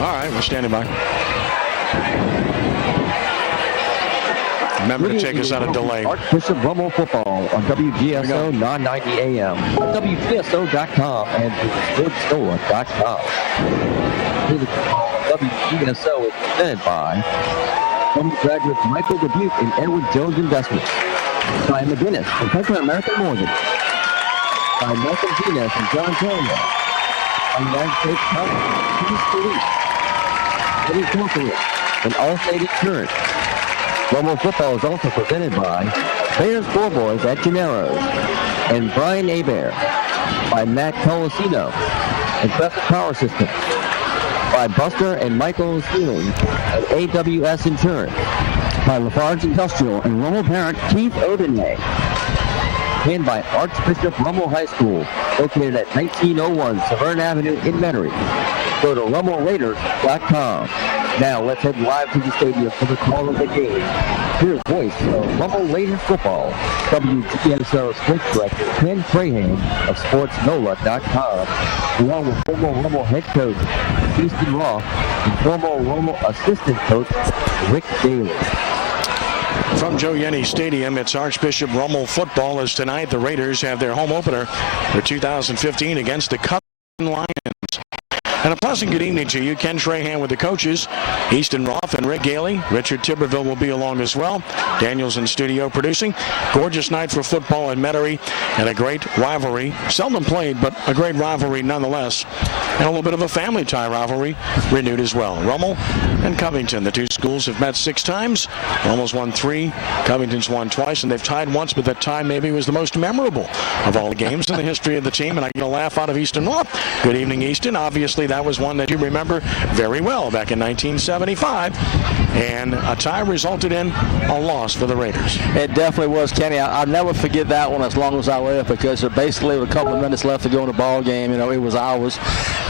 All right, we're standing by. Remember to take us on a delay. Archbishop Rummel football on WGSO 990 AM, WGSO.com, and Sportsnola.com. WGSO is presented by undergraduates Michael Dubuque and Edward Jones Investments. By McGinnis and Franklin American Mortgage. By Malcolm Venus and John Taylor. By United States Police. Eddie Corporate and Allstate Insurance. Rummel football is also presented by Bears 4 Boys at Gennaro's and Brian Hebert. By Matt Colasino and Impressive Power Systems. By Buster and Michael Sealing and AWS Insurance. By Lafarge Industrial and Rummel parent Keith Odinay. And by Archbishop Rummel High School, located at 1901 Severn Avenue in Metairie. Go to RummelRaiders.com. Now let's head live to the stadium for the call of the game. Here's voice of Rummel Raiders football, WGSO Sports Director Ken Crahan of Sportsnola.com, along with former Rummel head coach Easton Roth and former Rummel assistant coach Rick Daly. From Joe Yenny Stadium, it's Archbishop Rummel football as tonight the Raiders have their home opener for 2015 against the Covington Lions. And a pleasant good evening to you. Ken Trahan with the coaches, Easton Roth and Rick Gailey. Richard Tiberville will be along as well. Daniel's in studio producing. Gorgeous night for football in Metairie and a great rivalry. Seldom played, but a great rivalry nonetheless. And a little bit of a family tie rivalry renewed as well. Rummel and Covington, the two schools have met 6 times. Rummel's won 3, Covington's won twice, and they've tied once, but that tie maybe was the most memorable of all the games in the history of the team. And I get a laugh out of Easton Roth. Good evening, Easton. Obviously, that was one that you remember very well back in 1975, and a tie resulted in a loss for the Raiders. It definitely was, Kenny. I'll never forget that one as long as I live, because basically with a couple of minutes left to go in the ball game, it was ours,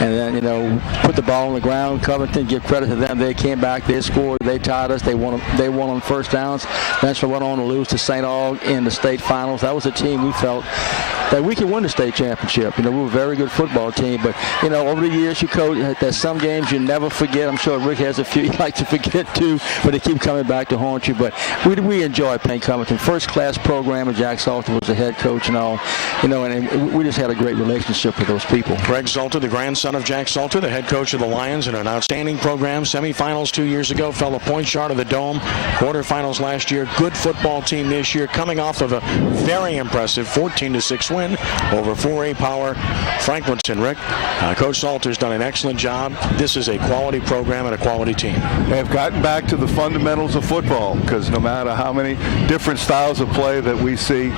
and then put the ball on the ground. Covington, give credit to them, they came back, they scored, they tied us, they won on first downs. Eventually went on to lose to St. Aug in the state finals. That was a team we felt that we could win the state championship. We were a very good football team, but over the years you coach, there's some games you never forget. I'm sure Rick has a few you like to forget too, but they keep coming back to haunt you. But we enjoy playing Covington. First class program, and Jack Salter was the head coach and all, and we just had a great relationship with those people. Greg Salter, the grandson of Jack Salter, the head coach of the Lions, and an outstanding program. Semifinals 2 years ago, fell a point short of the Dome. Quarterfinals last year. Good football team this year, coming off of a very impressive 14-6 win over 4A power Franklinton. Rick, Coach Salter's done an excellent job. This is a quality program and a quality team. They've gotten back to the fundamentals of football, because no matter how many different styles of play that we see,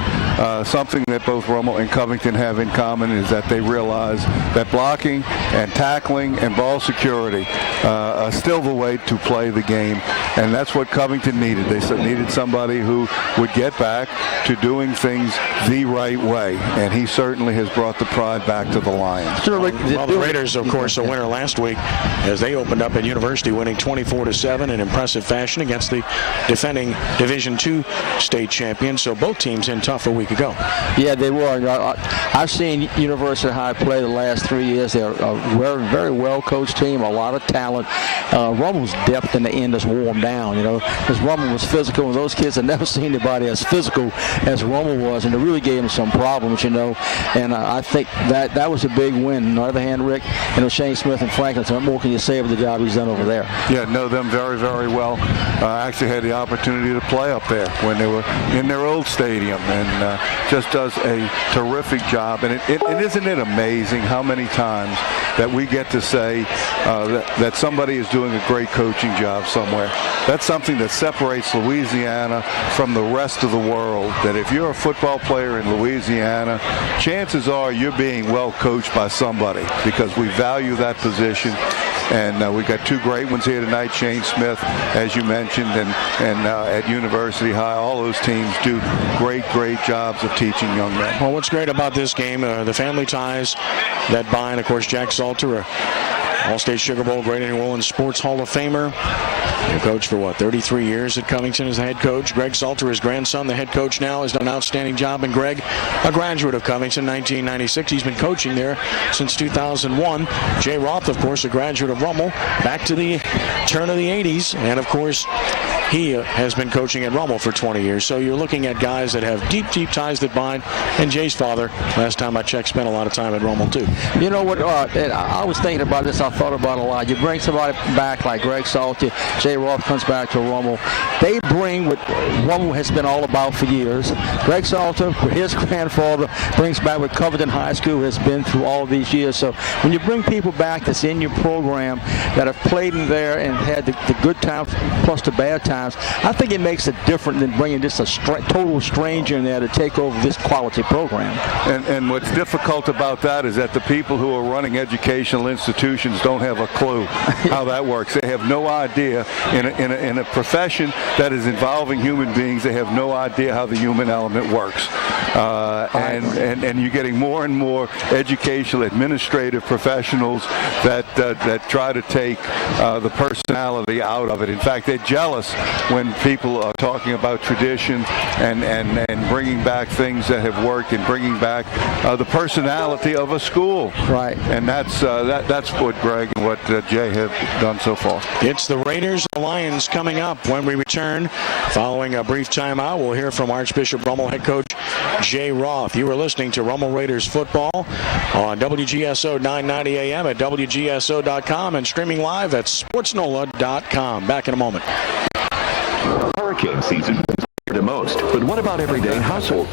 something that both Rummel and Covington have in common is that they realize that blocking and tackling and ball security are still the way to play the game, and that's what Covington needed. They needed somebody who would get back to doing things the right way, and he certainly has brought the pride back to the Lions. Well, the Raiders, of course, a winner last week as they opened up at University, winning 24-7 in impressive fashion against the defending Division II state champions. So both teams in tough a week ago. Yeah, they were. I've seen University High play the last 3 years. They're a very, very well-coached team, a lot of talent. Rummel's depth in the end has worn down, because Rummel was physical, and those kids had never seen anybody as physical as Rummel was, and it really gave them some problems, and I think that was a big win. On the other hand, Rick, Shane Smith and Franklin, so what more can you say of the job he's done over there? Yeah, know them very, very well. I actually had the opportunity to play up there when they were in their old stadium, and just does a terrific job. And isn't it amazing how many times that we get to say that somebody is doing a great coaching job somewhere. That's something that separates Louisiana from the rest of the world, that if you're a football player in Louisiana, chances are you're being well coached by somebody, because we value that position. And we've got 2 great ones here tonight, Shane Smith, as you mentioned, and at University High. All those teams do great jobs of teaching young men. Well, what's great about this game, the family ties that bind, of course, Jack Salter, All-State Sugar Bowl, Greater New Orleans Sports Hall of Famer. He coached for 33 years at Covington as the head coach. Greg Salter, his grandson, the head coach now, has done an outstanding job. And Greg, a graduate of Covington, 1996. He's been coaching there since 2001. Jay Roth, of course, a graduate of Rummel, back to the turn of the 80s. And, of course, he has been coaching at Rummel for 20 years. So you're looking at guys that have deep, deep ties that bind. And Jay's father, last time I checked, spent a lot of time at Rummel, too. You know what, I was thinking about this. I thought about it a lot. You bring somebody back like Greg Salter, Jay Roth comes back to Rummel. They bring what Rummel has been all about for years. Greg Salter, with his grandfather, brings back what Covington High School has been through all these years. So when you bring people back that's in your program that have played in there and had the good times plus the bad times, I think it makes it different than bringing just a total stranger in there to take over this quality program. And what's difficult about that is that the people who are running educational institutions don't have a clue how that works. They have no idea. In a profession that is involving human beings, they have no idea how the human element works. And you're getting more and more educational, administrative professionals that try to take the personality out of it. In fact, they're jealous when people are talking about tradition and bringing back things that have worked and bringing back the personality of a school. Right. And that's what Greg and what Jay have done so far. It's the Raiders and Lions coming up when we return. Following a brief timeout, we'll hear from Archbishop Rummel head coach Jay Roth. You are listening to Rummel Raiders football on WGSO 990 AM at WGSO.com and streaming live at Sportsnola.com. Back in a moment. Hurricane season the most, but what about everyday household?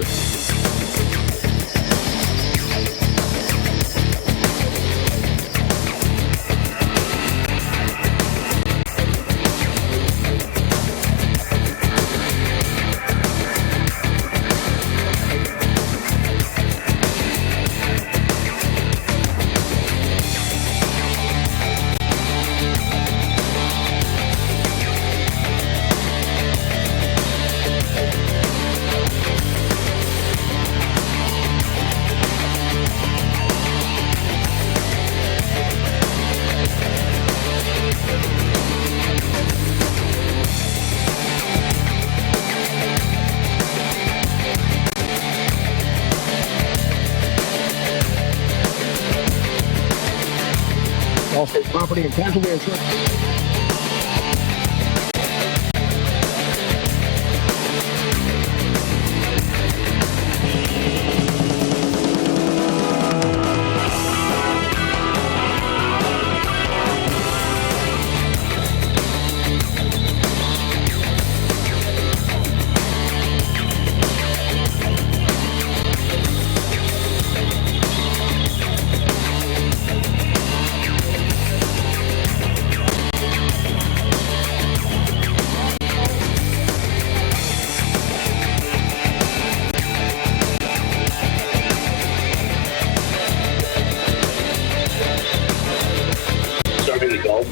All-State Property and Casualty Insurance.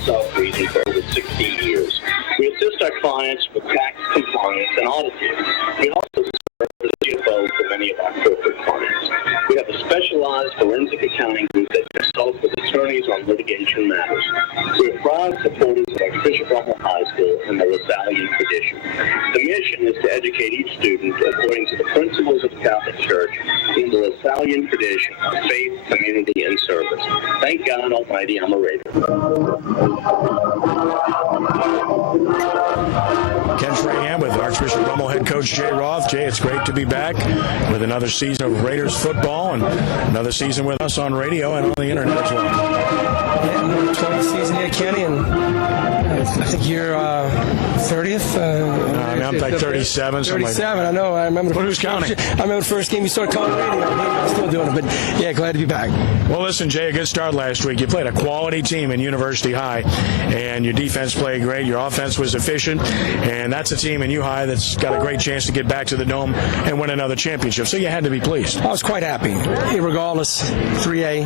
South region for over 60 years. We assist our clients with tax compliance and auditing. We also serve as CFO for many of our corporate clients. We have a specialized forensic accounting group that consults with attorneys on litigation matters. We are proud supporters of Archbishop Rummel High School and the LaSallian tradition. The mission is to educate each student according to the principles of the Catholic Church in the LaSallian tradition of faith, community, and service. Thank God Almighty, I'm a Raider. Ken Strahan with Archbishop Rummel head coach Jay Roth. Jay, it's great to be back with another season of Raiders football and another season with us on radio and on the internet as well. Yeah, 20th season here, Kenny, and I think you're 30th. I'm like 37. 37, I know. I remember. But who's counting? I remember the first game you started calling radio. I'm still doing it, but yeah, glad to be back. Well, listen, Jay, a good start last week. You played a quality team in University High, and your defense played great. Your offense was efficient, and that's a team in U High that's got a great chance to get back to the Dome and win another championship. So you had to be pleased. I was quite happy. Regardless, 3A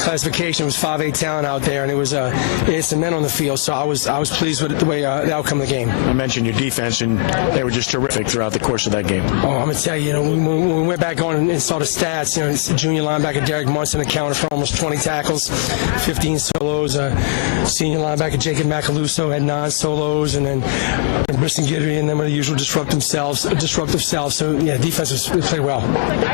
classification was 5A talent out there, and it was some men on the field. So I was pleased with the way the outcome of the game. I mentioned your defense, and they were just terrific throughout the course of that game. Oh, I'm going to tell you, when we went back on and saw the stats, it's junior linebacker Derek Munson accounted for almost 20 tackles, 15 solos. Senior linebacker Jacob Macaluso had 9 solos, and then Briston Guidry and them are the usual disruptive selves. So, yeah, defense played well.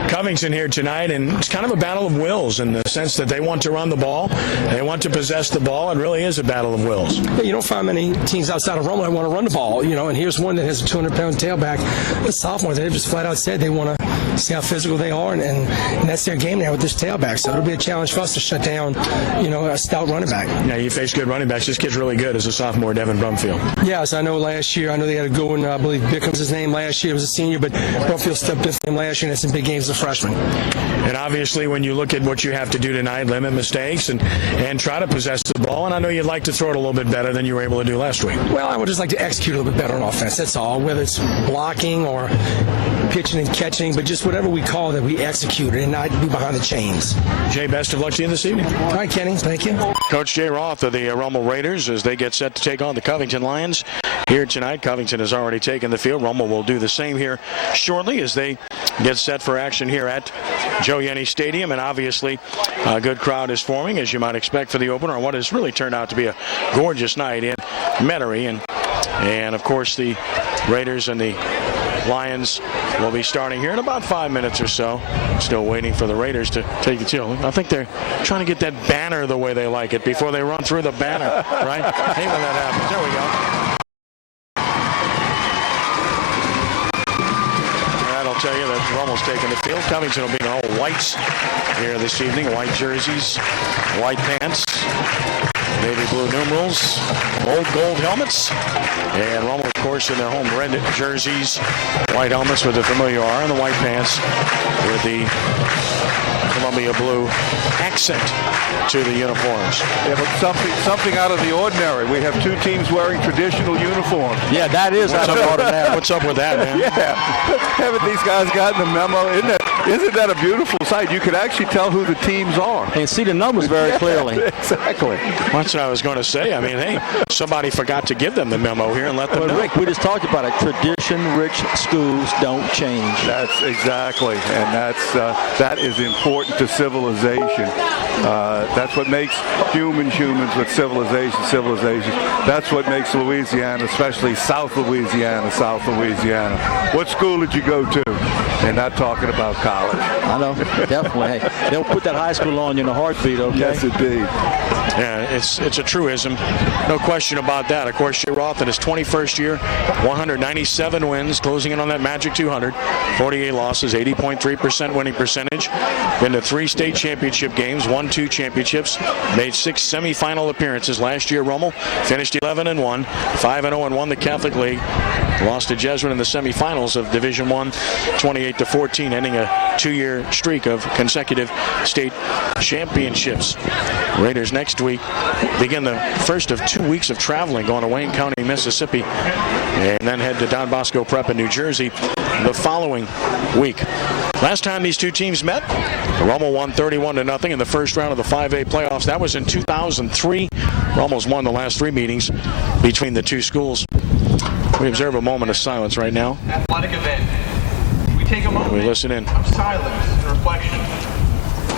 Covington here tonight, and it's kind of a battle of wills in the sense that they want to run the ball, they want to possess the ball. It really is a battle of wills. Yeah, you don't find many teams outside of Rummel that want to run the ball, and here's one that has a 200-pound tailback. The sophomore, they just flat out said they want to see how physical they are, and that's their game now with this tailback. So it'll be a challenge for us to shut down, a stout running back. Yeah, you face good running backs. This kid's really good as a sophomore, Devin Brumfield. Yes, I know last year, they had a good one. I believe Bickham's his name last year. He was a senior, but Brumfield stepped up him last year and had some big games as a freshman. And obviously, when you look at what you have to do tonight, limit mistakes and try to possess the ball, and I know you'd like to throw it a little bit better than you were able to do last week. Well, I would just like to execute a little bit better on offense. That's all. Whether it's blocking or pitching and catching, but just whatever we call that, we execute it and not be behind the chains. Jay, best of luck to you this evening. All right, Kenny. Thank you. Coach Jay Roth of the Rummel Raiders as they get set to take on the Covington Lions here tonight. Covington has already taken the field. Rummel will do the same here shortly as they get set for action here at Joe Yenny Stadium. And obviously, a good crowd is forming, as you might expect for the opener on what has really turned out to be a gorgeous night in Metairie. And of course, the Raiders and the Lions will be starting here in about 5 minutes or so. Still waiting for the Raiders to take the field. I think they're trying to get that banner the way they like it before they run through the banner, right? I hate when that happens. There we go. That'll tell you that Rummel's taking the field. Covington will be in all whites here this evening. White jerseys, white pants, navy blue numerals, old gold helmets, and Rummel, of course, in their home red jerseys, white helmets with the familiar R, and the white pants with the Columbia blue accent to the uniforms. Yeah, but something out of the ordinary. We have 2 teams wearing traditional uniforms. Yeah, that is out of the ordinary. What's up with that, man? Yeah, haven't these guys gotten the memo? Isn't that a beautiful sight? You could actually tell who the teams are. And see the numbers very clearly. Exactly. That's what I was going to say. I mean, hey, somebody forgot to give them the memo here and let them know. Rick, we just talked about it. Tradition-rich schools don't change. That's exactly, and that is important to civilization. That's what makes humans with civilization. That's what makes Louisiana, especially South Louisiana. What school did you go to? And not talking about college. I know, definitely. Hey, they'll put that high school on you in a heartbeat, okay? Yes, indeed. Yeah, it's a truism. No question about that. Of course, Jay Roth in his 21st year, 197 wins, closing in on that magic 200, 48 losses, 80.3% winning percentage. Been to 3 state championship games, won 2 championships, made 6 semifinal appearances last year. Rummel finished 11-1, 5-0 and won the Catholic League. Lost to Jesuit in the semifinals of Division I, 28-14, ending a 2-year streak of consecutive state championships. Raiders next week begin the first of 2 weeks of traveling, going to Wayne County, Mississippi, and then head to Don Bosco Prep in New Jersey the following week. Last time these 2 teams met, Rummel won 31-0 in the first round of the 5A playoffs. That was in 2003. Rummel's won the last 3 meetings between the 2 schools. We observe a moment of silence right now. Athletic event. We take a moment we listen in. of silence and reflection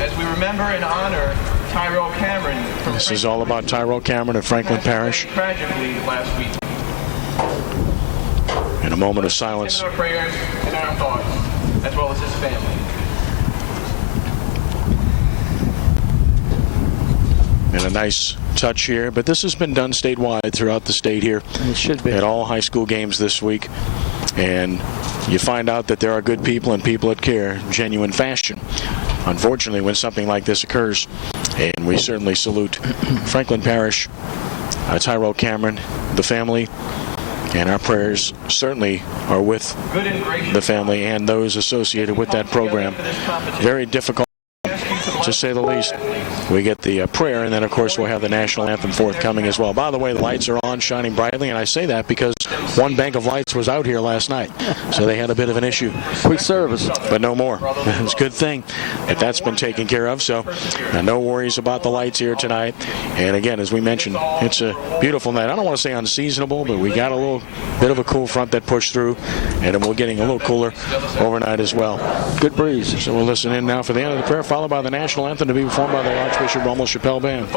as we remember and honor Tyrell Cameron. This is all about Tyrell Cameron of Franklin Parish. Tragically last week. In a moment of silence. In our prayers and our thoughts, as well as his family. And a nice touch here, but this has been done statewide throughout the state here. It should be. At all high school games this week. And you find out that there are good people and people that care in genuine fashion. Unfortunately, when something like this occurs, and we certainly salute Franklin Parish, Tyrell Cameron, the family, and our prayers certainly are with the family and those associated with that program. Very difficult, to say the least. We get the prayer, and then, of course, we'll have the national anthem forthcoming as well. By the way, the lights are on, shining brightly, and I say that because one bank of lights was out here last night, so they had a bit of an issue. Quick service. But no more. It's a good thing that that's been taken care of, so no worries about the lights here tonight. And again, as we mentioned, it's a beautiful night. I don't want to say unseasonable, but we got a little bit of a cool front that pushed through, and we're getting a little cooler overnight as well. Good breeze. So we'll listen in now for the end of the prayer, followed by the national anthem to be performed by the Archbishop Rummel Chappelle Band.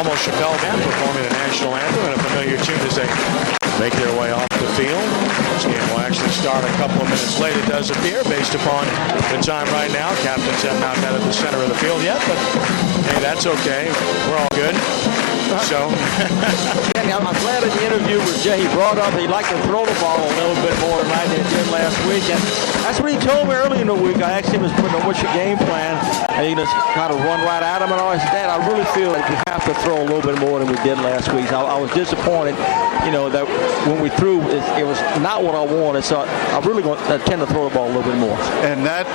Rummel Chappelle Band performing the national anthem and a familiar tune as they make their way off the field. This game will actually start a couple of minutes late, it does appear, based upon the time right now. Captains have not met at the center of the field yet, but hey, that's okay. We're all good. So, I'm glad in the interview with Jay, he brought up he liked to throw the ball a little bit more tonight than he did last week. And that's what he told me early in the week. I asked him, what's your game plan? And he just kind of run right at him. And I said, Dad, I really feel like we have to throw a little bit more than we did last week. So I was disappointed, that when we threw, it was not what I wanted. So I'm really going to tend to throw the ball a little bit more. And that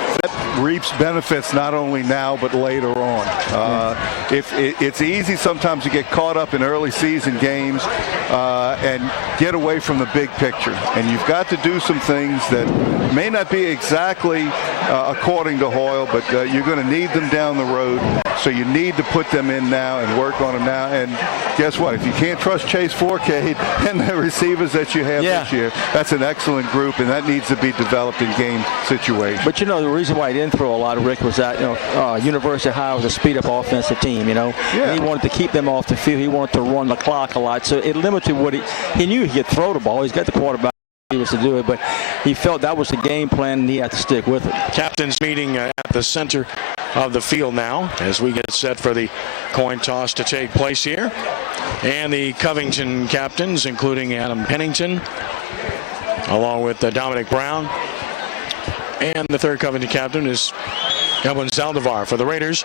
reaps benefits not only now but later on. It's easy sometimes to get caught up in early season games and get away from the big picture. And you've got to do some things that may not be exactly according to Hoyle, but you're going to need them down the road. So you need to put them in now and work on them now. And guess what? If you can't trust Chase Forcade and the receivers that you have this year, that's an excellent group, and that needs to be developed in game situations. But, the reason why he didn't throw a lot of Rick was that, University of Ohio was a speed-up offensive team, And he wanted to keep them off the field. He wanted to run the clock a lot. So it limited what he knew he could throw the ball. He's got the quarterback. He was to do it, but he felt that was the game plan and he had to stick with it. Captains meeting at the center of the field now as we get set for the coin toss to take place here. And the Covington captains, including Adam Pennington, along with Dominic Brown. And the third Covington captain is Edwin Zaldivar. For the Raiders,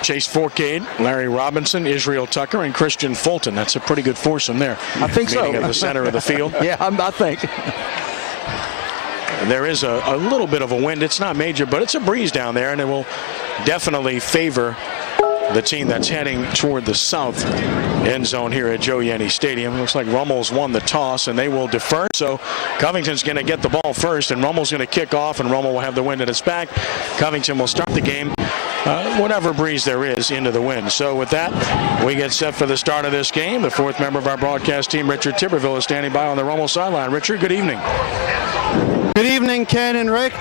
Chase Forcade, Larry Robinson, Israel Tucker, and Christian Fulton. That's a pretty good foursome there. I think so. At the center of the field. I think. There is a little bit of a wind. It's not major, but it's a breeze down there, and it will definitely favor the team that's heading toward the south end zone here at Joe Yenny Stadium. Looks like Rummel's won the toss, and they will defer. So Covington's going to get the ball first, and Rummel's going to kick off, and Rummel will have the wind at its back. Covington will start the game, whatever breeze there is, into the wind. So with that, we get set for the start of this game. The fourth member of our broadcast team, Richard Tiberville, is standing by on the Rummel sideline. Richard, good evening. Good evening, Ken and Rick.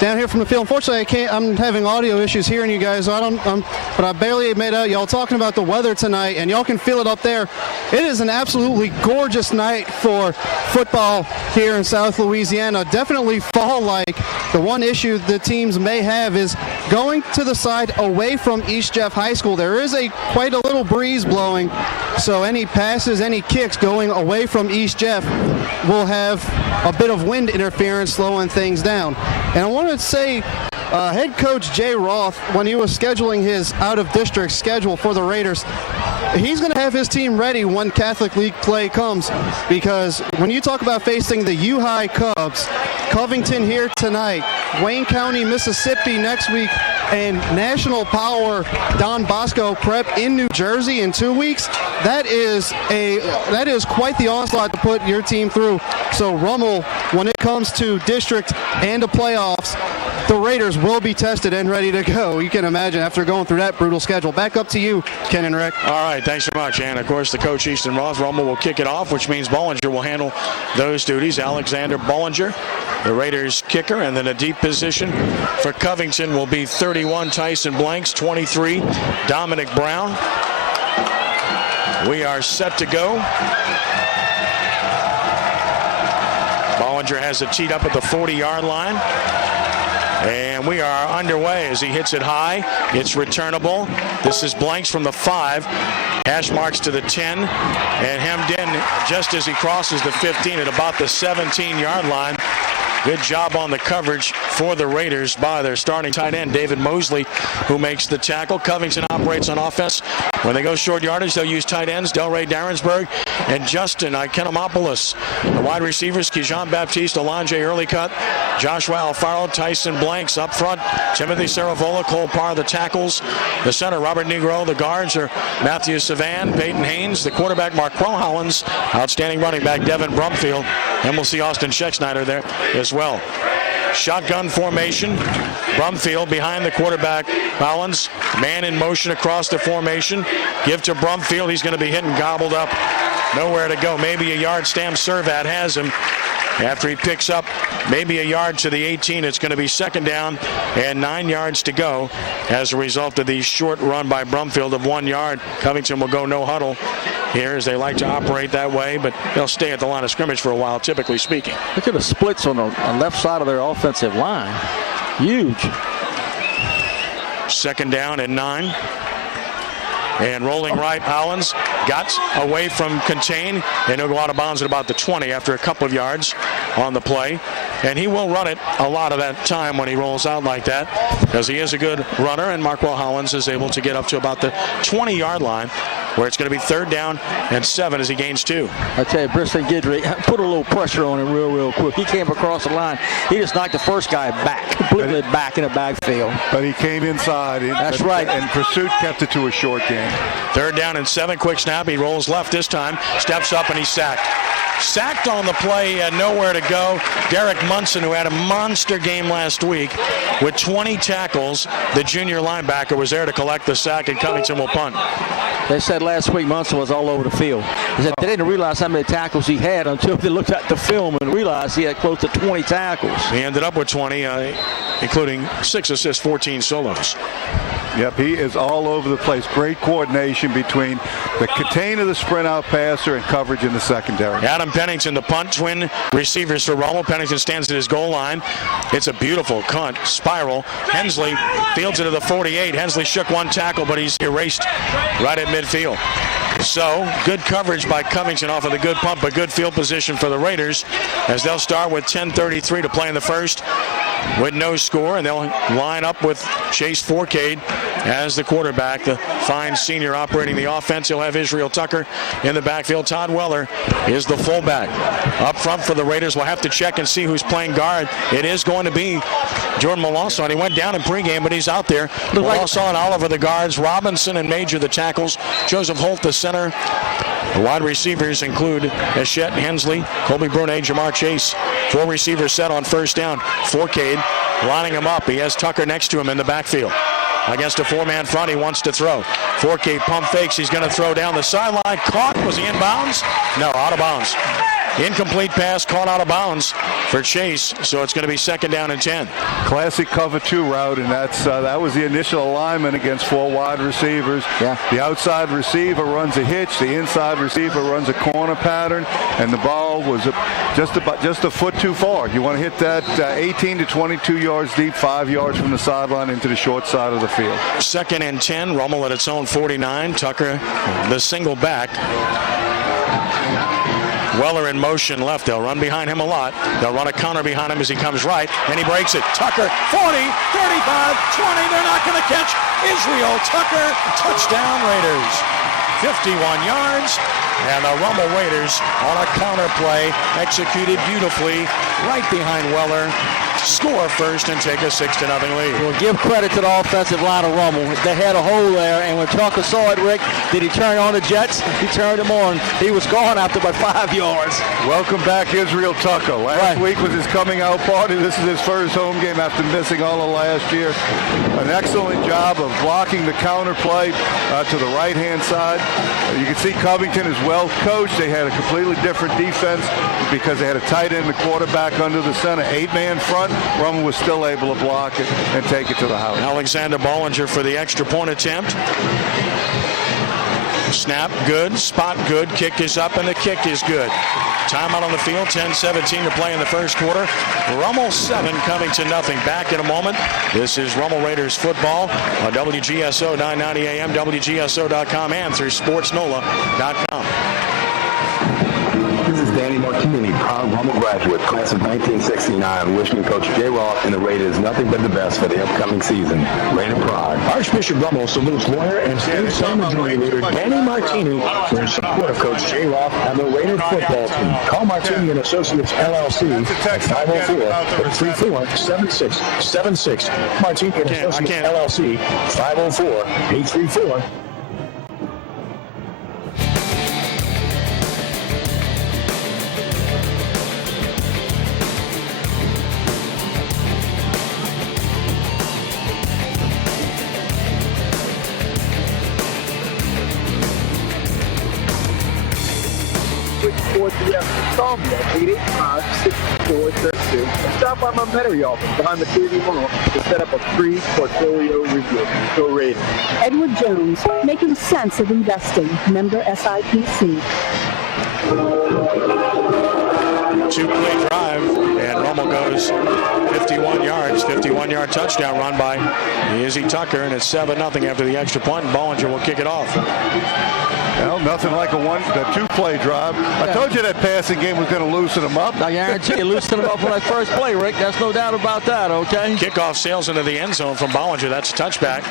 Down here from the field. Unfortunately, I'm having audio issues hearing you guys, so but I barely made out y'all talking about the weather tonight, and y'all can feel it up there. It is an absolutely gorgeous night for football here in South Louisiana. Definitely fall-like. The one issue the teams may have is going to the side away from East Jeff High School. There is quite a little breeze blowing, so any passes, any kicks going away from East Jeff will have a bit of wind interference slowing things down. And I want to say head coach Jay Roth, when he was scheduling his out-of-district schedule for the Raiders, he's going to have his team ready when Catholic League play comes, because when you talk about facing the U-High Cubs, Covington here tonight, Wayne County, Mississippi next week, and National Power Don Bosco Prep in New Jersey in 2 weeks, that is quite the onslaught to put your team through. So Rummel, when it comes to district and the playoffs, the Raiders will be tested and ready to go. You can imagine after going through that brutal schedule. Back up to you, Ken and Rick. All right, thanks so much. And, of course, the coach, Easton Roth, Rummel will kick it off, which means Bollinger will handle those duties. Alexander Bollinger, the Raiders kicker, and then a deep position for Covington will be 31, Tyson Blanks, 23, Dominic Brown. We are set to go. Bollinger has it teed up at the 40-yard line. And we are underway as he hits it high. It's returnable. This is Blanks from the 5. Hash marks to the 10. And hemmed in just as he crosses the 15 at about the 17-yard line. Good job on the coverage for the Raiders by their starting tight end, David Mosley, who makes the tackle. Covington operates on offense. When they go short yardage, they'll use tight ends, Delray Darrensburg and Justin Ikenomopoulos. The wide receivers, Kijan Baptiste, Alonje Earlycut, Joshua Alfaro, Tyson Blanks up front, Timothy Saravola, Cole Parr, the tackles. The center, Robert Negro. The guards are Matthew Savan, Peyton Haynes, the quarterback, Marquel Hollins, outstanding running back, Devin Brumfield, and we'll see Austin Schexnayder there as well. Shotgun formation. Brumfield behind the quarterback, Hollins. Man in motion across the formation. Give to Brumfield. He's going to be hit and gobbled up. Nowhere to go. Maybe a yard. Stam Servat has him. After he picks up maybe a yard to the 18, it's going to be second down and 9 yards to go as a result of the short run by Brumfield of 1 yard. Covington will go no huddle here as they like to operate that way, but they'll stay at the line of scrimmage for a while, typically speaking. Look at the splits on the left side of their offensive line. Huge. Second down and 9. And rolling right, Hollins got away from contain, and he'll go out of bounds at about the 20 after a couple of yards on the play. And he will run it a lot of that time when he rolls out like that, because he is a good runner, and Marquel Hollins is able to get up to about the 20-yard line, where it's going to be third down and 7 as he gains 2. I tell you, Briston Guidry put a little pressure on him real quick. He came across the line. He just knocked the first guy back, completely back in the backfield. But he came inside. That's right. And pursuit kept it to a short game. Third down and 7, quick snap. He rolls left this time, steps up, and he's sacked. Sacked on the play, he had nowhere to go. Derek Munson, who had a monster game last week with 20 tackles, the junior linebacker, was there to collect the sack, and Covington will punt. They said last week Munson was all over the field. They said they didn't realize how many tackles he had until they looked at the film and realized he had close to 20 tackles. He ended up with 20, including 6 assists, 14 solos. Yep, he is all over the place. Great coordination between the contain of the sprint out passer and coverage in the secondary. Adam Pennington, the punt, twin receivers for Rummel. Pennington stands at his goal line. It's a beautiful cunt spiral. Hensley fields it to the 48. Hensley shook one tackle, but he's erased right at midfield. So good coverage by Covington off of the good punt, but good field position for the Raiders as they'll start with 10:33 to play in the first with no score, and they'll line up with Chase Forcade as the quarterback, the fine senior operating the offense. He'll have Israel Tucker in the backfield. Todd Weller is the fullback. Up front for the Raiders, we'll have to check and see who's playing guard. It is going to be Jordan Molasso. He went down in pregame, but he's out there. Molasso and Oliver the guards, Robinson and Major the tackles, Joseph Holt the center. The wide receivers include Eschette Hensley, Colby Brunet, Jamar Chase. 4 receivers set on first down. Forcade lining him up. He has Tucker next to him in the backfield. Against a 4-man front, he wants to throw. Forcade pump fakes. He's going to throw down the sideline. Caught. Was he in bounds? No, out of bounds. Incomplete pass, caught out of bounds for Chase, so it's going to be second down and 10. Classic cover 2 route, and that was the initial alignment against 4 wide receivers. Yeah. The outside receiver runs a hitch, the inside receiver runs a corner pattern, and the ball was just a foot too far. You want to hit that 18 to 22 yards deep, 5 yards from the sideline into the short side of the field. Second and 10, Rummel at its own 49. Tucker, the single back. Weller in motion left. They'll run behind him a lot. They'll run a counter behind him as he comes right, and he breaks it. Tucker, 40, 35, 20. They're not going to catch Israel Tucker. Touchdown, Raiders. 51 yards. And the Rummel Raiders on a counter play, executed beautifully, right behind Weller, score first and take a 6-0 lead. Well, give credit to the offensive line of Rummel. They had a hole there, and when Tucker saw it, Rick, did he turn on the Jets? He turned them on. He was gone after about 5 yards. Welcome back, Israel Tucker. Last week was his coming out party. This is his first home game after missing all of last year. An excellent job of blocking the counter play to the right-hand side. You can see Covington is well coached. They had a completely different defense because they had a tight end and a quarterback under the center. 8-man front. Rummel was still able to block it and take it to the house. Alexander Bollinger for the extra point attempt. Snap good, spot good, kick is up, and the kick is good. Timeout on the field, 10-17 to play in the first quarter. Rummel 7, Covington nothing. Back in a moment. This is Rummel Raiders football on WGSO 990 AM, WGSO.com, and through Sportsnola.com. This is Danny Martini, proud Rummel graduate, class of 1969, wishing Coach J. Roth and the Raiders nothing but the best for the upcoming season. Raider pride. Archbishop Rummel salutes lawyer and state San Majority leader Danny Martini for his support of Coach J. Roth and the Raider football team. Call Martini and Associates LLC at 504-834-7676. Martini and Associates LLC, 504-834. At 885-6432 and stop by my Metairie office behind the TV Mall to set up a free portfolio review. Go Raiders. Edward Jones, making sense of investing. Member SIPC. Two-play drive, and Rummel goes 51 yards. 51-yard touchdown run by Izzy Tucker, and it's 7-0 after the extra point, and Bollinger will kick it off. Well, nothing like a two-play drive. I told you that passing game was going to loosen them up. I guarantee you, loosen them up on that first play, Rick. That's no doubt about that, okay? Kickoff sails into the end zone from Bollinger. That's a touchback.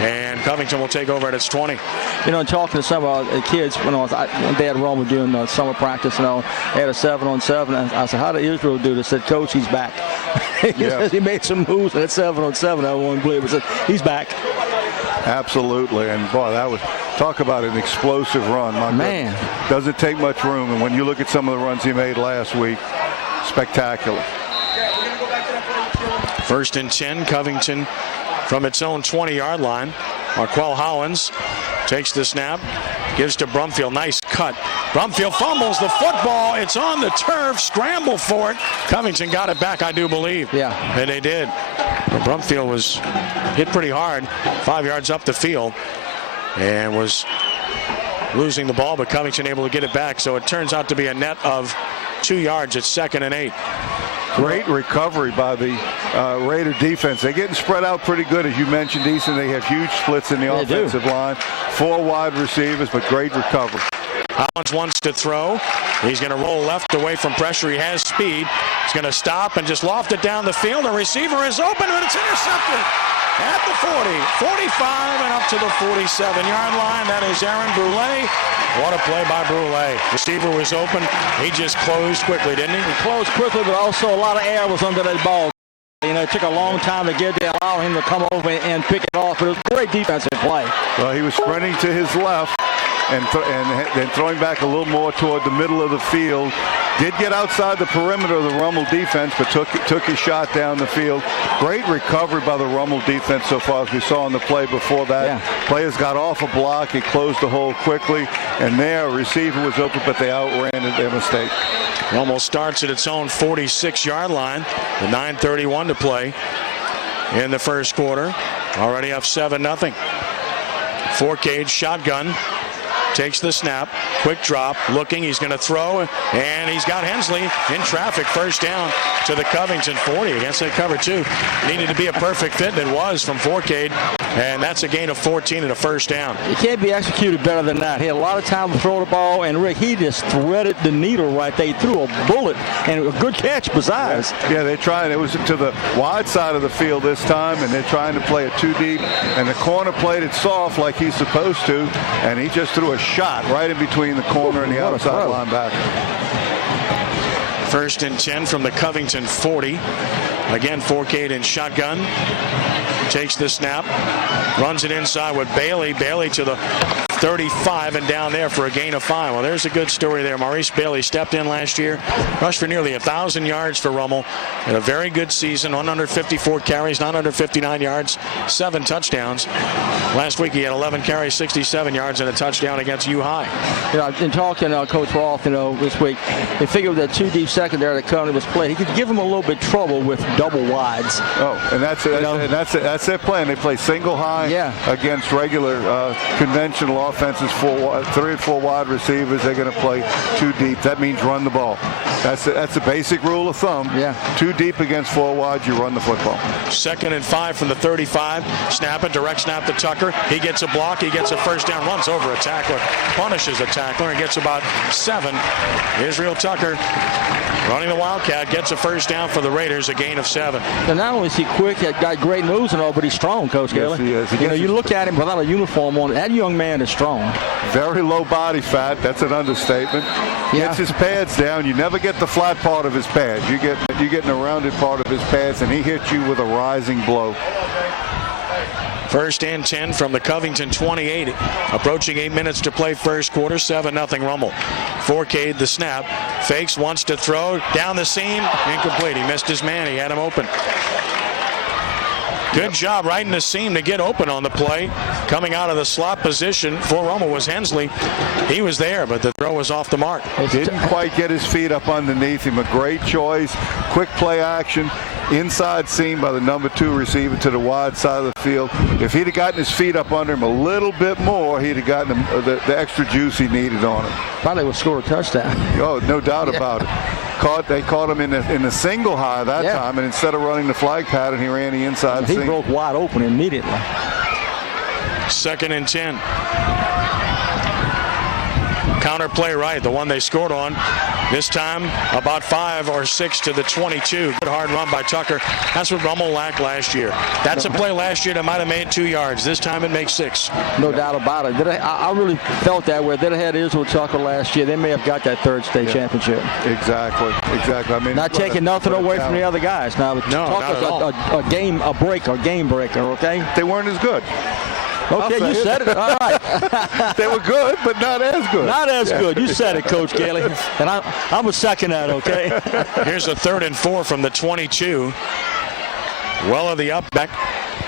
And Covington will take over at its 20. You know, talking to some of the kids, when they had Rummel doing summer practice, they had a 7-on-7. And I said, how did Israel do this? I said, Coach, he's back. He made some moves at 7-on-7. I won't believe it. He's back. Absolutely, and boy, that was talk about an explosive run. My man, doesn't take much room, and when you look at some of the runs he made last week, spectacular. 1st and 10, Covington from its own 20-yard line. Marquell Hollins takes the snap, gives to Brumfield. Nice cut. Brumfield fumbles the football. It's on the turf. Scramble for it. Covington got it back, I do believe. Yeah. And they did. But Brumfield was hit pretty hard, 5 yards up the field, and was losing the ball, but Covington able to get it back. So it turns out to be a net of 2 yards at 2nd and 8. Great recovery by the Raider defense. They're getting spread out pretty good, as you mentioned, Easton. They have huge splits in the offensive line. 4 wide receivers, but great recovery. Hollins wants to throw. He's going to roll left away from pressure. He has speed. He's going to stop and just loft it down the field. The receiver is open, but it's intercepted at the 40, 45, and up to the 47-yard line. That is Aaron Brule. What a play by Brule. Receiver was open. He just closed quickly, didn't he? He closed quickly, but also a lot of air was under that ball. You know, it took a long time to get there, allow him to come over and pick it off, but it was a great defensive play. Well, he was sprinting to his left and then throwing back a little more toward the middle of the field. Did get outside the perimeter of the Rummel defense, but took his shot down the field. Great recovery by the Rummel defense so far, as we saw in the play before that. Yeah. Players got off a block. He closed the hole quickly, and there, a receiver was open, but they outran their mistake. Rummel starts at its own 46-yard line. The 9:31 to play in the first quarter. Already up 7-0. Four-cage shotgun. Takes the snap, quick drop, looking, he's going to throw, and he's got Hensley in traffic. First down to the Covington 40 against that cover two. Needed to be a perfect fit, and it was from Fourcade. And that's a gain of 14 and a first down. It can't be executed better than that. He had a lot of time to throw the ball, and Rick, he just threaded the needle right there. He threw a bullet, and a good catch besides. Yeah, they tried. It was to the wide side of the field this time, and they're trying to play it too deep. And the corner played it soft like he's supposed to, and he just threw a shot right in between the corner and the outside linebacker. 1st and 10 from the Covington 40. Again, Forcade in shotgun. Takes the snap, runs it inside with Bailey. Bailey to the 35 and down there for a gain of 5. Well, there's a good story there. Maurice Bailey stepped in last year, rushed for nearly 1,000 yards for Rummel. Had a very good season, 154 carries, 959 yards, 7 touchdowns. Last week he had 11 carries, 67 yards, and a touchdown against U-High. In talking to Coach Roth, this week, they figured that 2 deep secondary that currently was played, he could give him a little bit trouble with double wides. Oh, and that's their plan. They play single high against regular conventional offenses, 3 or 4 wide receivers. They're going to play 2 deep. That means run the ball. That's a basic rule of thumb. 2 deep against 4 wide, you run the football. 2nd and 5 from the 35. Snap it, direct snap to Tucker. He gets a block. He gets a first down, runs over a tackler, punishes a tackler, and gets about 7. Israel Tucker running the Wildcat, gets a first down for the Raiders, a gain of 7. And not only is he quick, he's got great moves and all, but he's strong, Coach Gailey. Yes, he is. You look at him without a uniform on. That young man is strong. Very low body fat. That's an understatement. Gets his pads down. You never get the flat part of his pads. You get the rounded part of his pads, and he hits you with a rising blow. 1st and 10 from the Covington 28. Approaching 8 minutes to play first quarter. 7-0 Rummel. Forcade the snap. Fakes, wants to throw. Down the seam. Incomplete. He missed his man. He had him open. Good job right in the seam to get open on the play. Coming out of the slot position for Rummel was Hensley. He was there, but the throw was off the mark. Didn't quite get his feet up underneath him. A great choice. Quick play action. Inside seam by the number 2 receiver to the wide side of the field. If he'd have gotten his feet up under him a little bit more, he'd have gotten the extra juice he needed on him. Probably would score a touchdown. Oh, no doubt about it. They caught him in the single high that time, and instead of running the flag pattern, he ran the inside seam. He broke wide open immediately. 2nd and 10. Counter play right, the one they scored on. This time about 5 or 6 to the 22. Good hard run by Tucker. That's what Rummel lacked last year. That's a play last year that might have made 2 yards. This time it makes 6. No doubt about it. I really felt that way. They'd have had Israel Tucker last year. They may have got that 3rd state championship. Exactly. I mean, not taking nothing away from the other guys. Now, Tucker's a game breaker, okay? They weren't as good. Okay, you said it. All right. They were good, but not as good. Not as good. You said it, Coach Gailey. And I'm a second that, okay? Here's a 3rd and 4 from the 22. Weller the up back.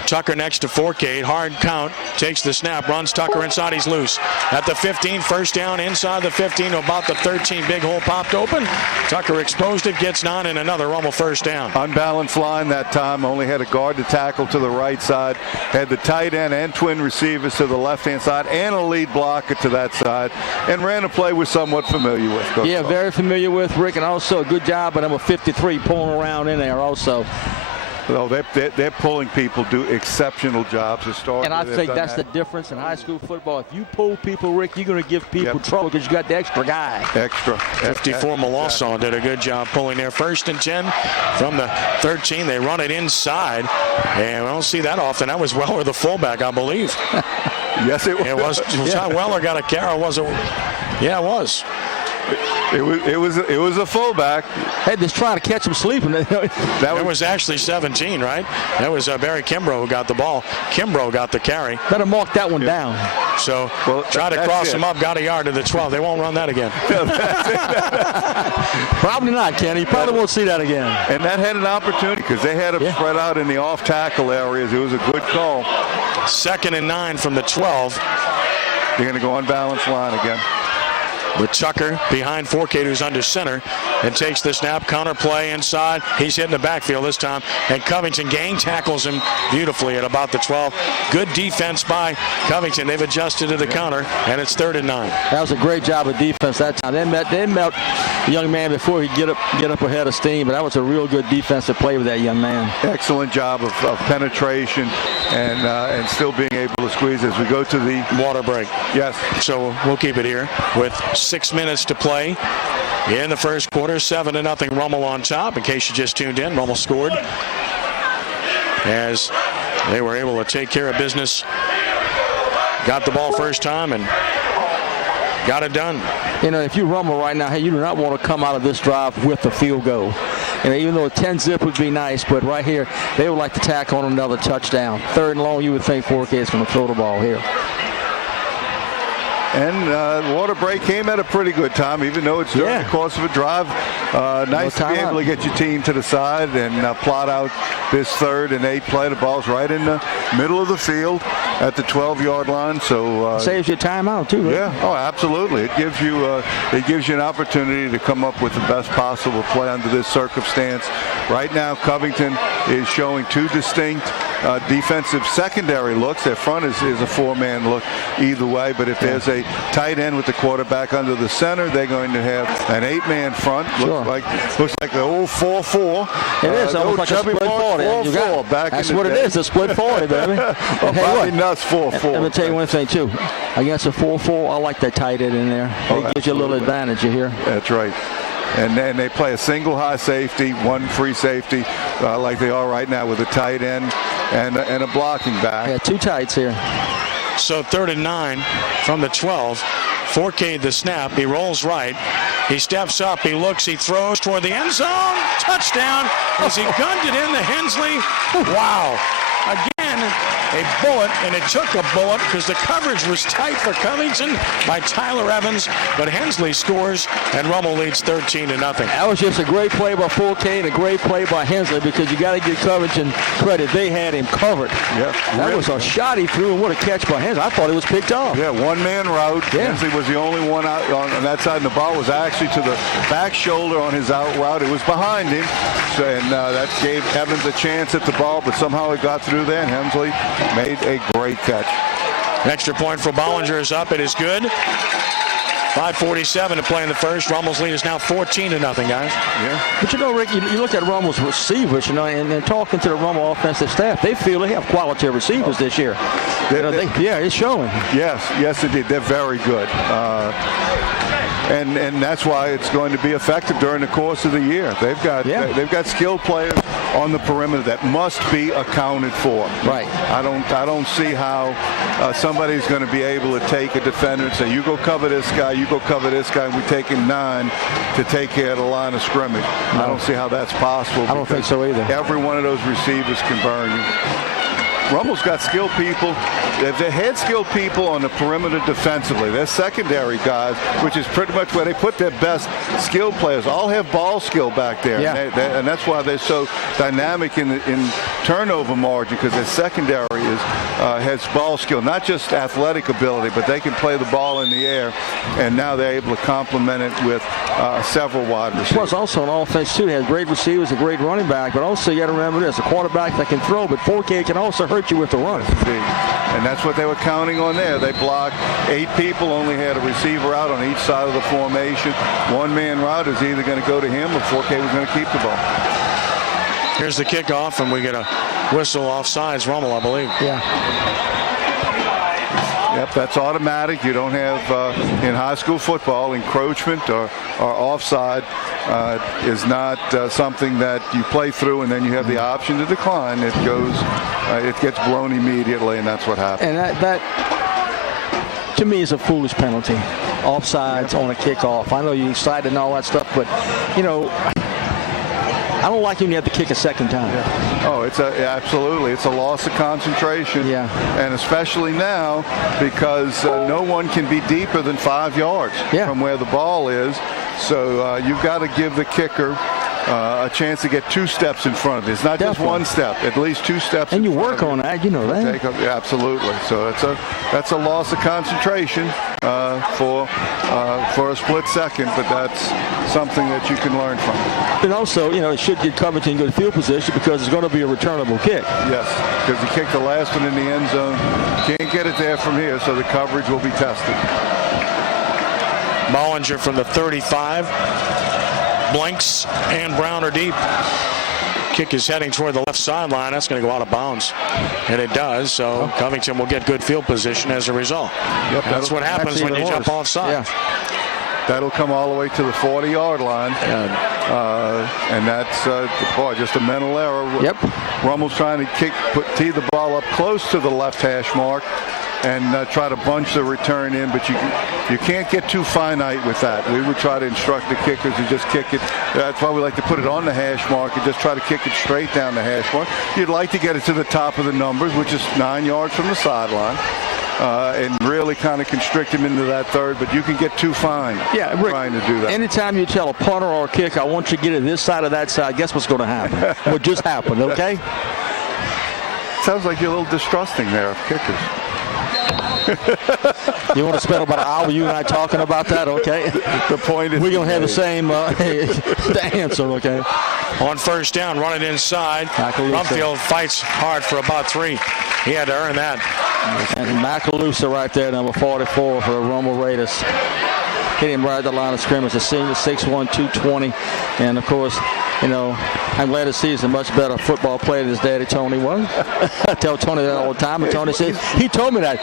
Tucker next to Forcade. Hard count. Takes the snap. Runs Tucker inside. He's loose. At the 15. First down inside the 15 to about the 13. Big hole popped open. Tucker exposed it. Gets 9 and another Rummel first down. Unbalanced line that time. Only had a guard to tackle to the right side. Had the tight end and twin receivers to the left-hand side and a lead blocker to that side. And ran a play we're somewhat familiar with. Coach. Yeah, very familiar with, Rick. And also a good job by number 53 pulling around in there also. Well, they're pulling people, do exceptional jobs historically. And I think that's the difference in high school football. If you pull people, Rick, you're going to give people trouble because you got the extra guy. 54 Malosson did a good job pulling there. 1st and 10 from the 13. They run it inside, and we don't see that often. That was Weller, the fullback, I believe. Yes, it was. It was how Weller got a carry, was it? Yeah, it was. It was a fullback. Hey, just trying to catch him sleeping. That was actually 17, right? That was Barry Kimbrough who got the ball. Kimbrough got the carry. Better mark that one down. So try to cross him up, got a yard to the 12. They won't run that again. Probably not, Kenny. You probably won't see that again. And that had an opportunity because they had him spread out in the off tackle areas. It was a good call. 2nd and 9 from the 12. They're going to go unbalanced line again. with Tucker behind Forcade, who's under center, and takes the snap. Counter play inside. He's hitting the backfield this time, and Covington gang tackles him beautifully at about the 12. Good defense by Covington. They've adjusted to the counter, and it's 3rd and 9. That was a great job of defense that time. They met the young man before he get up ahead of steam, but that was a real good defensive play with that young man. Excellent job of penetration and still being able to squeeze as we go to the water break. Yes. So we'll keep it here with 6 minutes to play in the first quarter. 7-0 Rummel on top. In case you just tuned in, Rummel scored as they were able to take care of business. Got the ball first time and got it done. You know, if you Rummel right now, hey, you do not want to come out of this drive with the field goal. You know, even though a 10-zip would be nice, but right here, they would like to tack on another touchdown. 3rd and long, you would think Forcade is going to throw the ball here. And water break came at a pretty good time, even though it's during the course of a drive. Nice to be able to get your team to the side and plot out this 3rd and 8 play. The ball's right in the middle of the field at the 12-yard line. So saves you timeout too, right? Yeah. Oh, absolutely. It gives you an opportunity to come up with the best possible play under this circumstance. Right now, Covington is showing 2 distinct defensive secondary looks. Their front is a 4-man look either way, but if there's a tight end with the quarterback under the center, they're going to have an 8-man front. Looks like the old 4-4. It is almost like a split 40. That's what it is, a split 40, baby. Bobby Nuss 4-4. Let me tell you one thing, too. Against a 4-4, I like that tight end in there. It gives you a little advantage here. That's right. And then they play a single high safety, 1 free safety, like they are right now with a tight end and a blocking back. Yeah, 2 tights here. So 3rd and 9 from the 12. Forcade the snap. He rolls right. He steps up. He looks. He throws toward the end zone. Touchdown as he gunned it in to Hensley. Wow. Again, a bullet, and it took a bullet because the coverage was tight for Covington by Tyler Evans, but Hensley scores, and Rummel leads 13-0. That was just a great play by Forcade and a great play by Hensley, because you got to give Covington credit. They had him covered. Yep. That was a shot he threw, and what a catch by Hensley. I thought it was picked off. Yeah, 1-man route. Yeah. Hensley was the only one out on that side, and the ball was actually to the back shoulder on his out route. It was behind him, and that gave Evans a chance at the ball, but somehow it got through there, and Hensley made a great catch. Extra point for Bollinger is up. It is good. 5:47 to play in the first. Rummel's lead is now 14-0, guys. Yeah. But you know, Rick, you look at Rummel's receivers, you know, and talking to the Rummel offensive staff, they feel they have quality receivers this year. Yeah, it's showing. Yes, it did. They're very good. And that's why it's going to be effective during the course of the year. They've got skilled players on the perimeter that must be accounted for. Right. I don't see how somebody's going to be able to take a defender and say, you go cover this guy, you go cover this guy, and we're taking 9 to take care of the line of scrimmage. No. I don't see how that's possible. I don't think so either. Every one of those receivers can burn you. Rummel's got skilled people. They had skilled people on the perimeter defensively. Their secondary guys, which is pretty much where they put their best skilled players, all have ball skill back there. Yeah. And that's why they're so dynamic in turnover margin, because their secondary has ball skill, not just athletic ability, but they can play the ball in the air, and now they're able to complement it with several wide receivers. Plus, also on offense, too, they have great receivers, a great running back, but also you got to remember this, a quarterback that can throw, but Forcade can also hurt you with the run. And that's what they were counting on there. They blocked 8 people, only had a receiver out on each side of the formation. 1-man route is either going to go to him or Forcade was going to keep the ball. Here's the kickoff, and we get a whistle offsides. Rummel, I believe. Yeah. Yep, that's automatic. You don't have in high school football encroachment or offside is not something that you play through and then you have the option to decline. It gets blown immediately, and that's what happened. And that to me is a foolish penalty. Offsides on a kickoff. I know you're excited and all that stuff, but you know, I don't like when you have to kick a second time. Yeah. Oh, absolutely. It's a loss of concentration. Yeah. And especially now because no one can be deeper than 5 yards from where the ball is. So you've got to give the kicker a chance to get 2 steps in front of it. It's not just 1 step, at least 2 steps. And you work on that, you know that. Yeah, absolutely. So that's a loss of concentration for a split second, but that's something that you can learn from. And also, it should get Covington in good field position because it's going to be a returnable kick. Yes, because he kicked the last one in the end zone. Can't get it there from here, so the coverage will be tested. Bollinger from the 35. Blinks and Brown are deep. Kick is heading toward the left sideline. That's going to go out of bounds. And it does, so Covington will get good field position as a result. Yep, that's what happens when you jump offside. Yeah. That'll come all the way to the 40-yard line. And that's, just a mental error. Yep. Rummel's trying to tee the ball up close to the left hash mark and try to bunch the return in, but you can't get too finite with that. We would try to instruct the kickers to just kick it. That's why we like to put it on the hash mark and just try to kick it straight down the hash mark. You'd like to get it to the top of the numbers, which is 9 yards from the sideline. And really kind of constrict him into that third, but you can get too fine trying to do that. Anytime you tell a punter or a kicker, I want you to get it this side or that side, guess what's going to happen? What just happened, okay? Sounds like you're a little distrusting there of kickers. You want to spend about an hour, you and I, talking about that, okay? The point is we're going to have the same the answer, okay? On first down, running inside. Rumfield fights hard for about 3. He had to earn that. And Macalusa right there, number 44 for the Rummel Raiders. Hit him right at the line of scrimmage. A senior, 6'1", 220. And, of course, I'm glad to see he's a much better football player than his daddy, Tony, was. I tell Tony that all the time. And Tony said, he told me that.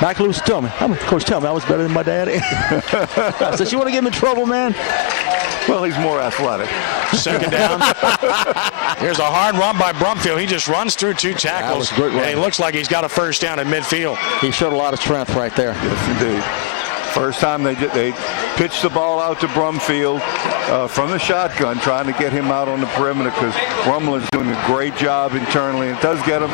Macalusa told me. Coach, tell me I was better than my daddy. I said, you want to get him in trouble, man? Well, he's more athletic. Second down. Here's a hard run by Brumfield. He just runs through 2 tackles. And he looks like he's got a first down at midfield. He showed a lot of strength right there. Yes, indeed. First time they pitched the ball out to Brumfield from the shotgun, trying to get him out on the perimeter because Rummel is doing a great job internally. It does get him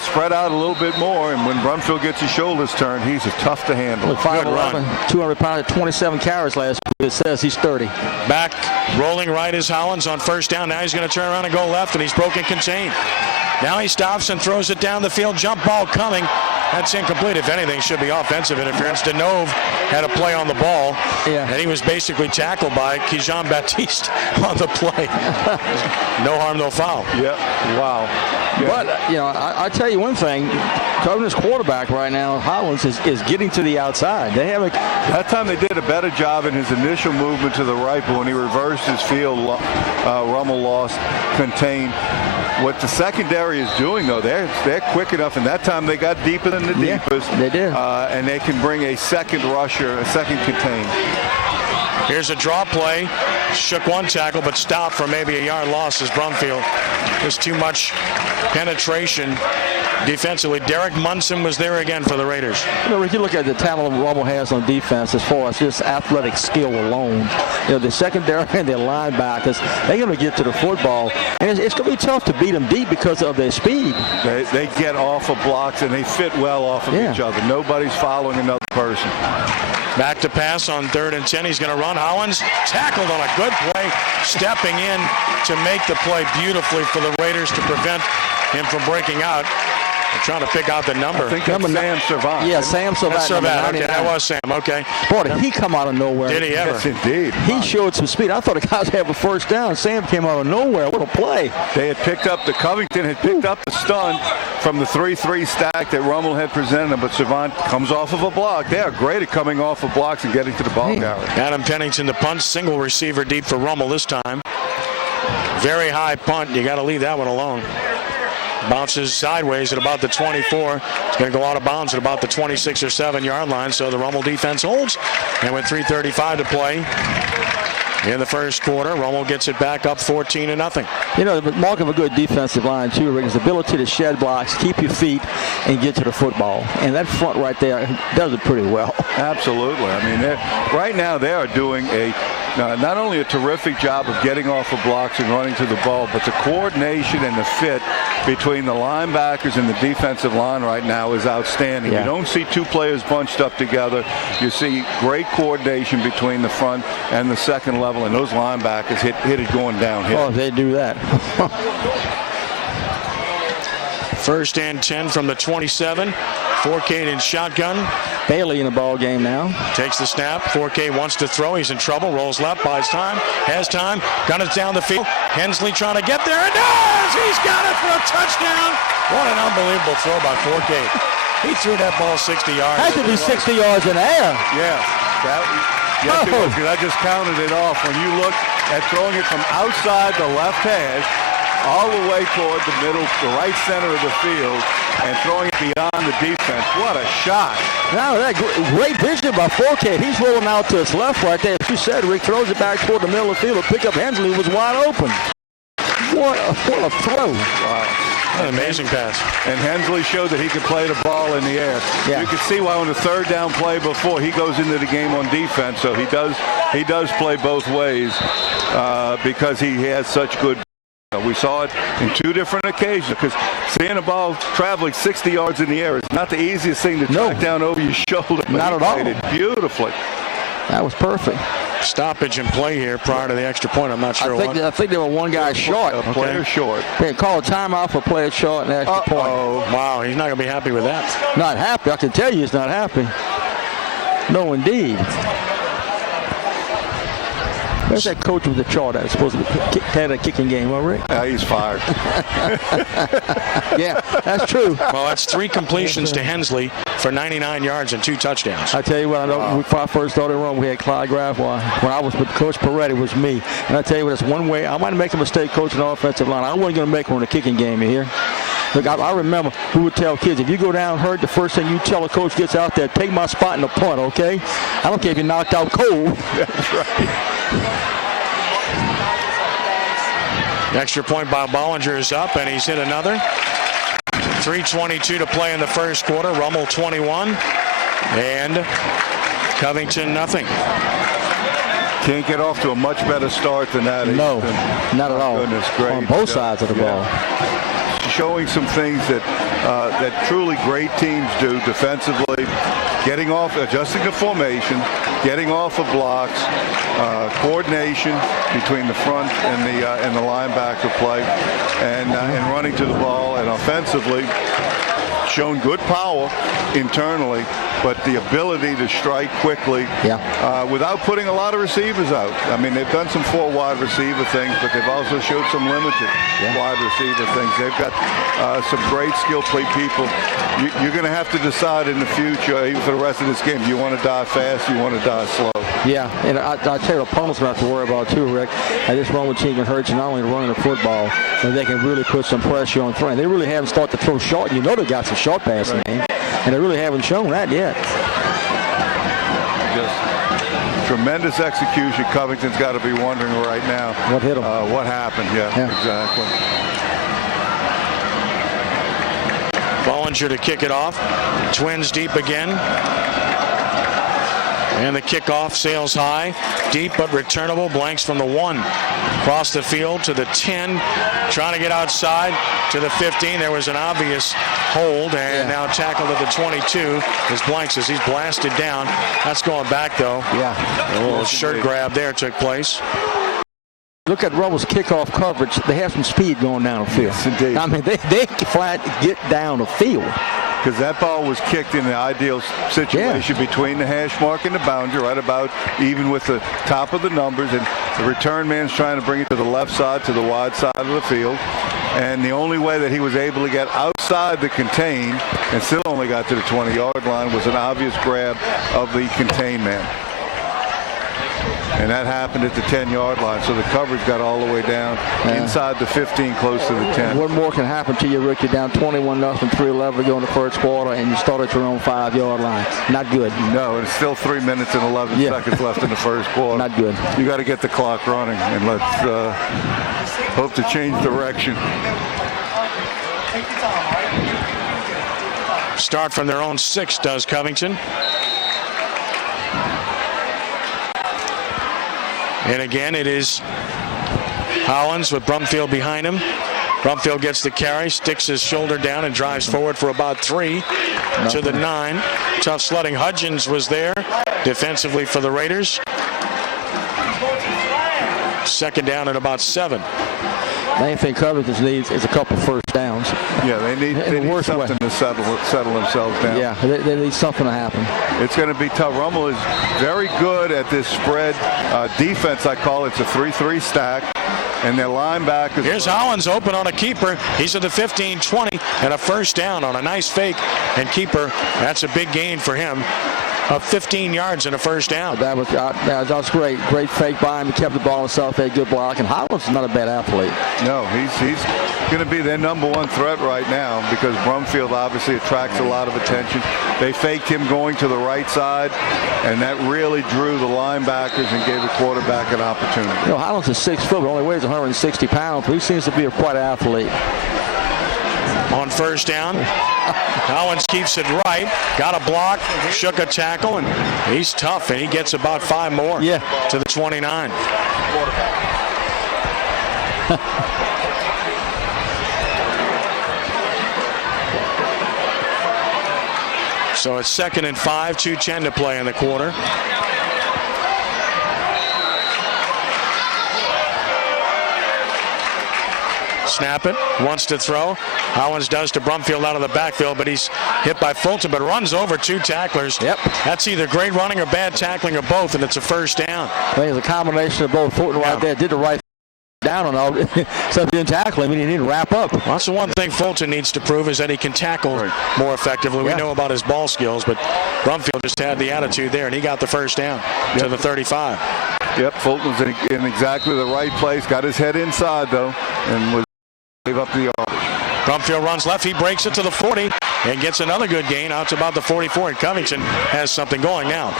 spread out a little bit more, and when Brumfield gets his shoulders turned, he's tough to handle. 5'11", 200 pounds, 27 carries last week. It says he's 30. Back, rolling right is Hollins on first down. Now he's going to turn around and go left, and he's broken contained. Now he stops and throws it down the field. Jump ball coming. That's incomplete. If anything, should be offensive interference. Denove had a play on the ball, and he was basically tackled by Kejon Baptiste on the play. No harm, no foul. Yep. Wow. Yeah. But, I tell you one thing. Covington's quarterback right now, Hollins, is getting to the outside. That time they did a better job in his initial movement to the right, but when he reversed his field, Rummel lost contained. What the secondary is doing, though, they're quick enough, and that time they got deeper than the deepest. They did. And they can bring a second rusher, a second contain. Here's a draw play. Shook 1 tackle, but stopped for maybe a yard loss as Brumfield. There's too much penetration defensively. Derek Munson was there again for the Raiders. Rick, you look at the talent Rummel has on defense as far as just athletic skill alone. The secondary and their linebackers, they're going to get to the football. And it's going to be tough to beat them deep because of their speed. They get off of blocks, and they fit well off of each other. Nobody's following another person. Back to pass on 3rd and 10. He's going to run. Hollins tackled on a good play, stepping in to make the play beautifully for the Raiders to prevent him from breaking out. I'm trying to pick out the number. I think that's Sam Servat. Yeah, Sam Servat. That's Servat. Okay, that was Sam. Okay. Boy, did he come out of nowhere. Did he ever? Yes, indeed. He showed some speed. I thought the guys had a first down. Sam came out of nowhere. What a play. Covington had picked up the stunt from the 3-3 stack that Rummel had presented him, but Servat comes off of a block. They are great at coming off of blocks and getting to the ball carrier. Adam Pennington, the punt, single receiver deep for Rummel this time. Very high punt. You got to leave that one alone. Bounces sideways at about the 24. It's going to go out of bounds at about the 26 or 7 yard line. So the Rummel defense holds. And with 3:35 to play in the first quarter, Rummel gets it back up 14-0. The mark of a good defensive line, too, Rick, is the ability to shed blocks, keep your feet, and get to the football. And that front right there does it pretty well. Absolutely. I mean, right now they are doing a not only a terrific job of getting off of blocks and running to the ball, but the coordination and the fit between the linebackers and the defensive line right now is outstanding. You don't see two players bunched up together. You see great coordination between the front and the second level, and those linebackers hit it going downhill. Oh, they do that. First and 10 from the 27. Forcade in shotgun. Bailey in the ball game now. Takes the snap. Forcade wants to throw. He's in trouble. Rolls left. Buys time. Has time. Gun it down the field. Hensley trying to get there. And does! He's got it for a touchdown. What an unbelievable throw by Forcade. He threw that ball 60 yards. Had to be 60 yards in the air. Yeah. Yes, it was, because I just counted it off. When you look at throwing it from outside the left hash all the way toward the middle, the right center of the field, and throwing it beyond the defense. What a shot. Now, that great vision by Forcade. He's rolling out to his left right there. As you said, Rick throws it back toward the middle of the field. Pick up Hensley, was wide open. What a throw. Wow. What an amazing pass. And Hensley showed that he could play the ball in the air. Yeah. You could see why on the third down play before he goes into the game on defense. So he does play both ways because he has such good. We saw it in two different occasions, because seeing a ball traveling 60 yards in the air is not the easiest thing to track down over your shoulder. Not at all. He played it beautifully. That was perfect. Stoppage in play here prior to the extra point. I'm not sure I think there were one guy short. A player short. They called a timeout for player short and extra point. Wow, he's not going to be happy with that. Not happy. I can tell you he's not happy. No, indeed. Where's that coach with the chart that's supposed to have a kicking game, huh, Rick? Yeah, he's fired. Yeah, that's true. Well, that's 3 completions to Hensley for 99 yards and 2 touchdowns. I tell you what, I know when I first started running, we had Clyde Gravois. When I was with Coach Peretti, it was me. And I tell you what, that's one way. I might make a mistake coaching the offensive line. I wasn't going to make one in the kicking game, you hear? Look, I remember we would tell kids, if you go down hurt, the first thing you tell a coach gets out there, take my spot in the punt, okay? I don't care if you're knocked out cold. That's right. The extra point by Bollinger is up, and he's hit another. 3:22 to play in the first quarter. Rummel 21, and Covington nothing. Can't get off to a much better start than that. No, not at all. Goodness gracious. On both sides of the ball. Showing some things that truly great teams do defensively, getting off, adjusting the formation, getting off of blocks, coordination between the front and the linebacker play, and running to the ball, and offensively shown good power internally, but the ability to strike quickly without putting a lot of receivers out. I mean, they've done some 4 wide receiver things, but they've also showed some limited wide receiver things. They've got some great skill play people. You're going to have to decide in the future, even for the rest of this game, you want to die fast, you want to die slow. Yeah, and I tell you, opponents don't have to worry about too, Rick. And this run with team can hurt you not only running the football, but they can really put some pressure on throwing. They really haven't started to throw short, and you know they got some short passing game, and they really haven't shown that yet. Just tremendous execution. Covington's got to be wondering right now what hit him. What happened? Yeah, exactly. Bollinger to kick it off. Twins deep again. And the kickoff sails high, deep but returnable. Blanks from the 1. Across the field to the 10. Trying to get outside to the 15. There was an obvious hold, and now tackled at the 22 is Blanks as he's blasted down. That's going back, though. Yeah. A little shirt grab there took place. Look at Rummel's kickoff coverage. They have some speed going down the field. Yes, indeed. I mean, they can flat get down the field. Because that ball was kicked in the ideal situation between the hash mark and the boundary, right about even with the top of the numbers, and the return man's trying to bring it to the left side, to the wide side of the field. And the only way that he was able to get outside the contain and still only got to the 20-yard line was an obvious grab of the contain man. And that happened at the 10-yard line, so the coverage got all the way down inside the 15, close to the 10. What more can happen to you, Rick? You're down 21-0, 3:11 to go in the first quarter, and you start at your own 5-yard line. Not good. No, it's still 3 minutes and 11 seconds left in the first quarter. Not good. You got to get the clock running, and let's hope to change direction. Start from their own 6 does Covington. And again, it is Hollins with Brumfield behind him. Brumfield gets the carry, sticks his shoulder down, and drives forward for about 3 to the 9. Tough sledding. Hudgens was there defensively for the Raiders. Second down at about 7. Main thing Covington needs is a couple first downs. Yeah, they need something to settle themselves down. Yeah, they need something to happen. It's going to be tough. Rummel is very good at this spread defense, I call it. It's a 3-3 stack. And their linebackers. Here's Hollins open on a keeper. He's at the 15-20 and a first down on a nice fake. And keeper, that's a big gain for him. Of 15 yards and a first down. That was great. Great fake by him. He kept the ball himself. Had good block. And Hollins is not a bad athlete. No, he's going to be their #1 threat right now because Brumfield obviously attracts a lot of attention. They faked him going to the right side, and that really drew the linebackers and gave the quarterback an opportunity. You know, Hollins is 6 foot, but only weighs 160 pounds. But he seems to be quite an athlete. On first down, Hollins keeps it right, got a block, shook a tackle, and he's tough, and he gets about 5 more to the 29. So it's 2nd and 5, 2:10 to play in the quarter. Snap it, wants to throw. Hollins does to Brumfield out of the backfield, but he's hit by Fulton, but runs over 2 tacklers. Yep. That's either great running or bad tackling or both, and it's a first down. I think it's a combination of both. Fulton right there did the right down on all, so he didn't tackle him, and he didn't wrap up. Well, that's the one thing Fulton needs to prove is that he can tackle more effectively. We know about his ball skills, but Brumfield just had the attitude there, and he got the first down to the 35. Yep, Fulton was in exactly the right place. Got his head inside, though, and gave up the yardage. Brumfield runs left. He breaks it to the 40 and gets another good gain out to about the 44. And Covington has something going now.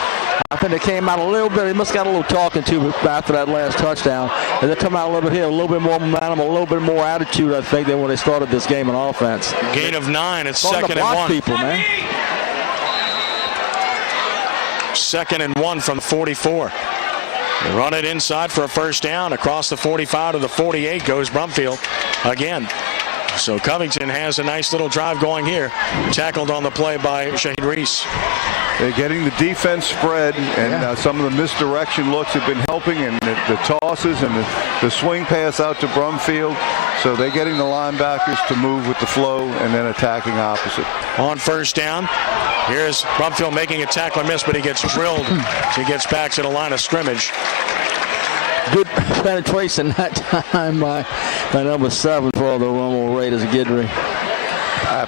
I think they came out a little bit. He must have got a little talking to after that last touchdown. And they come out a little bit here, a little bit more momentum, a little bit more attitude, I think, than when they started this game on offense. Gain of 9. It's 2nd and 1. People, man. 2nd and 1 from the 44. They run it inside for a first down. Across the 45 to the 48 goes Brumfield again. So Covington has a nice little drive going here. Tackled on the play by Shaheed Reese. They're getting the defense spread, and some of the misdirection looks have been helping, and the tosses and the swing pass out to Brumfield. So they're getting the linebackers to move with the flow and then attacking opposite. On first down, here's Brumfield making a tackle miss, but he gets drilled. So he gets back to the line of scrimmage. Good penetration that time by number 7 for the Rummel Raiders, Guidry.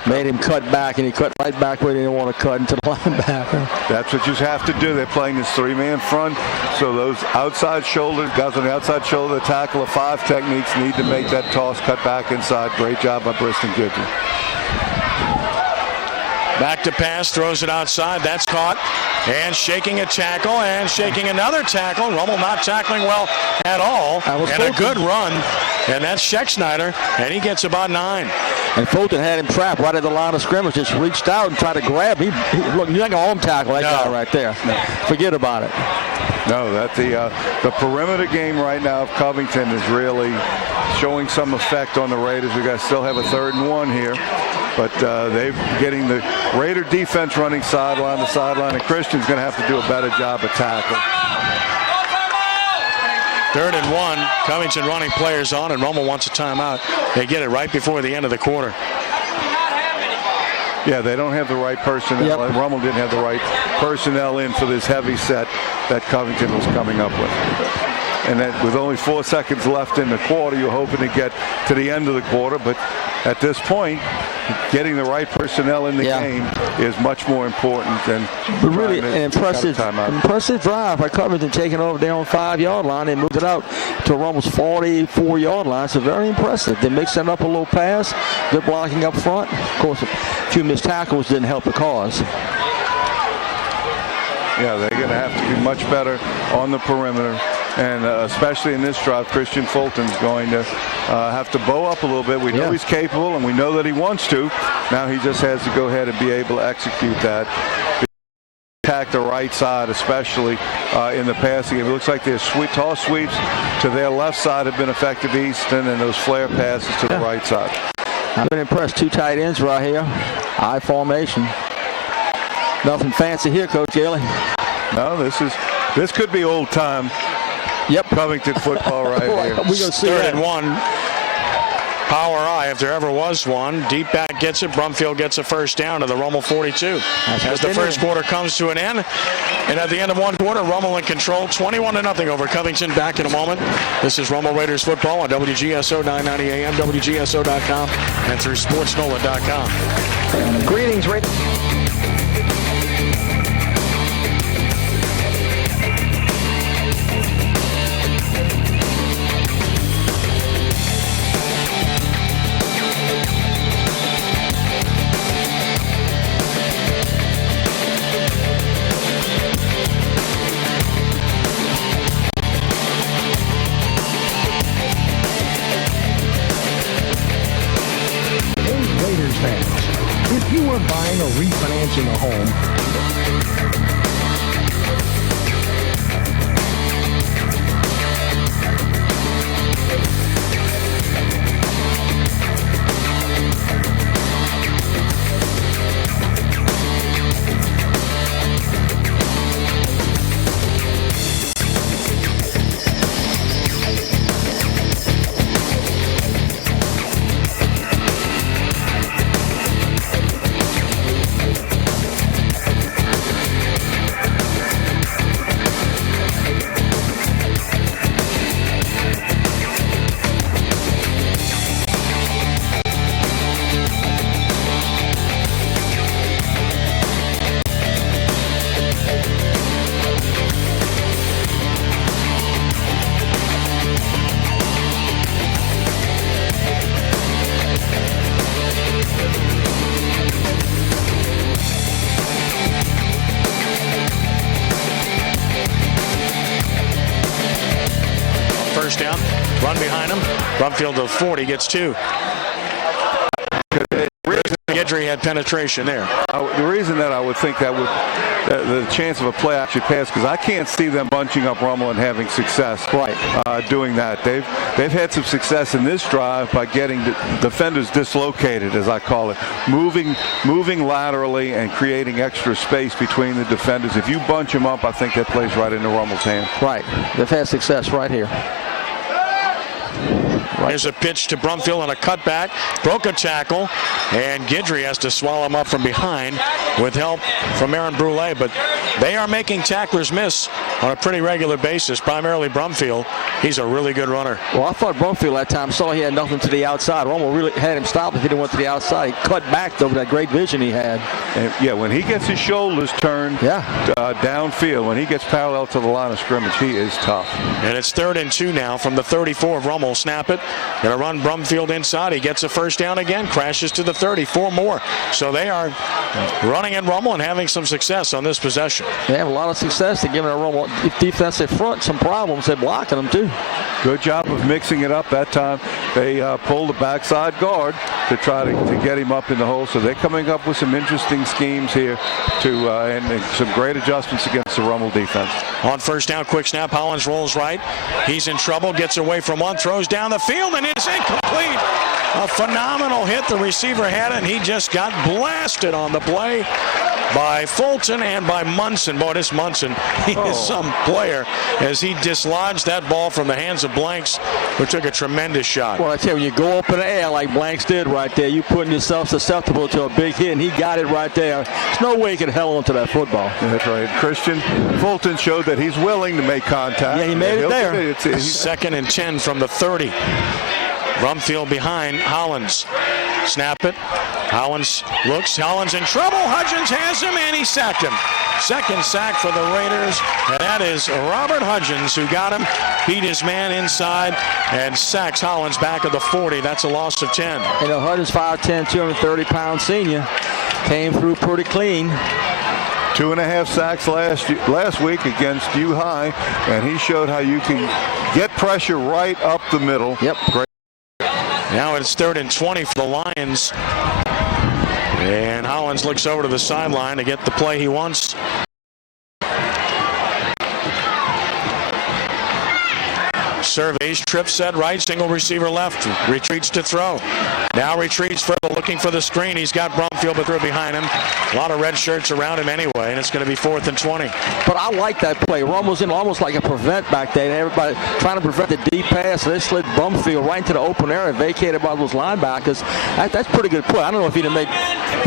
Made him cut back, and he cut right back where he didn't want to cut into the linebacker. That's what you have to do. They're playing this 3-man front, so those outside shoulder, guys on the outside shoulder, the tackle of 5 techniques need to make that toss, cut back inside. Great job by Briston Guidry. Back to pass, throws it outside. That's caught. And shaking a tackle and shaking another tackle. Rummel not tackling well at all. And a good run. And that's Schexnayder. And he gets about 9. And Fulton had him trapped right at the line of scrimmage. Just reached out and tried to grab. Look, you're not going to home tackle that guy right there. No. Forget about it. No, that the perimeter game right now of Covington is really showing some effect on the Raiders. We still have a 3rd and 1 here. But they're getting the Raider defense running sideline to sideline, and Christian's going to have to do a better job of tackling. 3rd and 1. Covington running players on, and Rummel wants a timeout. They get it right before the end of the quarter. Yeah, they don't have the right personnel. Yep. Rummel didn't have the right personnel in for this heavy set that Covington was coming up with. And that with only 4 seconds left in the quarter, you're hoping to get to the end of the quarter. But at this point, getting the right personnel in the game is much more important than. But really, an impressive drive by Covington, taking over their own 5-yard line and moved it out to Rummel's 44-yard line. So very impressive. They mixed it up a little pass, good blocking up front. Of course, a few missed tackles didn't help the cause. Yeah, they're going to have to be much better on the perimeter. And especially in this drive, Christian Fulton's going to have to bow up a little bit. We know he's capable, and we know that he wants to. Now he just has to go ahead and be able to execute that. attack the right side, especially in the passing game. It looks like their toss sweeps to their left side have been effective, Easton, and those flare passes to the right side. I've been impressed. 2 tight ends right here. I formation. Nothing fancy here, Coach Gailey. No, this could be old time. Yep. Covington football right here. We're going to see 3rd and 1. Power I, if there ever was one. Deep back gets it. Brumfield gets a first down to the Rummel 42. As the first quarter comes to an end. And at the end of one quarter, Rummel in control, 21-0 over Covington. Back in a moment. This is Rummel Raiders football on WGSO 990 AM, WGSO.com, and through Sportsnola.com. Greetings, Rick. If you were buying or refinancing a home, First down, run behind him. Brumfield to 40, gets 2. Guidry had penetration there. The reason that I would think that would the chance of a play action pass, because I can't see them bunching up Rummel and having success doing that. They've had some success in this drive by getting the defenders dislocated, as I call it, moving laterally and creating extra space between the defenders. If you bunch them up, I think that plays right into Rummel's hand. Right. They've had success right here. Here's a pitch to Brumfield on a cutback. Broke a tackle, and Guidry has to swallow him up from behind with help from Aaron Brule. But they are making tacklers miss on a pretty regular basis, primarily Brumfield. He's a really good runner. Well, I thought Brumfield that time saw he had nothing to the outside. Rummel really had him stopped if he didn't want to the outside. He cut back over that great vision he had. And yeah, when he gets his shoulders turned downfield, when he gets parallel to the line of scrimmage, he is tough. And it's 3rd and 2 now from the 34 of Rummel. Snap it. Going to run Brumfield inside. He gets a first down again. Crashes to the 30. 4 more. So they are running in Rummel and having some success on this possession. They have a lot of success. They're giving a Rummel defensive front some problems. They're blocking them too. Good job of mixing it up that time. They pulled the backside guard to try to get him up in the hole. So they're coming up with some interesting schemes here and some great adjustments against the Rummel defense. On first down, quick snap. Hollins rolls right. He's in trouble. Gets away from one. Throws down the field, and it's incomplete. A phenomenal hit. The receiver had it, and he just got blasted on the play by Fulton and by Munson. Boy, this Munson, he is some player, as he dislodged that ball from the hands of Blanks, who took a tremendous shot. Well, I tell you, when you go up in the air like Blanks did right there, you're putting yourself susceptible to a big hit, and he got it right there. There's no way he could held onto that football. That's right. Christian Fulton showed that he's willing to make contact. Yeah, he made it there. It's 2nd and 10 from the 30. Brumfield behind Hollins. Snap it. Hollins looks. Hollins in trouble. Hudgens has him, and he sacked him. Second sack for the Raiders, and that is Robert Hudgens, who got him, beat his man inside, and sacks Hollins back at the 40. That's a loss of 10. You know, Hudgens, 5'10", 230-pound senior, came through pretty clean. 2.5 sacks last week against U High, and he showed how you can get pressure right up the middle. Yep. Great. Now it's 3rd and 20 for the Lions. And Hollins looks over to the sideline to get the play he wants. Surveys, trip set right, single receiver left, retreats to throw. Now retreats further, looking for the screen. He's got Brumfield but through behind him. A lot of red shirts around him anyway, and it's going to be 4th and 20. But I like that play. Rummel's in almost like a prevent back there. And everybody trying to prevent the deep pass. So they slid Brumfield right into the open area, vacated by those linebackers. That's pretty good play. I don't know if he'd have made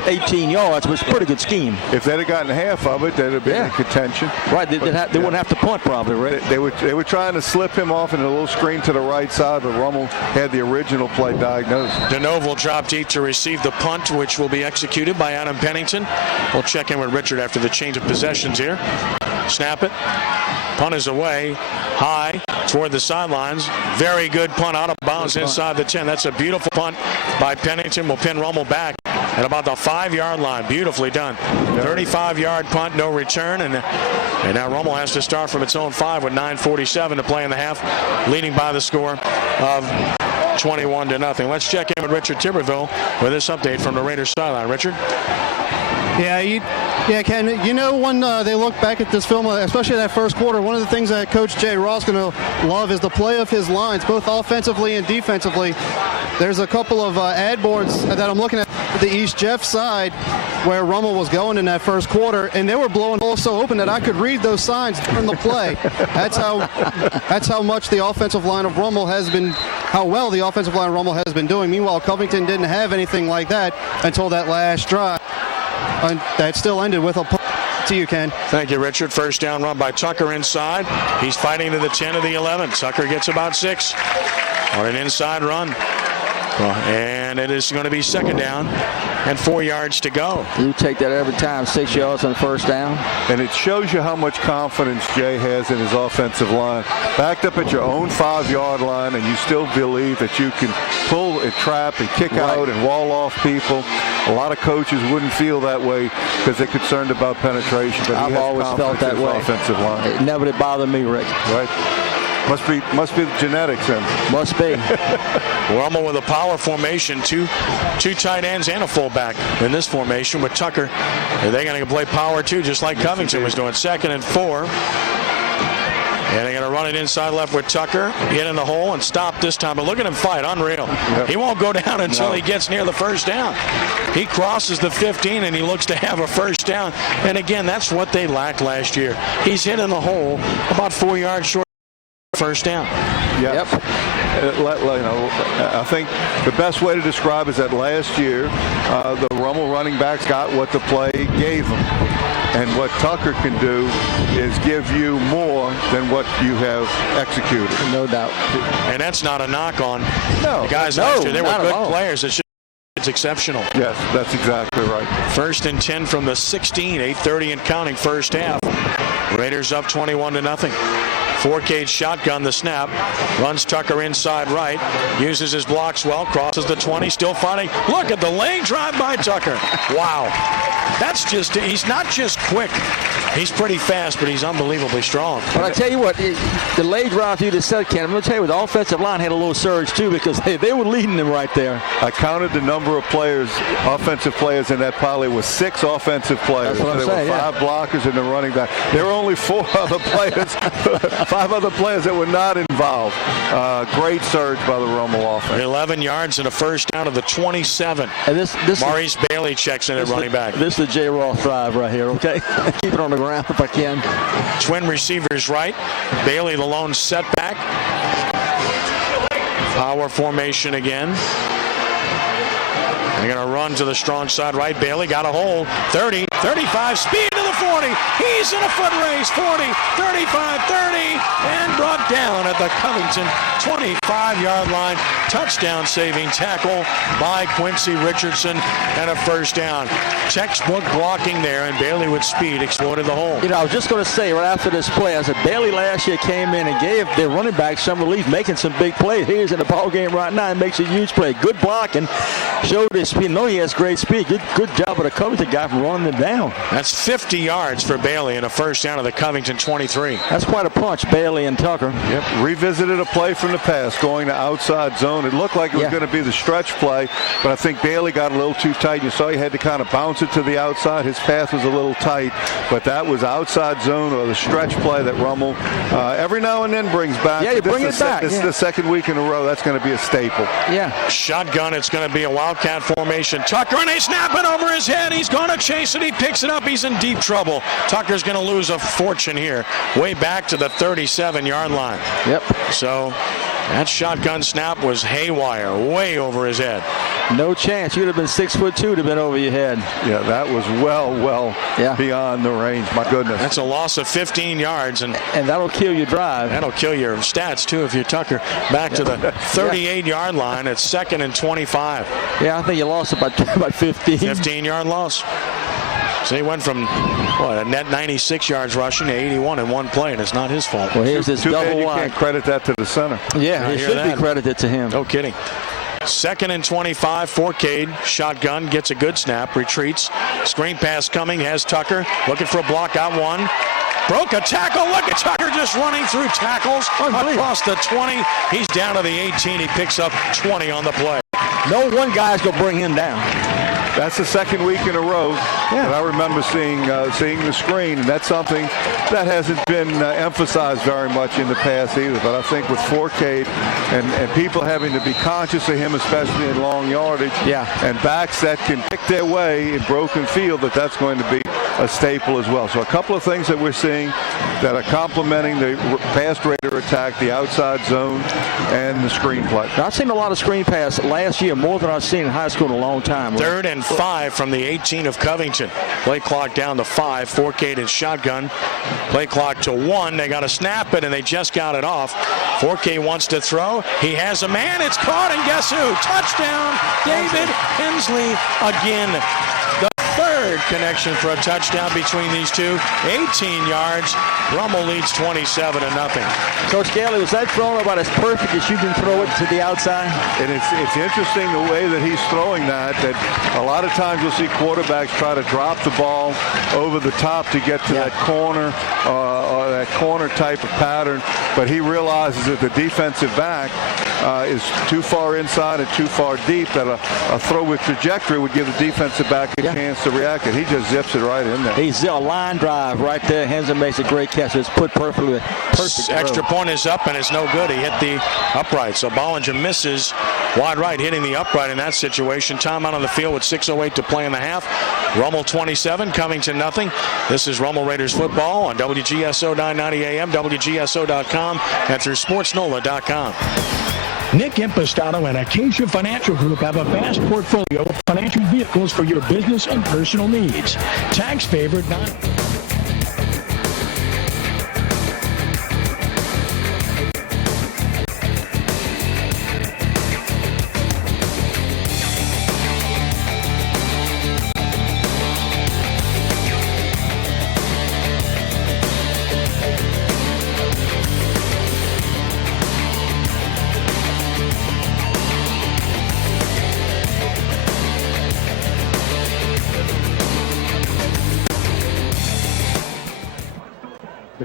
18 yards, but it's a pretty good scheme. If they'd have gotten half of it, they'd have been in contention. Right, they wouldn't have to punt probably, right? They were trying to slip him off in a little screen to the right side, but Rummel had the original play diagnosed. DeNove will drop deep to receive the punt, which will be executed by Adam Pennington. We'll check in with Richard after the change of possessions here. Snap it. Punt is away, high toward the sidelines. Very good punt out of bounds inside the 10. That's a beautiful punt by Pennington. Will pin Rummel back at about the 5-yard line. Beautifully done. 35-yard punt, no return, and now Rummel has to start from its own 5 with 9:47 to play in the half, leading by the score of 21-0. Let's check in with Richard Tiberville with this update from the Raiders sideline. Richard? Yeah, Ken, you know, when they look back at this film, especially that first quarter, one of the things that Coach Jay Ross is going to love is the play of his lines, both offensively and defensively. There's a couple of ad boards that I'm looking at the East Jeff side where Rummel was going in that first quarter, and they were blowing holes so open that I could read those signs from the play. That's how much the offensive line of Rummel has been, how well the offensive line of Rummel has been doing. Meanwhile, Covington didn't have anything like that until that last drive. And that still ended with a punt. To you, Ken. Thank you, Richard. First down run by Tucker inside. He's fighting to the 10 of the 11. Tucker gets about 6 on an inside run. And it is going to be 2nd down and 4 yards to go. You take that every time, 6 yards on first down. And it shows you how much confidence Jay has in his offensive line. Backed up at your own 5-yard line, and you still believe that you can pull a trap and kick out and wall off people. A lot of coaches wouldn't feel that way because they're concerned about penetration. But I've always felt that way. Offensive line. It never did bother me, Rick. Right. Must be the genetics then. Must be. Rummel with a power formation, two tight ends and a fullback in this formation with Tucker. They're going to play power too, just like Covington was doing. 2nd and 4. And they're going to run it inside left with Tucker. Get in the hole and stop this time. But look at him fight. Unreal. Yep. He won't go down until he gets near the first down. He crosses the 15 and he looks to have a first down. And again, that's what they lacked last year. He's hit in the hole about 4 yards short. First down. Yep. I think the best way to describe is that last year the Rummel running backs got what the play gave them. And what Tucker can do is give you more than what you have executed. No doubt. And that's not a knock on the guys last year. They were good players. It's exceptional. Yes, that's exactly right. 1st and 10 from the 16, 8:30 and counting first half. Raiders up 21-0. 4-cage shotgun the snap. Runs Tucker inside right. Uses his blocks well. Crosses the 20. Still fighting. Look at the lane drive by Tucker. Wow. That's just, he's not just quick. He's pretty fast, but he's unbelievably strong. But I tell you what, the lay drive you just said, Ken, I'm going to tell you, the offensive line had a little surge too because they were leading them right there. I counted the number of players, offensive players in that pile. It was 6 offensive players. That's what I'm saying, were 5 blockers and the running back. There were only 4 other players, 5 other players that were not involved. Great surge by the Rummel offense. 11 yards and a first down of the 27. And this Maurice Bailey checks in at running back. This is the J. Roth drive right here, okay? Keep it on the ground if I can. Twin receivers right. Bailey the lone setback. Power formation again. They're going to run to the strong side right. Bailey got a hole. 30, 35, speed to the 40. He's in a foot race. 40, 35, 30, and brought down at the Covington 25-yard line. Touchdown saving tackle by Quincy Richardson and a first down. Textbook blocking there, and Bailey with speed exploited the hole. You know, I was just going to say right after this play, I said Bailey last year came in and gave their running back some relief, making some big plays. He's in the ball game right now and makes a huge play. Good blocking. Showed his speed. No, he has great speed. Good job of the Covington guy from running him down. That's 50 yards for Bailey and a first down of the Covington 23. That's quite a punch, Bailey and Tucker. Yep, revisited a play from the past, going to outside zone. It looked like it was going to be the stretch play, but I think Bailey got a little too tight. You saw he had to kind of bounce it to the outside. His path was a little tight, but that was outside zone or the stretch play that Rummel every now and then brings back. Yeah, you bring it back. This is the second week in a row. That's going to be a staple. Yeah. Shotgun, it's going to be a wildcat formation. Tucker, and they snap it over his head. He's going to chase it. He picks it up. He's in deep trouble. Tucker's going to lose a fortune here. Way back to the 37-yard line. Yep. So that shotgun snap was haywire, way over his head. No chance. You'd have been 6'2" to have been over your head. Yeah, that was well beyond the range. My goodness. That's a loss of 15 yards. And that'll kill your drive. That'll kill your stats, too, if you're Tucker. Back to the 38-yard line. It's 2nd and 25. Yeah, I think you lost about 15. 15-yard loss. So he went from, a net 96 yards rushing to 81 in one play, and it's not his fault. Well, here's this double wide. You can't credit that to the center. Yeah, it should be credited to him. No kidding. 2nd and 25, Forcade, shotgun, gets a good snap, retreats. Screen pass coming, has Tucker, looking for a block, got one. Broke a tackle, look at Tucker just running through tackles across the 20. He's down to the 18, he picks up 20 on the play. No one guy's going to bring him down. That's the second week in a row that I remember seeing the screen, and that's something that hasn't been emphasized very much in the past either. But I think with Forcade and people having to be conscious of him, especially in long yardage, and backs that can pick their way in broken field, that's going to be a staple as well. So a couple of things that we're seeing that are complementing the pass raider attack, the outside zone, and the screen play. I've seen a lot of screen pass last year, more than I've seen in high school in a long time. 3rd and 5 from the 18 of Covington. Play clock down to 5. Forcade and shotgun. Play clock to 1. They got to snap it, and they just got it off. Forcade wants to throw. He has a man. It's caught, and guess who? Touchdown, David Hensley again. The 3rd connection for a touchdown between these two. 18 yards. Rummel leads 27-0. Coach Gailey, was that thrown about as perfect as you can throw it to the outside? And it's interesting the way that he's throwing that a lot of times you'll see quarterbacks try to drop the ball over the top to get to that corner or that corner type of pattern, but he realizes that the defensive back is too far inside and too far deep, that a throw with trajectory would give the defensive back a chance to react, and he just zips it right in there. He's a line drive right there. Hensley makes a great catch. It's put perfectly. Perfect extra point is up, and it's no good. He hit the upright. So Bollinger misses wide right, hitting the upright in that situation. Timeout on the field with 6:08 to play in the half. Rummel 27, Covington nothing. This is Rummel Raiders football on WGSO 990 AM, WGSO.com, and through Sportsnola.com. Nick Impastato and Acacia Financial Group have a vast portfolio of financial vehicles for your business and personal needs. Tax favored, not...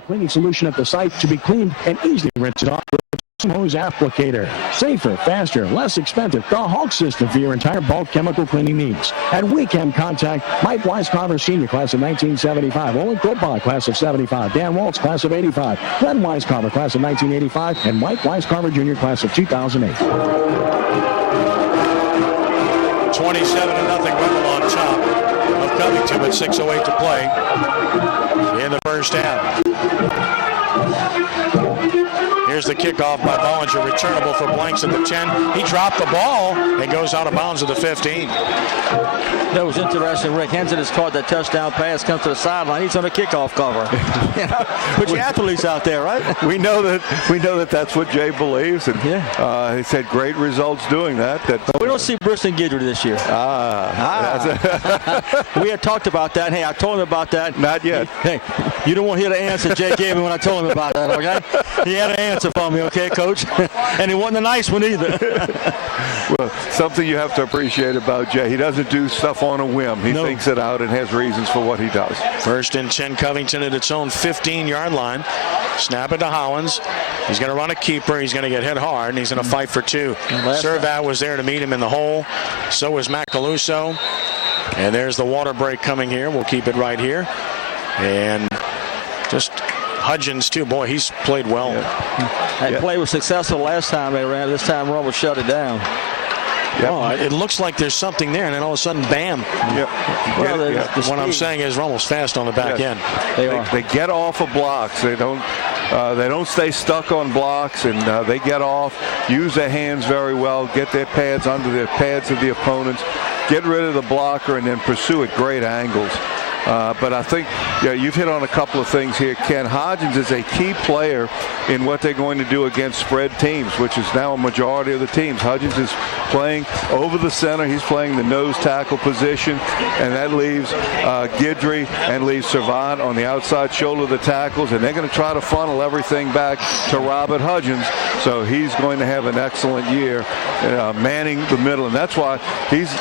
cleaning solution at the site to be cleaned and easily rinsed off with the hose applicator. Safer, faster, less expensive. The Hulk system for your entire bulk chemical cleaning needs. At Weekend, contact Mike Weiscarver, Senior, class of 1975. Olin Kropala, class of 75. Dan Waltz, class of 85. Glenn Weiscarver, class of 1985. And Mike Weiscarver, Jr., class of 2008. 27-0 Rummel on top of Covington with 6:08 to play in the first half. Here's the kickoff by Bollinger, returnable for Blanks at the 10. He dropped the ball and goes out of bounds at the 15. That was interesting. Rick Henson has caught that touchdown pass, comes to the sideline. He's on a kickoff cover. Put your athletes out there, right? We know that that's what Jay believes, and he's had great results doing that. We don't see Briston Guidry this year. We had talked about that. Hey, I told him about that. Not yet. Hey, you don't want to hear the answer Jay gave me when I told him about that, okay? He had an answer for me, okay, Coach? And he wasn't a nice one either. Well, something you have to appreciate about Jay, he doesn't do stuff on a whim. He thinks it out and has reasons for what he does. 1st and 10, Covington at its own 15-yard line. Snap it to Howens. He's going to run a keeper. He's going to get hit hard, and he's going to fight for 2. Servat was there to meet him in the hole. So was Macaluso. And there's the water break coming here. We'll keep it right here. And just Hudgens, too. Boy, he's played well. That play was successful last time they ran. This time, Rummel shut it down. Oh, it looks like there's something there, and then all of a sudden, bam. Well, what I'm saying is Rummel's fast on the back end. They get off of blocks. They don't stay stuck on blocks, and they get off, use their hands very well, get their pads under the pads of the opponents, get rid of the blocker, and then pursue at great angles. But I think you've hit on a couple of things here. Ken, Hodgins is a key player in what they're going to do against spread teams, which is now a majority of the teams. Hodgins is playing over the center. He's playing the nose tackle position, and that leaves Guidry and leaves Servat on the outside shoulder of the tackles, and they're going to try to funnel everything back to Robert Hudgens. So he's going to have an excellent year manning the middle, and that's why he's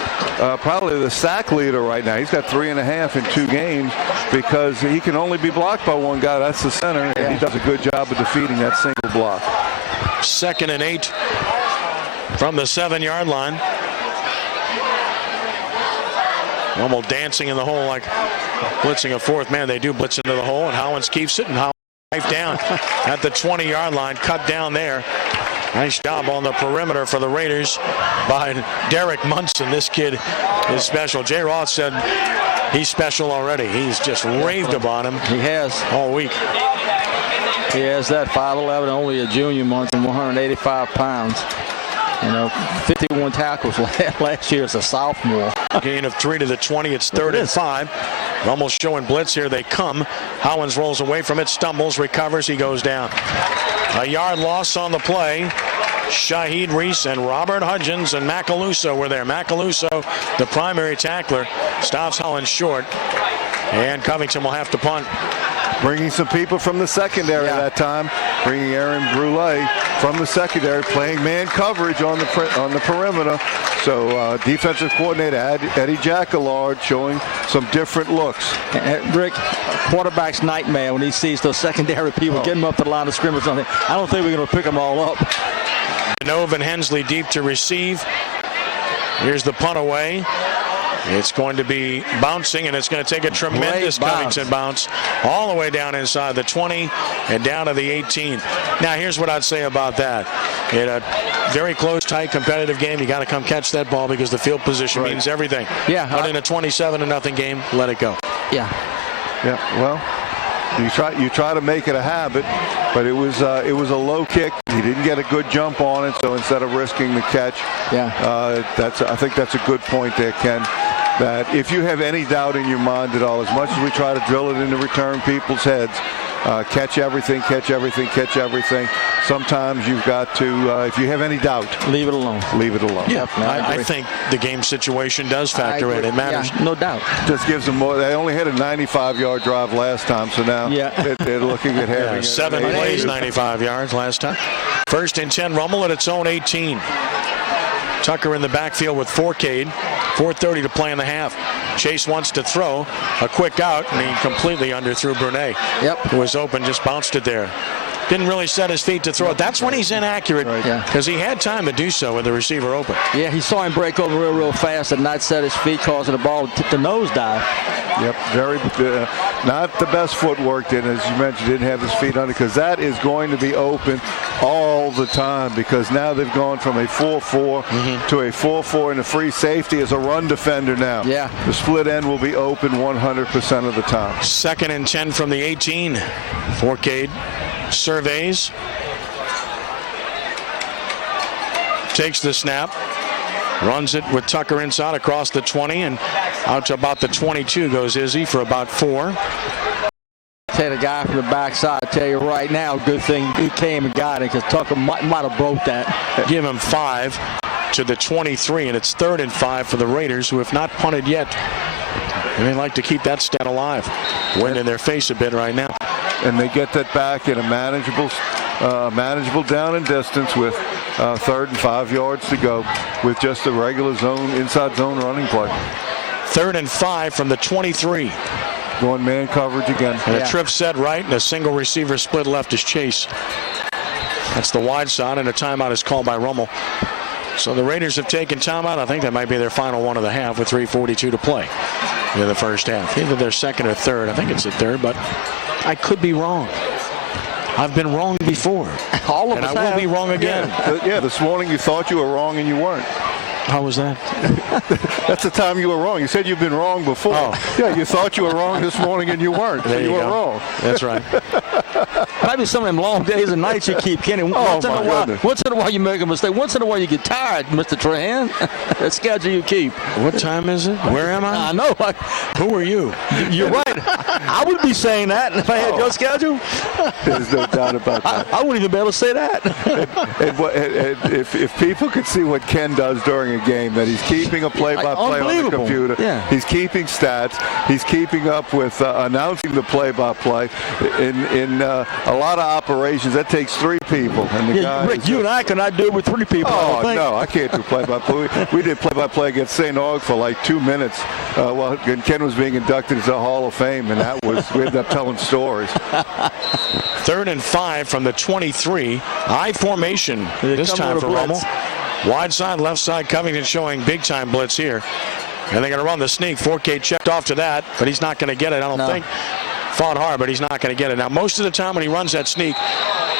probably the sack leader right now. He's got 3.5 in 2 games because he can only be blocked by one guy. That's the center, and he does a good job of defeating that single block. 2nd and 8 from the 7-yard line. Rummel dancing in the hole like blitzing a 4th man. They do blitz into the hole, and Howens keeps it, and Howens down at the 20-yard line, cut down there. Nice job on the perimeter for the Raiders by Derek Munson. This kid is special. Jay Roth said he's special already. He's just raved about him. He has. All week. He has that 5'11", only a junior, Munson, 185 pounds. 51 tackles last year as a sophomore. Gain of 3 to the 20. It's 3rd and 5. Rummel's showing blitz here. They come. Howens rolls away from it, stumbles, recovers. He goes down. A yard loss on the play. Shaheed Reese and Robert Hudgens and Macaluso were there. Macaluso, the primary tackler, stops Howens short. And Covington will have to punt. Bringing some people from the secondary that time. Bringing Aaron Brule from the secondary, playing man coverage on the perimeter. So defensive coordinator Eddie Jackallard showing some different looks. Rick, quarterback's nightmare when he sees those secondary people getting him up the line of scrimmage. I don't think we're going to pick them all up. Denove and Hensley deep to receive. Here's the punt away. It's going to be bouncing, and it's going to take a tremendous Covington bounce all the way down inside the 20 and down to the 18. Now, here's what I'd say about that. In a very close, tight, competitive game, you got to come catch that ball because the field position means everything. Yeah. But in a 27-0 game, let it go. Yeah. Well, you try to make it a habit, but it was a low kick. He didn't get a good jump on it, so instead of risking the catch, I think that's a good point there, Ken. That if you have any doubt in your mind at all, as much as we try to drill it into return people's heads, catch everything, catch everything, catch everything. Sometimes you've got to, if you have any doubt, leave it alone. Leave it alone. Yeah, I think the game situation does factor in. It matters. Yeah, no doubt. Just gives them more. They only had a 95-yard drive last time, so now they're looking at having 7 plays, 95 yards last time. 1st and 10, Rummel at its own 18. Tucker in the backfield with Forcade. 4:30 to play in the half. Chase wants to throw a quick out, and he completely underthrew Brunet. Who was open, just bounced it there. Didn't really set his feet to throw it. That's when he's inaccurate, because he had time to do so with the receiver open. Yeah, he saw him break over real fast and not set his feet, causing the ball to nosedive. Yep, not the best footwork. Then, as you mentioned, didn't have his feet under, because that is going to be open all the time, because now they've gone from a 4-4 to a 4-4, and the free safety is a run defender now. Yeah. The split end will be open 100% of the time. 2nd and 10 from the 18. Forcade surveys. Takes the snap. Runs it with Tucker inside across the 20 and out to about the 22 goes Izzy for about 4. Take the guy from the backside. I tell you right now, good thing he came and got it, because Tucker might have broke that. Give him 5 to the 23, and it's 3rd and 5 for the Raiders, who have not punted yet. And they like to keep that stat alive. Wind in their face a bit right now. And they get that back in a manageable manageable down and distance with 3rd and 5 yards to go with just a regular inside zone running play. 3rd and 5 from the 23. Going man coverage again. And a trip set right and a single receiver split left is Chase. That's the wide side, and a timeout is called by Rummel. So the Raiders have taken timeout. I think that might be their final one of the half with 3:42 to play in the first half. Either their second or third. I think it's the third, but I could be wrong. I've been wrong before. All of us and I will be wrong again. Yeah, this morning you thought you were wrong and you weren't. How was that? That's the time you were wrong. You said you've been wrong before. Oh. Yeah, you thought you were wrong this morning and you weren't. There so you were wrong. That's right. Maybe some of them long days and nights you keep, Kenny. Once in a while you make a mistake. Once in a while you get tired, Mr. Trahan. That schedule you keep. What time is it? Where am I? I know. Who are you? You're right. I would be saying that if I had your schedule. There's no doubt about that. I wouldn't even be able to say that. If people could see what Ken does during a game, that he's keeping a play-by-play on the computer. Yeah. He's keeping stats. He's keeping up with announcing the play-by-play. In a lot of operations, that takes 3 people. And the guy Rick, you and I cannot do it with 3 people. Oh, no, I can't do play-by-play. We did play-by-play against St. Aug for like 2 minutes while Ken was being inducted into the Hall of Fame, and we ended up telling stories. 3rd and 5 from the 23. I formation this time for Rummel. Wide side, left side, Covington showing big-time blitz here. And they're going to run the sneak. Forte checked off to that, but he's not going to get it, I don't think. Fought hard, but he's not going to get it. Now, most of the time when he runs that sneak,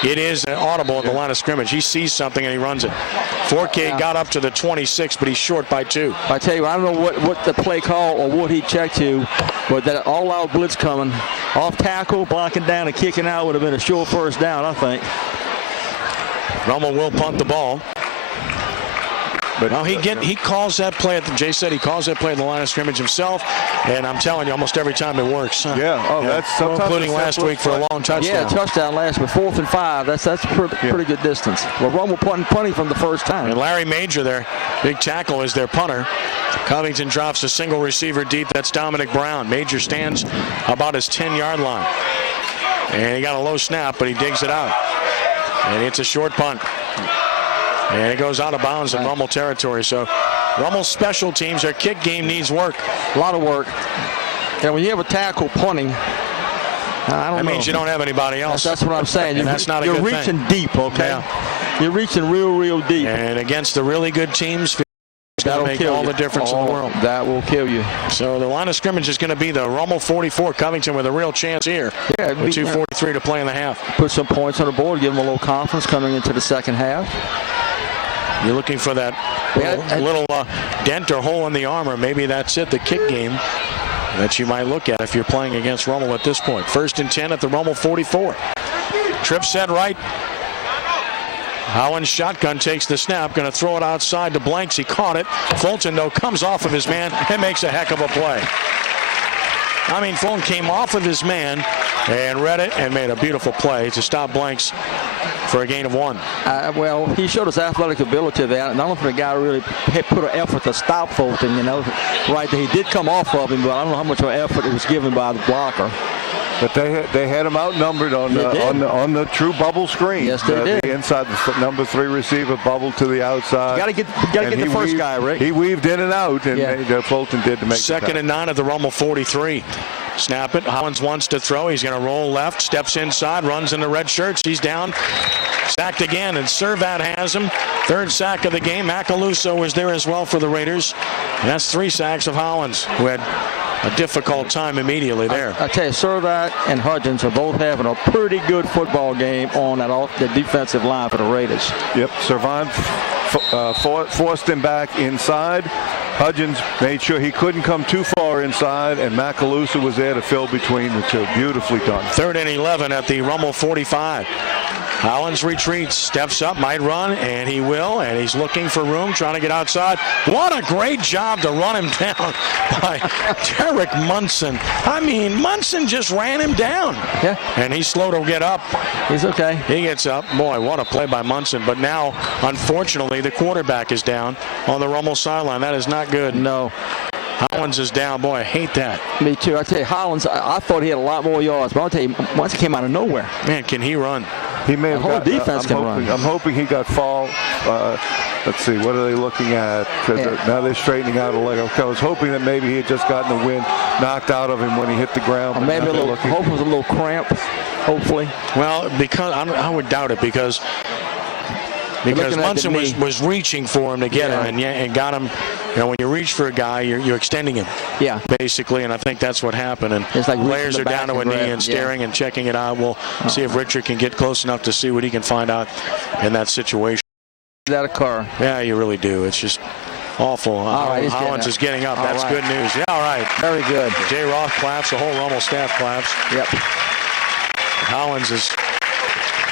it is audible at the line of scrimmage. He sees something and he runs it. Forte got up to the 26, but he's short by 2. I tell you, I don't know what the play call or what he checked to, but that all-out blitz coming. Off tackle, blocking down and kicking out would have been a sure first down, I think. Rummel will punt the ball. But no, he calls that play. Jay said he calls that play at the line of scrimmage himself, and I'm telling you, almost every time it works. Yeah. Oh, that's sometimes including last week for a long touchdown. Yeah, touchdown last week, 4th and 5. That's pretty good distance. Well, Rummel punting from the first time. And Larry Major, their big tackle, is their punter. Covington drops a single receiver deep. That's Dominic Brown. Major stands about his 10-yard line, and he got a low snap, but he digs it out, and it's a short punt. And it goes out of bounds in Rummel territory. So Rummel's special teams, their kick game needs work. A lot of work. And when you have a tackle punting, that means you don't have anybody else. That's what I'm saying. And that's not a good thing. You're reaching deep, okay? Yeah. You're reaching real deep. And against the really good teams, that'll make all the difference in the world. That will kill you. So the line of scrimmage is going to be the Rummel 44. Covington with a real chance here. Yeah, with 2:43 to play in the half. Put some points on the board, give them a little confidence coming into the second half. You're looking for that little dent or hole in the armor. Maybe that's it, the kick game that you might look at if you're playing against Rummel at this point. 1st and 10 at the Rummel 44. Trip set right. Howland's shotgun takes the snap, going to throw it outside to Blanks. He caught it. Fulton, though, comes off of his man and makes a heck of a play. I mean, Fulton came off of his man and read it and made a beautiful play to stop Blanks for a gain of 1. Well, he showed his athletic ability there. And I don't think the guy really put an effort to stop Fulton, right there. He did come off of him, but I don't know how much of an effort it was given by the blocker. But they had him outnumbered on the true bubble screen. Yes, they did. The inside, the number 3 receiver bubbled to the outside. You got to get the first guy, Rick. He weaved in and out, and Fulton did to make 2nd and 9 at the Rummel 43. Snap it. Hollins wants to throw. He's going to roll left, steps inside, runs in the red shirts. He's down. Sacked again, and Servat has him. 3rd sack of the game. Macaluso was there as well for the Raiders. And that's 3 sacks of Hollins, who had a difficult time immediately there. I tell you, Servat and Hudgens are both having a pretty good football game on the defensive line for the Raiders. Yep, Servat forced him back inside. Hudgens made sure he couldn't come too far inside, and Macaluso was there to fill between the two. Beautifully done. 3rd and 11 at the Rummel 45. Hollins retreats, steps up, might run, and he will, and he's looking for room, trying to get outside. What a great job to run him down by Derek Munson. I mean, Munson just ran him down. Yeah. And he's slow to get up. He's okay. He gets up. Boy, what a play by Munson. But now, unfortunately, the quarterback is down on the Rummel sideline. That is not good. No. Hollins is down. Boy, I hate that. Me too. I tell you, Hollins, I thought he had a lot more yards, but I'll tell you, once he came out of nowhere. Man, can he run? He may have got, defense can run. I'm hoping he got fouled. Let's see, what are they looking at? Now they're straightening out a leg. I was hoping that maybe he had just gotten the wind knocked out of him when he hit the ground. Or maybe hope it was a little cramp, hopefully. Well, because I would doubt it because Munson was reaching for him to get him and got him. You know, when you reach for a guy, you're extending him. Yeah. Basically, and I think that's what happened. And it's like players are down to a knee and staring and checking it out. We'll see if Richard can get close enough to see what he can find out in that situation. That a car? Yeah, you really do. It's just awful. All right, Hollins is getting up. That's good news. Yeah, all right. Very good. Jay Roth claps. The whole Rummel staff claps. Yep. Hollins is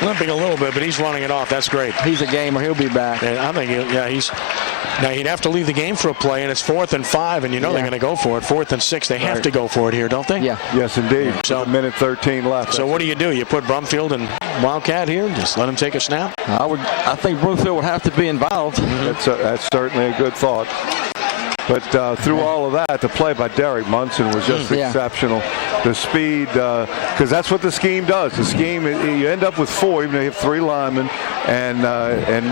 limping a little bit, but he's running it off. That's great. He's a gamer. He'll be back. And I think, now he'd have to leave the game for a play, and it's 4th and 5, and you know they're going to go for it. 4th and 6, they have to go for it here, don't they? Yeah. Yes, indeed. So, minute 13 left. So what do? You put Brumfield and Wildcat here? Just let him take a snap? I think Brumfield would have to be involved. Mm-hmm. That's certainly a good thought. But through all of that, the play by Derek Munson was just exceptional. The speed, because that's what the scheme does. The scheme, you end up with 4, even though you have 3 linemen, and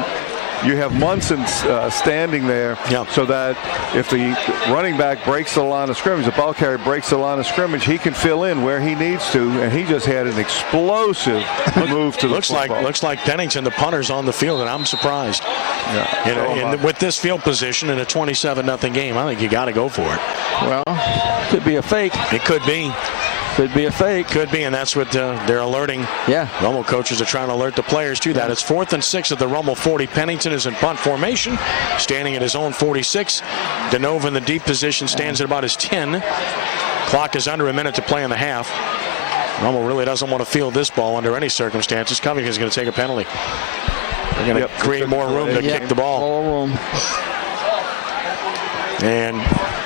you have Munson standing there so that if the running back breaks the line of scrimmage, the ball carrier breaks the line of scrimmage, he can fill in where he needs to, and he just had an explosive move to the football. Looks like Pennington, the punter's on the field, and I'm surprised. Yeah. With this field position in a 27-0 game, I think you got to go for it. Well, could be a fake. It could be. Could be a fake. Could be, and that's what they're alerting. Yeah. Rummel coaches are trying to alert the players to that. It's 4th and 6 at the Rummel 40. Pennington is in punt formation, standing at his own 46. DeNova in the deep position stands at about his 10. Clock is under a minute to play in the half. Rummel really doesn't want to field this ball under any circumstances. Covington is going to take a penalty. They're going to create more room to kick the ball. More room. And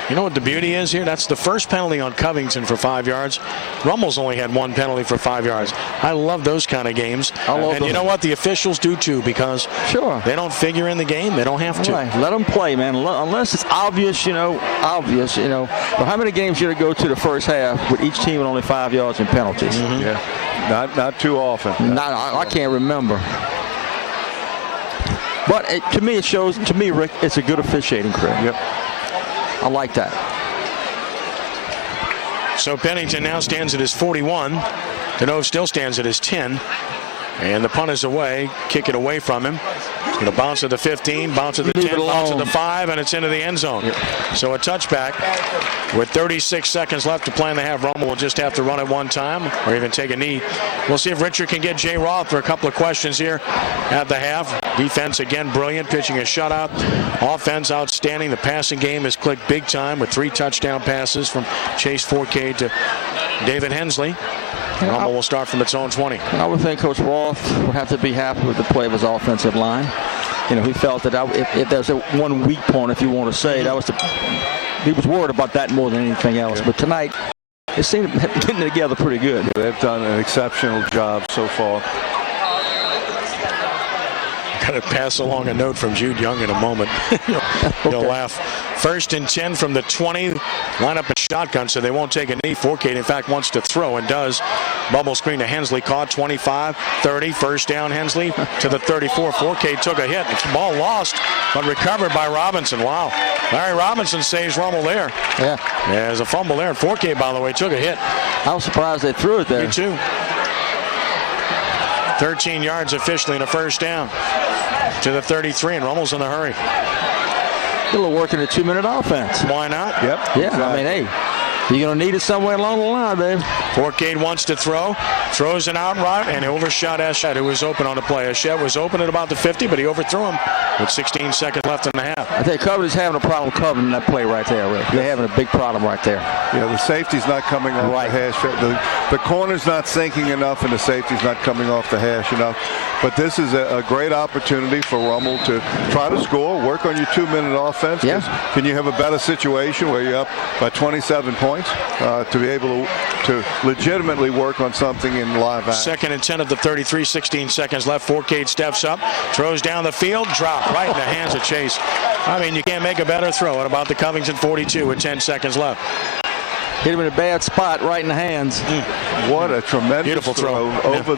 you know what the beauty is here? That's the first penalty on Covington for 5 yards. Rummel's only had 1 penalty for 5 yards. I love those kind of games. And you know what? The officials do too, because they don't figure in the game. They don't have to. Right. Let them play, man. Unless it's obvious, But how many games you go to the first half with each team with only 5 yards in penalties? Mm-hmm. Yeah. Not too often. I can't remember. But to me, Rick, it's a good officiating crew. Yep. I like that. So Pennington now stands at his 41. DeNove still stands at his 10. And the punt is away. Kick it away from him. It's going to bounce to the 15, bounce to the 10, bounce to the 5, and it's into the end zone. Yep. So a touchback. With 36 seconds left to play in the half, Rummel will just have to run it one time or even take a knee. We'll see if Richard can get Jay Roth for a couple of questions here at the half. Defense, again, brilliant, pitching a shutout. Offense, outstanding. The passing game has clicked big time with 3 touchdown passes from Chase Forcade to David Hensley. Rummel will start from its own 20. I would think Coach Roth would have to be happy with the play of his offensive line. He felt that if there's one weak point, if you want to say, he was worried about that more than anything else. But tonight, it seemed getting together pretty good. They've done an exceptional job so far. Got to pass along a note from Jude Young in a moment. You'll laugh. 1st and 10 from the 20. Line up a shotgun, so they won't take a knee. Forcade, in fact, wants to throw and does. Bubble screen to Hensley. Caught 25, 30. First down, Hensley to the 34. Forcade took a hit. The ball lost, but recovered by Robinson. Wow. Larry Robinson saves Rummel there. Yeah. There's a fumble there. And Forcade, by the way, took a hit. I was surprised they threw it there. Me too. 13 yards officially and a first down to the 33, and Rummel's in a hurry. A little work in a 2-minute offense. Why not? Yep. Yeah, exactly. I mean, hey, you're going to need it somewhere along the line, babe. Forcade wants to throw, throws an outright, and overshot Eschet, who was open on the play. Eschet was open at about the 50, but he overthrew him with 16 seconds left in the half. I think Covington's having a problem covering that play right there, Rick. They're having a big problem right there. Yeah, the safety's not coming off the hash. The corner's not sinking enough, and the safety's not coming off the hash enough. But this is a great opportunity for Rummel to try to score, work on your 2-minute offense. Yeah. Can you have a better situation where you're up by 27 points to be able to legitimately work on something in live action? 2nd and 10 of the 33, 16 seconds left. Forcade steps up, throws down the field, drop right in the hands of Chase. I mean, you can't make a better throw at about the Covington 42 with 10 seconds left. hit him in a bad spot right in the hands. What a tremendous beautiful throw. Over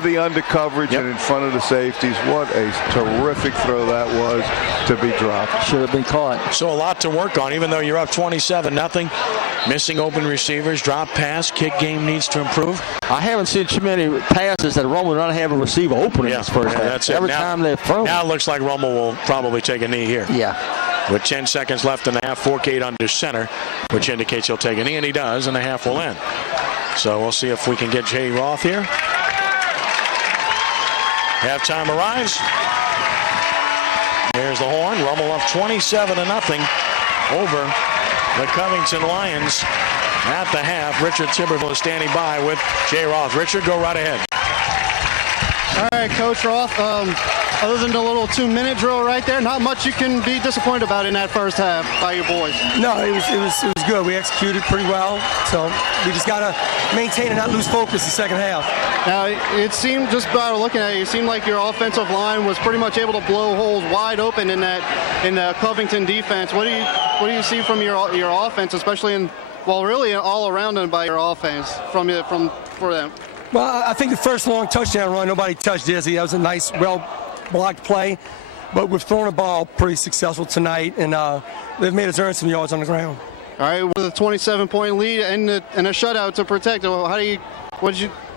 the under coverage and in front of the safeties. What a terrific throw that was to be dropped. Should have been caught. So a lot to work on, even though you're up 27-0. Missing open receivers, drop pass, kick game needs to improve. I haven't seen too many passes that Rummel not have a receiver open in this first half. That's Every it. time they're thrown. Now it looks like Rummel will probably take a knee here. Yeah. With 10 seconds left in the half, Forcade under center, which indicates he'll take a knee, and he does, and the half will end. So we'll see if we can get Jay Roth here. Halftime arrives. There's the horn. Rummel up 27-0 over the Covington Lions at the half. Richard Tiberville is standing by with Jay Roth. Richard, go right ahead. All right, Coach Roth. Other than the little 2-minute drill right there, not much you can be disappointed about in that first half by your boys. No, it was good. We executed pretty well. So we just got to maintain and not lose focus the second half. Now, it seemed, just by looking at it, it seemed like your offensive line was pretty much able to blow holes wide open in the Covington defense. What do you see from your offense, especially really all around and by your offense for them? Well, I think the first long touchdown run, nobody touched Izzy. That was a nice, well-blocked play. But we've thrown the ball pretty successful tonight, and they've made us earn some yards on the ground. All right, with a 27-point lead and a shutout to protect,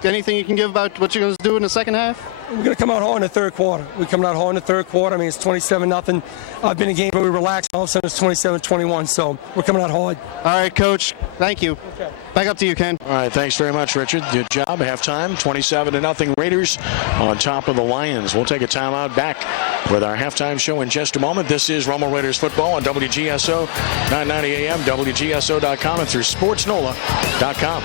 anything you can give about what you're going to do in the second half? We're going to come out hard in the third quarter. We're coming out hard in the third quarter. I mean, it's 27-0. I've been in a game where we relaxed. All of a sudden, it's 27-21. So we're coming out hard. All right, Coach. Thank you. Okay. Back up to you, Ken. All right, thanks very much, Richard. Good job. Halftime, 27-0 Raiders on top of the Lions. We'll take a timeout. Back with our halftime show in just a moment. This is Rummel Raiders football on WGSO, 990 AM, WGSO.com, and through Sportsnola.com.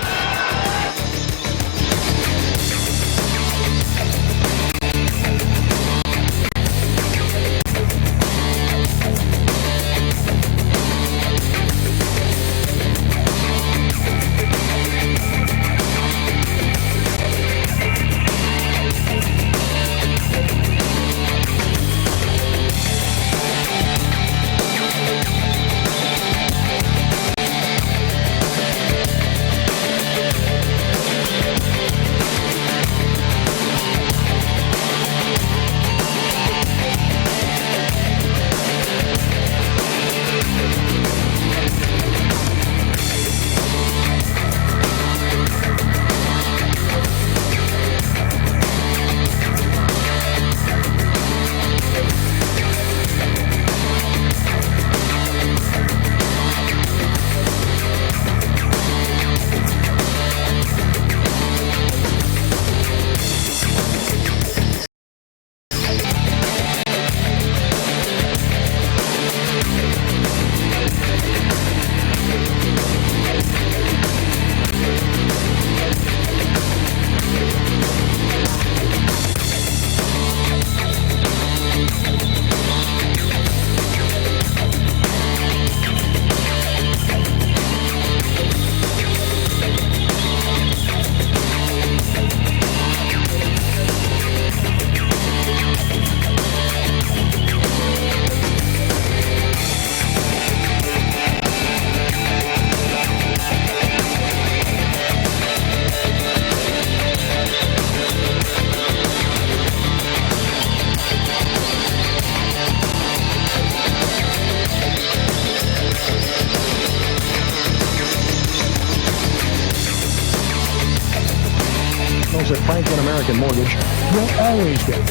At Franklin American Mortgage, you'll always get.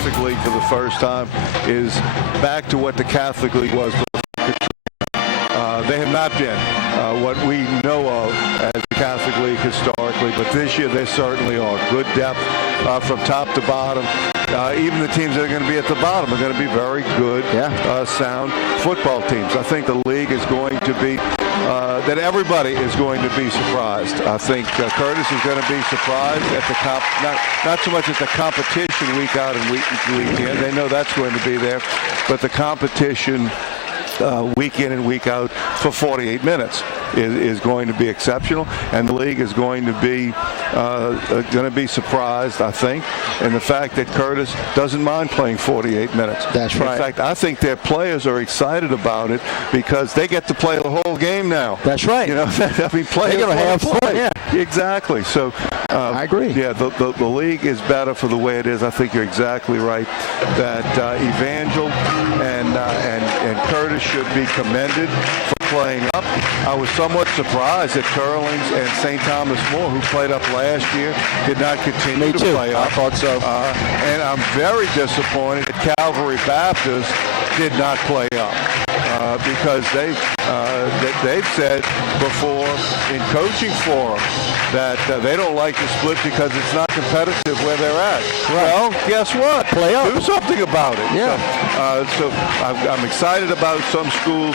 Catholic League for the first time is back to what the Catholic League was before. They have not been what we know of as the Catholic League historically, but this year they certainly are. Good depth from top to bottom. Even the teams that are going to be at the bottom are going to be very good, sound football teams. I think the league is going to be, that everybody is going to be surprised. I think Curtis is going to be surprised at the not so much at the competition week out and week in. They know that's going to be there, but the competition week in and week out for 48 minutes is going to be exceptional, and the league is going to be surprised, I think, in the fact that Curtis doesn't mind playing 48 minutes. That's right. In fact, I think their players are excited about it because they get to play the whole game now. That's right. You know, I mean, players they're going to have fun. Yeah, exactly. So I agree. Yeah, the league is better for the way it is. I think you're exactly right that Evangel and Curtis should be commended for playing up. I was somewhat surprised that Curlings and St. Thomas More, who played up last year, did not continue to play up. I thought so. And I'm very disappointed that Calvary Baptist did not play up because they've said before in coaching forums that they don't like the split because it's not competitive where they're at. Right. Well, guess what? Play up. Do something about it. Yeah. So I'm excited about some schools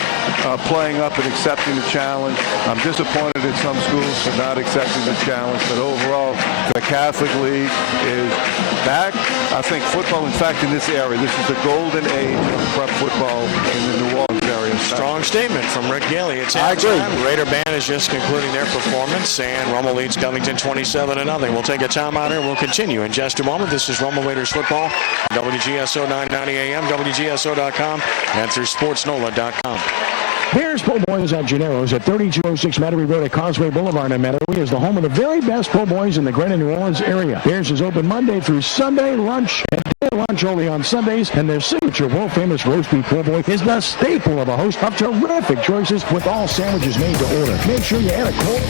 playing up and accepting the challenge. I'm disappointed in some schools for not accepting the challenge. But overall, the Catholic League is back. I think football, in fact, in this area, this is the golden age of prep football in the New Orleans area. Strong statement from Rick Gailey. It's halftime. Raider band is just concluding their performance, and Rummel leads Covington 27-0. We'll take a timeout here. We'll continue in just a moment. This is Rummel Raiders football. WGSO 990 AM, WGSO.com, and through Sportsnola.com. Bears Po' Boys at Gennaro's at 3206 Metairie Road at Causeway Boulevard in Metairie is the home of the very best po' boys in the greater New Orleans area. Bears is open Monday through Sunday, lunch and day lunch only on Sundays, and their signature world-famous roast beef po' boy is the staple of a host of terrific choices with all sandwiches made to order. Make sure you add a cold.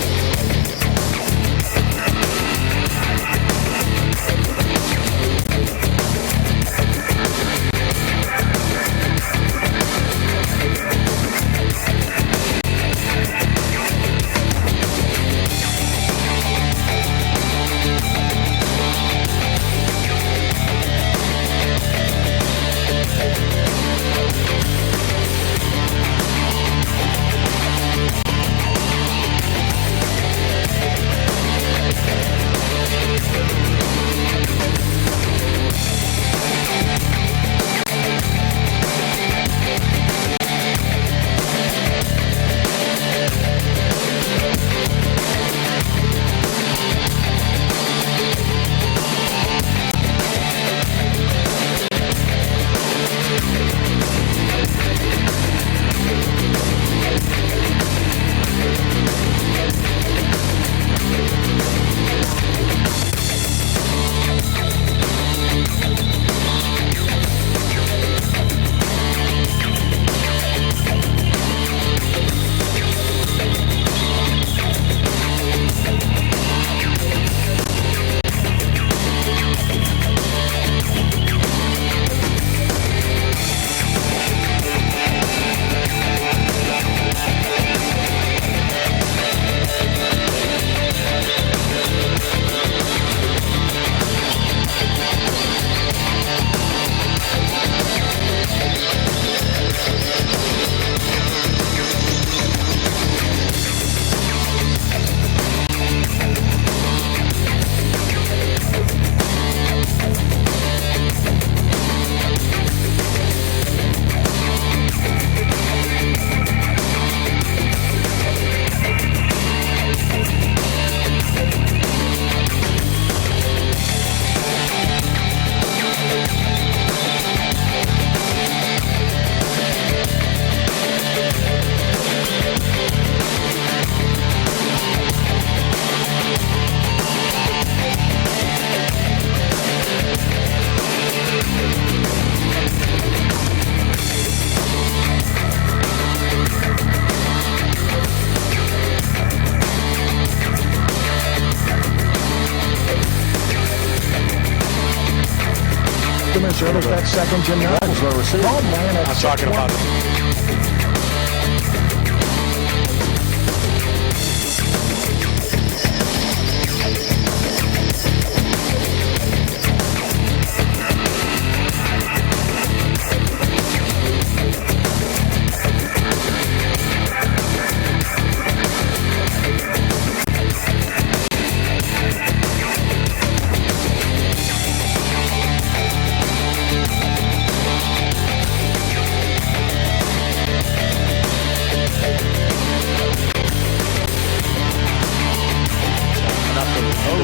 What is that second gymnastics? Oh, man. I'm talking about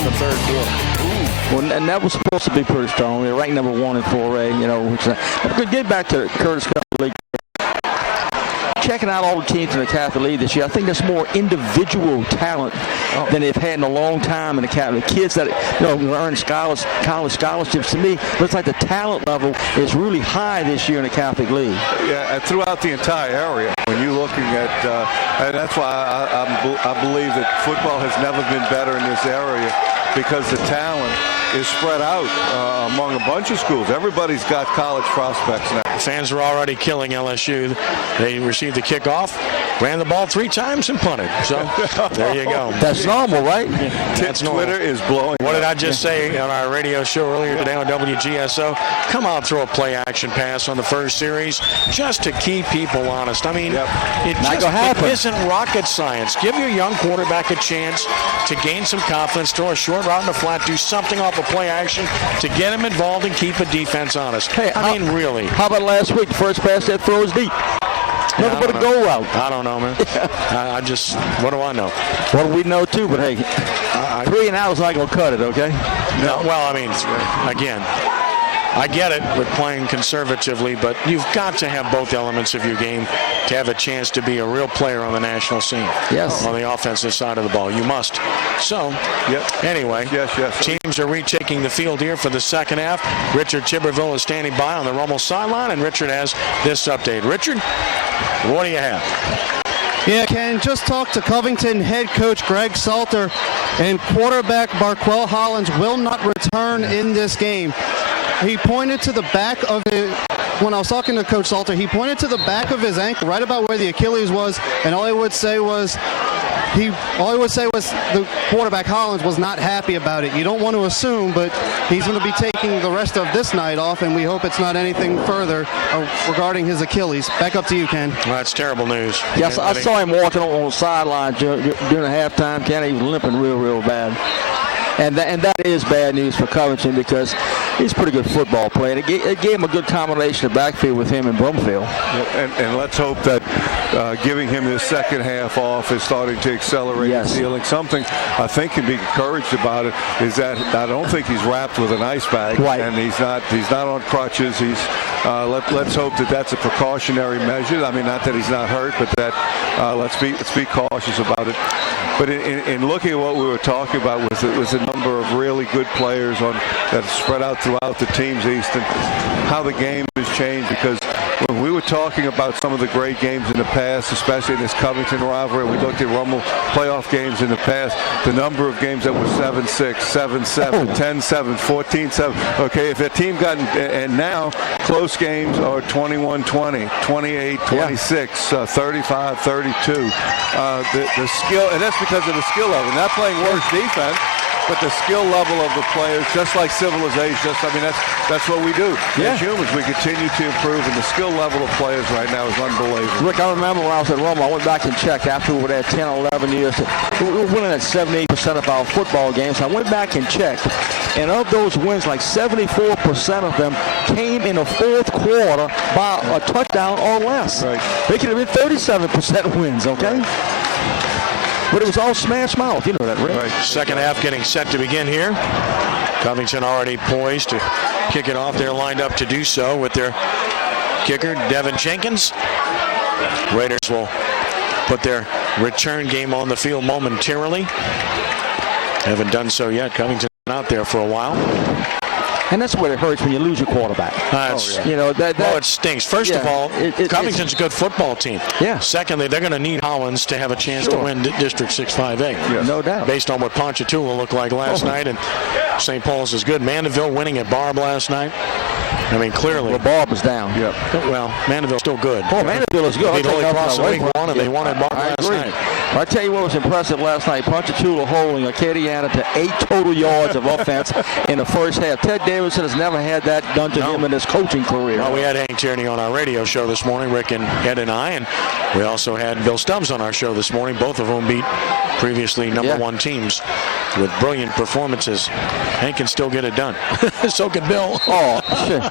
the third quarter. Well, and that was supposed to be pretty strong. They're ranked number 1 in 4A, you know. Which, we could get back to Curtis Cup League. Checking out all the teams in the Catholic League this year, I think there's more individual talent than they've had in a long time in the Catholic. The kids that earn college scholarships, to me, looks like the talent level is really high this year in the Catholic League. Yeah, throughout the entire area. When you're looking at, and that's why I believe that football has never been better in this area, because the talent is spread out among a bunch of schools. Everybody's got college prospects now. The fans are already killing LSU. They received the kickoff, ran the ball 3 times and punted. So there you go. That's normal, right? That's normal. Twitter is blowing. What did I just say on our radio show earlier today on WGSO? Come on, throw a play action pass on the first series just to keep people honest. I mean, it isn't rocket science. Give your young quarterback a chance to gain some confidence, throw a short route in the flat, do something off a play action to get him involved and keep a defense honest. Hey, I mean, really. How about last week, the first pass that throws deep? Nothing but a go route. I don't know, man. What do I know? Well, we know too, but hey, 3 and out is not going to cut it, okay? No, well, I mean, again, I get it with playing conservatively, but you've got to have both elements of your game to have a chance to be a real player on the national scene. Yes. On the offensive side of the ball. You must. So, anyway, teams are retaking the field here for the second half. Richard Chibberville is standing by on the Rummel sideline, and Richard has this update. Richard, what do you have? Yeah, Ken, just talked to Covington head coach Greg Salter, and quarterback Barquell Hollins will not return in this game. He pointed to the back of it. When I was talking to Coach Salter, he pointed to the back of his ankle, right about where the Achilles was, and all he would say was the quarterback Hollins was not happy about it. You don't want to assume, but he's going to be taking the rest of this night off, and we hope it's not anything further regarding his Achilles. Back up to you, Ken. Well, that's terrible news. Yes, I saw him walking on the sideline during the halftime. Ken, he was limping real bad. And that is bad news for Covington, because he's a pretty good football player. It gave him a good combination of backfield with him and Brumfield. And let's hope that giving him this second half off is starting to accelerate his healing. Something I think can be encouraged about it is that I don't think he's wrapped with an ice bag, and he's not on crutches. Let's hope that that's a precautionary measure. I mean, not that he's not hurt, but that let's be cautious about it. But in looking at what we were talking about was a number of really good players that spread out throughout the teams east, and how the game has changed, because when we were talking about some of the great games in the past, especially in this Covington rivalry, we looked at Rummel playoff games in the past, the number of games that were 7-6, 7-7, 10-7, 14-7. Okay, if a team got, and now close games are 21-20, 28-26, 35-32. The skill, and that's because of the skill level. Not playing worse defense, but the skill level of the players, just like civilization. That's what we do. As humans, we continue to improve, and the skill level of players right now is unbelievable. Rick, I remember when I was at Rummel, I went back and checked after we were there 10 or 11 years. We were winning at 78% of our football games. I went back and checked, and of those wins, like 74% of them came in the fourth quarter by a touchdown or less. Right. They could have been 37% wins, okay? But it was all smash mouth. You know that, Rick. Right. Second half getting set to begin here. Covington already poised to kick it off. They're lined up to do so with their kicker, Devin Jenkins. Raiders will put their return game on the field momentarily. Haven't done so yet. Covington's been out there for a while. And that's where it hurts when you lose your quarterback. You know, it stinks. First of all, Covington's a good football team. Yeah. Secondly, they're going to need Hollins to have a chance to win District 6-5A. Yes. No doubt. Based on what Ponchatoula looked like last night, and St. Paul's is good. Mandeville winning at Barb last night. I mean, clearly. The ball was down. Yep. Well, Mandeville's still good. Oh, Mandeville is good. They only crossed the week one, and they won at Buck last night. I tell you what was impressive last night. Ponchatoula holding Acadiana to 8 total yards of offense in the first half. Ted Davidson has never had that done to him in his coaching career. Well, we had Hank Tierney on our radio show this morning, Rick and Ed and I, and we also had Bill Stubbs on our show this morning, both of whom beat previously number one teams with brilliant performances. Hank can still get it done. So can Bill. Oh, shit.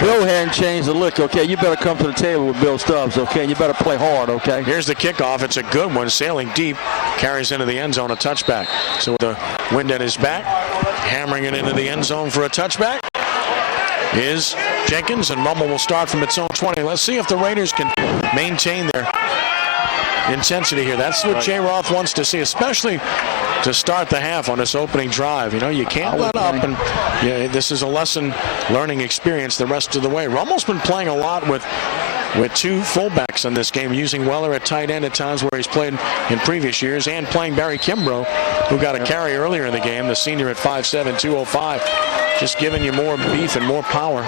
Bill hadn't changed the look, okay? You better come to the table with Bill Stubbs, okay? And you better play hard, okay? Here's the kickoff. It's a good one. Sailing deep. Carries into the end zone, a touchback. So with the wind at his back, hammering it into the end zone for a touchback is Jenkins, and Rummel will start from its own 20. Let's see if the Raiders can maintain their intensity here. That's what Jay Roth wants to see, especially to start the half on this opening drive. You know, you can't let up, and this is a learning experience the rest of the way. Rummel's been playing a lot with two fullbacks in this game, using Weller at tight end at times where he's played in previous years, and playing Barry Kimbrough, who got a carry earlier in the game, the senior at 5'7", 205. Just giving you more beef and more power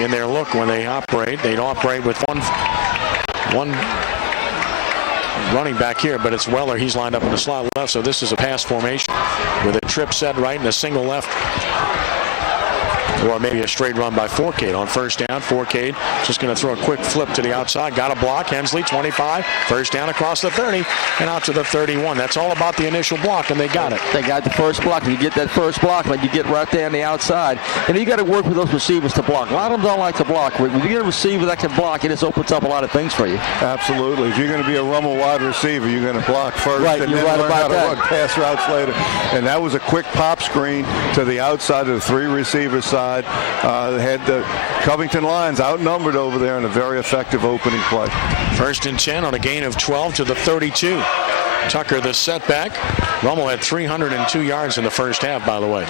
in their look when they operate. They'd operate with one running back here, but it's Weller. He's lined up in the slot left, so this is a pass formation with a trip set right and a single left. Or maybe a straight run by Forcade on first down. Forcade just going to throw a quick flip to the outside. Got a block. Hensley, 25. First down across the 30 and out to the 31. That's all about the initial block, and they got it. They got the first block. You get that first block, like you get right there on the outside. And you got to work with those receivers to block. A lot of them don't like to block. When you get a receiver that can block, it just opens up a lot of things for you. Absolutely. If you're going to be a Rummel wide receiver, you're going to block first, right, and you're then right learn about how to that. run pass routes later. And that was a quick pop screen to the outside of the three receiver side. Had the Covington Lions outnumbered over there in a very effective opening play. First and 10 on a gain of 12 to the 32. Tucker the setback. Rummel had 302 yards in the first half, by the way.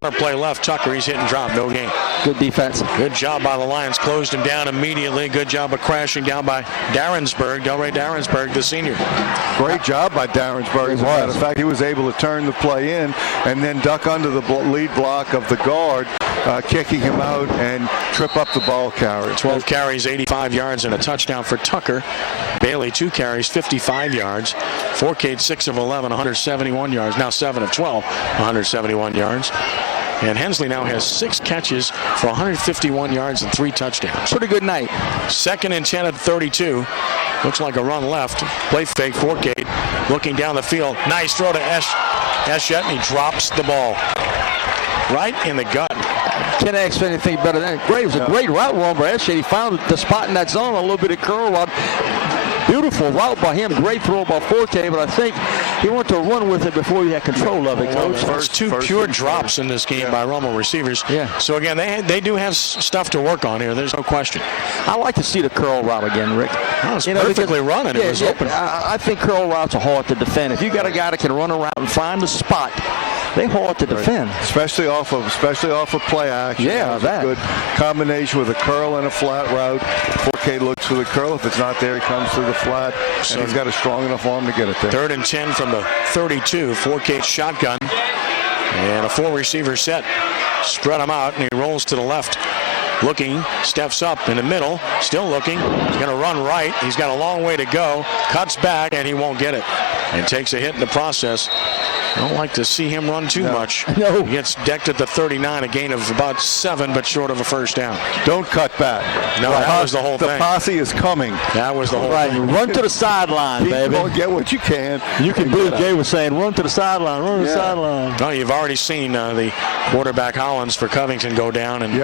Counter play left. Tucker, he's hit and drop. No gain. Good defense. Good job by the Lions. Closed him down immediately. Good job of crashing down by Darrensburg. Delray Darrensburg, the senior. Great job by Darrensburg. As a matter of fact, he was able to turn the play in and then duck under the lead block of the guard, kicking him out and trip up the ball carrier. 12 carries, 85 yards, and a touchdown for Tucker. Bailey, 2 carries, 55 yards. Forcade, 6 of 11, 171 yards. Now 7 of 12, 171 yards. And Hensley now has 6 catches for 151 yards and 3 touchdowns. Pretty good night. Second and 10 at 32. Looks like a run left. Play fake. Forcade looking down the field. Nice throw to Eschet, and he drops the ball right in the gut. Can't ask for anything better than that. Great. It was a great route run by Eschet. He found the spot in that zone, a little bit of curl route. Beautiful route by him. Great throw by Forte, but I think he wanted to run with it before he had control of it, Coach. First two pure drops in this game by Rummel receivers. Yeah. So, again, they do have stuff to work on here. There's no question. I like to see the curl route again, Rick. That was perfectly run, and it was open. I think curl routes are hard to defend. If you got a guy that can run around and find the spot, they're hard to defend. Especially off of play action. Yeah, that. A good combination with a curl and a flat route. Forte looks for the curl. If it's not there, he comes to the flat. And he's got a strong enough arm to get it there. Third and 10 from the 32. Forte shotgun. And a 4-receiver set. Spread him out, and he rolls to the left. Looking, steps up in the middle, still looking. He's going to run right. He's got a long way to go. Cuts back, and he won't get it. And takes a hit in the process. I don't like to see him run too much. No. He gets decked at the 39, a gain of about 7, but short of a first down. Don't cut back. No, that was the whole thing. The posse is coming. That was the whole Right, thing. run to the sideline, baby. Don't get what you can. You can do what Jay was saying. Run to the sideline. Run to the sideline. No, you've already seen the quarterback Hollins for Covington go down and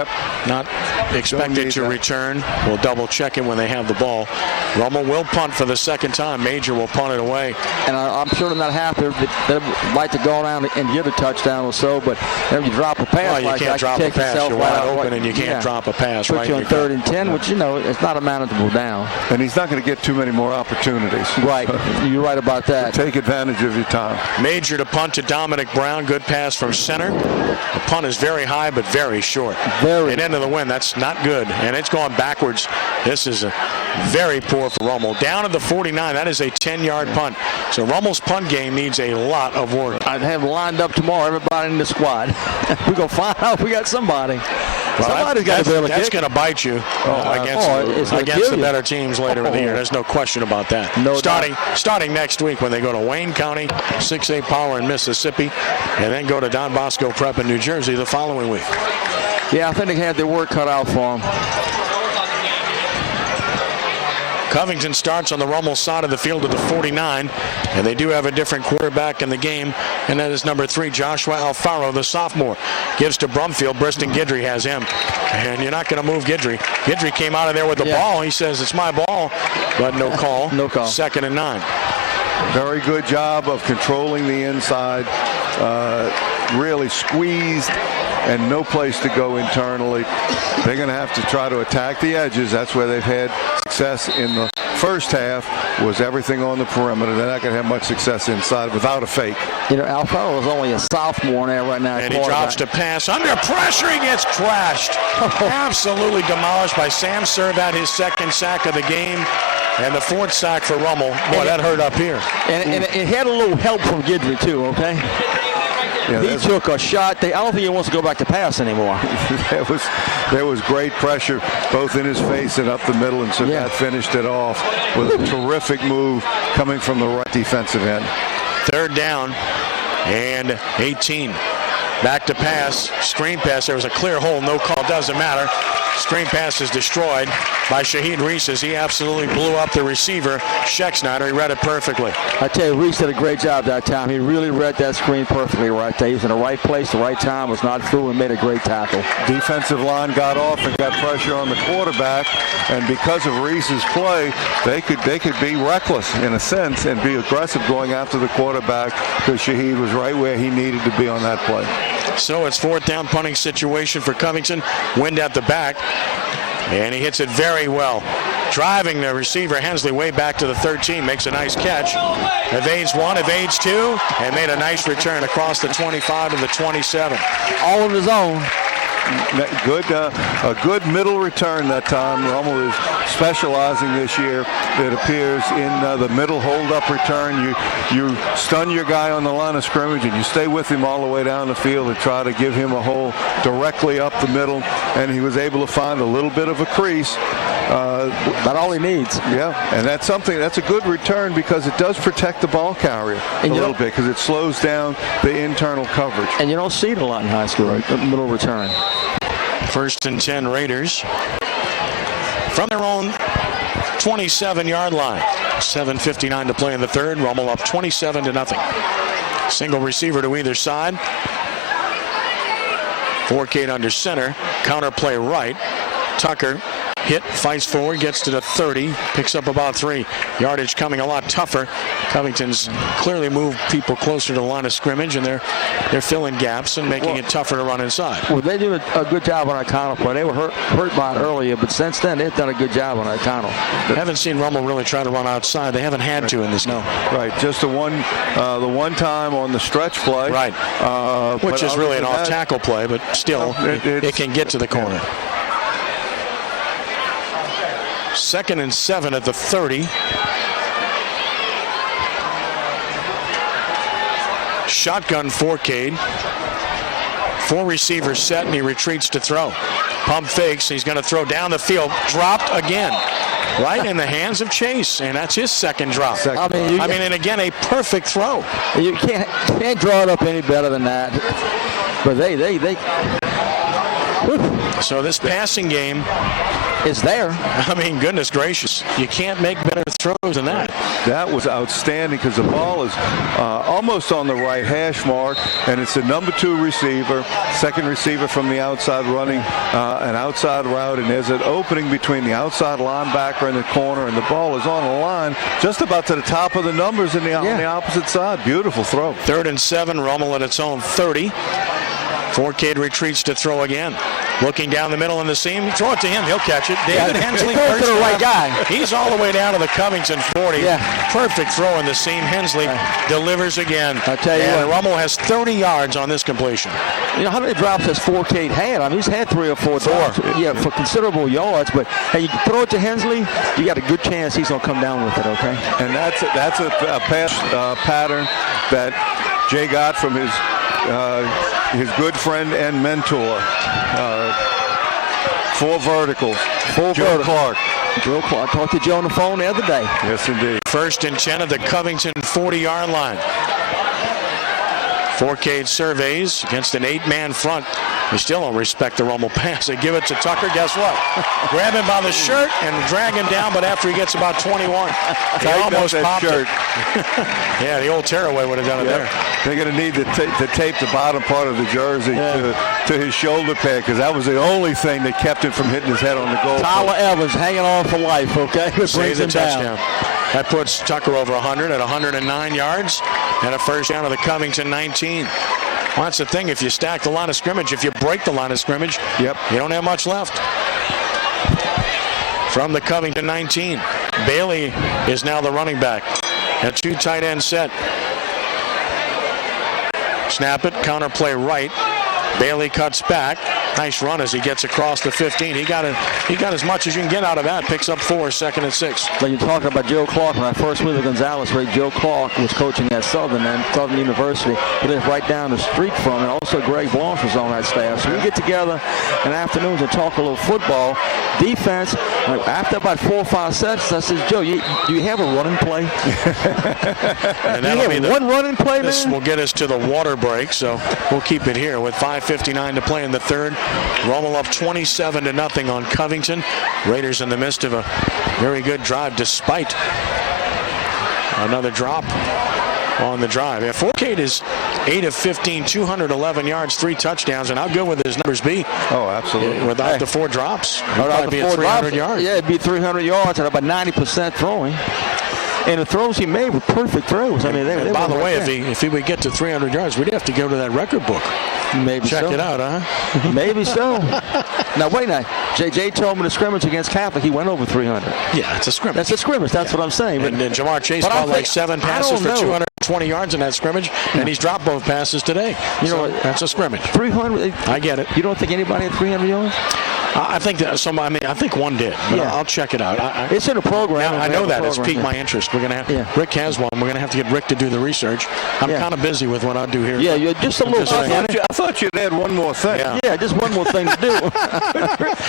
not expected to return. We'll double check it when they have the ball. Rummel will punt for the second time. Major will punt it away. And I'm sure they're not happy. They'd like to go around and get a touchdown or so, but if you drop a pass you can't drop a pass. You're wide open, and you can't drop a pass. Put you on 3rd and 10, which, it's not a manageable down. And he's not going to get too many more opportunities. Right. You're right about that. Take advantage of your time. Major to punt to Dominic Brown. Good pass from center. The punt is very high, but very short. Very. And end of the win. That's not good. And it's going backwards. This is very poor for Rummel. Down at the 49. That is a 10-yard punt. So Rummel's punt game needs a lot of work. I'd have lined up tomorrow, everybody in the squad. We're going to find out if we got somebody. Somebody's got to be able to That's kick. going to bite you against the better teams later in the year. There's no question about that. No starting next week when they go to Wayne County, 6A Power in Mississippi, and then go to Don Bosco Prep in New Jersey the following week. Yeah, I think they had their work cut out for them. Covington starts on the Rummel side of the field at the 49, and they do have a different quarterback in the game, and that is number 3, Joshua Alfaro, the sophomore. Gives to Brumfield. Briston Guidry has him, and you're not going to move Guidry. Guidry came out of there with the ball. He says, it's my ball, but no call. No call. 2nd and 9. Very good job of controlling the inside. Really squeezed and no place to go internally. They're going to have to try to attack the edges. That's where they've had success in the first half, was everything on the perimeter. They're not going to have much success inside without a fake. You know, Alfaro is only a sophomore there right now. And he drops to pass. Under pressure, he gets crashed. Absolutely demolished by Sam Servat, his 2nd sack of the game. And the 4th sack for Rummel. Boy, that hurt up here. And it had a little help from Guidry, too, okay? Yeah, he took a shot. I don't think he wants to go back to pass anymore. There was great pressure both in his face and up the middle, and Servat finished it off with a terrific move coming from the right defensive end. 3rd down and 18. Back to pass. Screen pass. There was a clear hole. No call. Doesn't matter. Screen pass is destroyed by Shaheed Reese as he absolutely blew up the receiver, Scheck-Snyder. He read it perfectly. I tell you, Reese did a great job that time. He really read that screen perfectly right there. He was in the right place, the right time, was not through, and made a great tackle. Defensive line got off and got pressure on the quarterback, and because of Reese's play, they could be reckless in a sense and be aggressive going after the quarterback, because Shaheed was right where he needed to be on that play. So it's 4th down punting situation for Covington. Wind at the back, and he hits it very well. Driving the receiver, Hensley, way back to the 13, makes a nice catch. Evades 1, evades 2, and made a nice return across the 25 to the 27. All on his own. A good middle return that time. Rummel is specializing this year, it appears, in the middle hold-up return. You stun your guy on the line of scrimmage, and you stay with him all the way down the field and try to give him a hole directly up the middle, and he was able to find a little bit of a crease. That's all he needs. Yeah, and that's a good return, because it does protect the ball carrier a little bit, because it slows down the internal coverage. And you don't see it a lot in high school, right? The middle return. 1st and 10 Raiders from their own 27-yard line. 7:59 to play in the 3rd. Rummel up 27-0. Single receiver to either side. Forcade under center. Counter play right. Tucker hit, fights forward, gets to the 30, picks up about 3. Yardage coming a lot tougher. Covington's clearly moved people closer to the line of scrimmage, and they're filling gaps and making it tougher to run inside. Well, they do a good job on our counter play. They were hurt by it earlier, but since then they've done a good job on our counter. Haven't seen Rummel really try to run outside. They haven't had to in this game. Right, just the one time on the stretch play. Right, which is really an off-tackle play, but still, it can get to the corner. 2nd and 7 at the 30. Shotgun Forcade. 4 receivers set, and he retreats to throw. Pump fakes. He's going to throw down the field. Dropped again. Right in the hands of Chase, and that's his 2nd drop. And again, a perfect throw. You can't draw it up any better than that. But they. So this passing game is there. I mean, goodness gracious. You can't make better throws than that. That was outstanding, because the ball is almost on the right hash mark, and it's the number 2 receiver, 2nd receiver from the outside running an outside route, and there's an opening between the outside linebacker and the corner, and the ball is on the line just about to the top of the numbers on the opposite side. Beautiful throw. 3rd and 7, Rummel at its own 30. Forcade retreats to throw again. Looking down the middle in the seam. Throw it to him. He'll catch it. David Hensley. Throw it to the right guy. He's all the way down to the Covington 40. Yeah. Perfect throw in the seam. Hensley delivers again. I'll tell you what. Rummel has 30 yards on this completion. You know how many drops has Forcade had? I mean, he's had 3 or 4 drops. Yeah, for considerable yards. But hey, you throw it to Hensley, you got a good chance he's going to come down with it, okay? And that's a pass pattern that Jay got from his good friend and mentor, 4 verticals. Joe Clark. Joe Clark. I talked to Joe on the phone the other day. Yes, indeed. 1st and 10 at the Covington 40-yard line. Forcade surveys against an 8-man front. They still don't respect the Rummel pass. They give it to Tucker. Guess what? Grab him by the shirt and drag him down, but after he gets about 21, he almost popped it. Yeah, the old tearaway would have done it there. They're going to need to tape the bottom part of the jersey to his shoulder pad, because that was the only thing that kept him from hitting his head on the goal. Tyler Evans hanging on for life, okay? Save the touchdown. That puts Tucker over 100 at 109 yards and a first down to the Covington 19. Well, that's the thing. If you stack the line of scrimmage, if you break the line of scrimmage, you don't have much left. From the Covington 19, Bailey is now the running back. A 2 tight end set. Snap it, counter play right. Bailey cuts back. Nice run as he gets across the 15. He got as much as you can get out of that. Picks up 4, 2nd and 6. But you're talking about Joe Clark. When I first moved to Gonzales, Joe Clark was coaching at Southern University. He lived right down the street from him. And also Greg Blanche was on that staff. So we get together in afternoons and talk a little football. Defense, after about 4 or 5 sets, I said, Joe, do you have a running play? And do you have one running play, man? This will get us to the water break, so we'll keep it here with 5:59 to play in the 3rd. Rummel up 27-0 on Covington. Raiders in the midst of a very good drive despite another drop on the drive. Yeah, Forcade is 8 of 15, 211 yards, 3 touchdowns, and how good would his numbers be? Oh, absolutely. Without the 4 drops, it would Without be 300 yards. Yeah, it'd be 300 yards and about 90% throwing. And the throws he made were perfect throws. I mean, they by the way, if he would get to 300 yards, we'd have to go to that record book. Maybe Check it out, huh? Maybe so. Now, wait a minute. JJ told me the scrimmage against Catholic, he went over 300. Yeah, it's a scrimmage. That's a scrimmage. That's what I'm saying. And Jamar Chase caught like 7 passes for 220 yards in that scrimmage, and he's dropped both passes today. You know what? That's a scrimmage. 300. I get it. You don't think anybody had 300 yards? I think that I think one did. But I'll check it out. It's in the program. I know that. It's piqued my interest. We're going to have Rick has one. We're going to have to get Rick to do the research. I'm kind of busy with what I do here. Yeah, you're just a little. I thought you'd add one more thing. Yeah, just one more thing to do.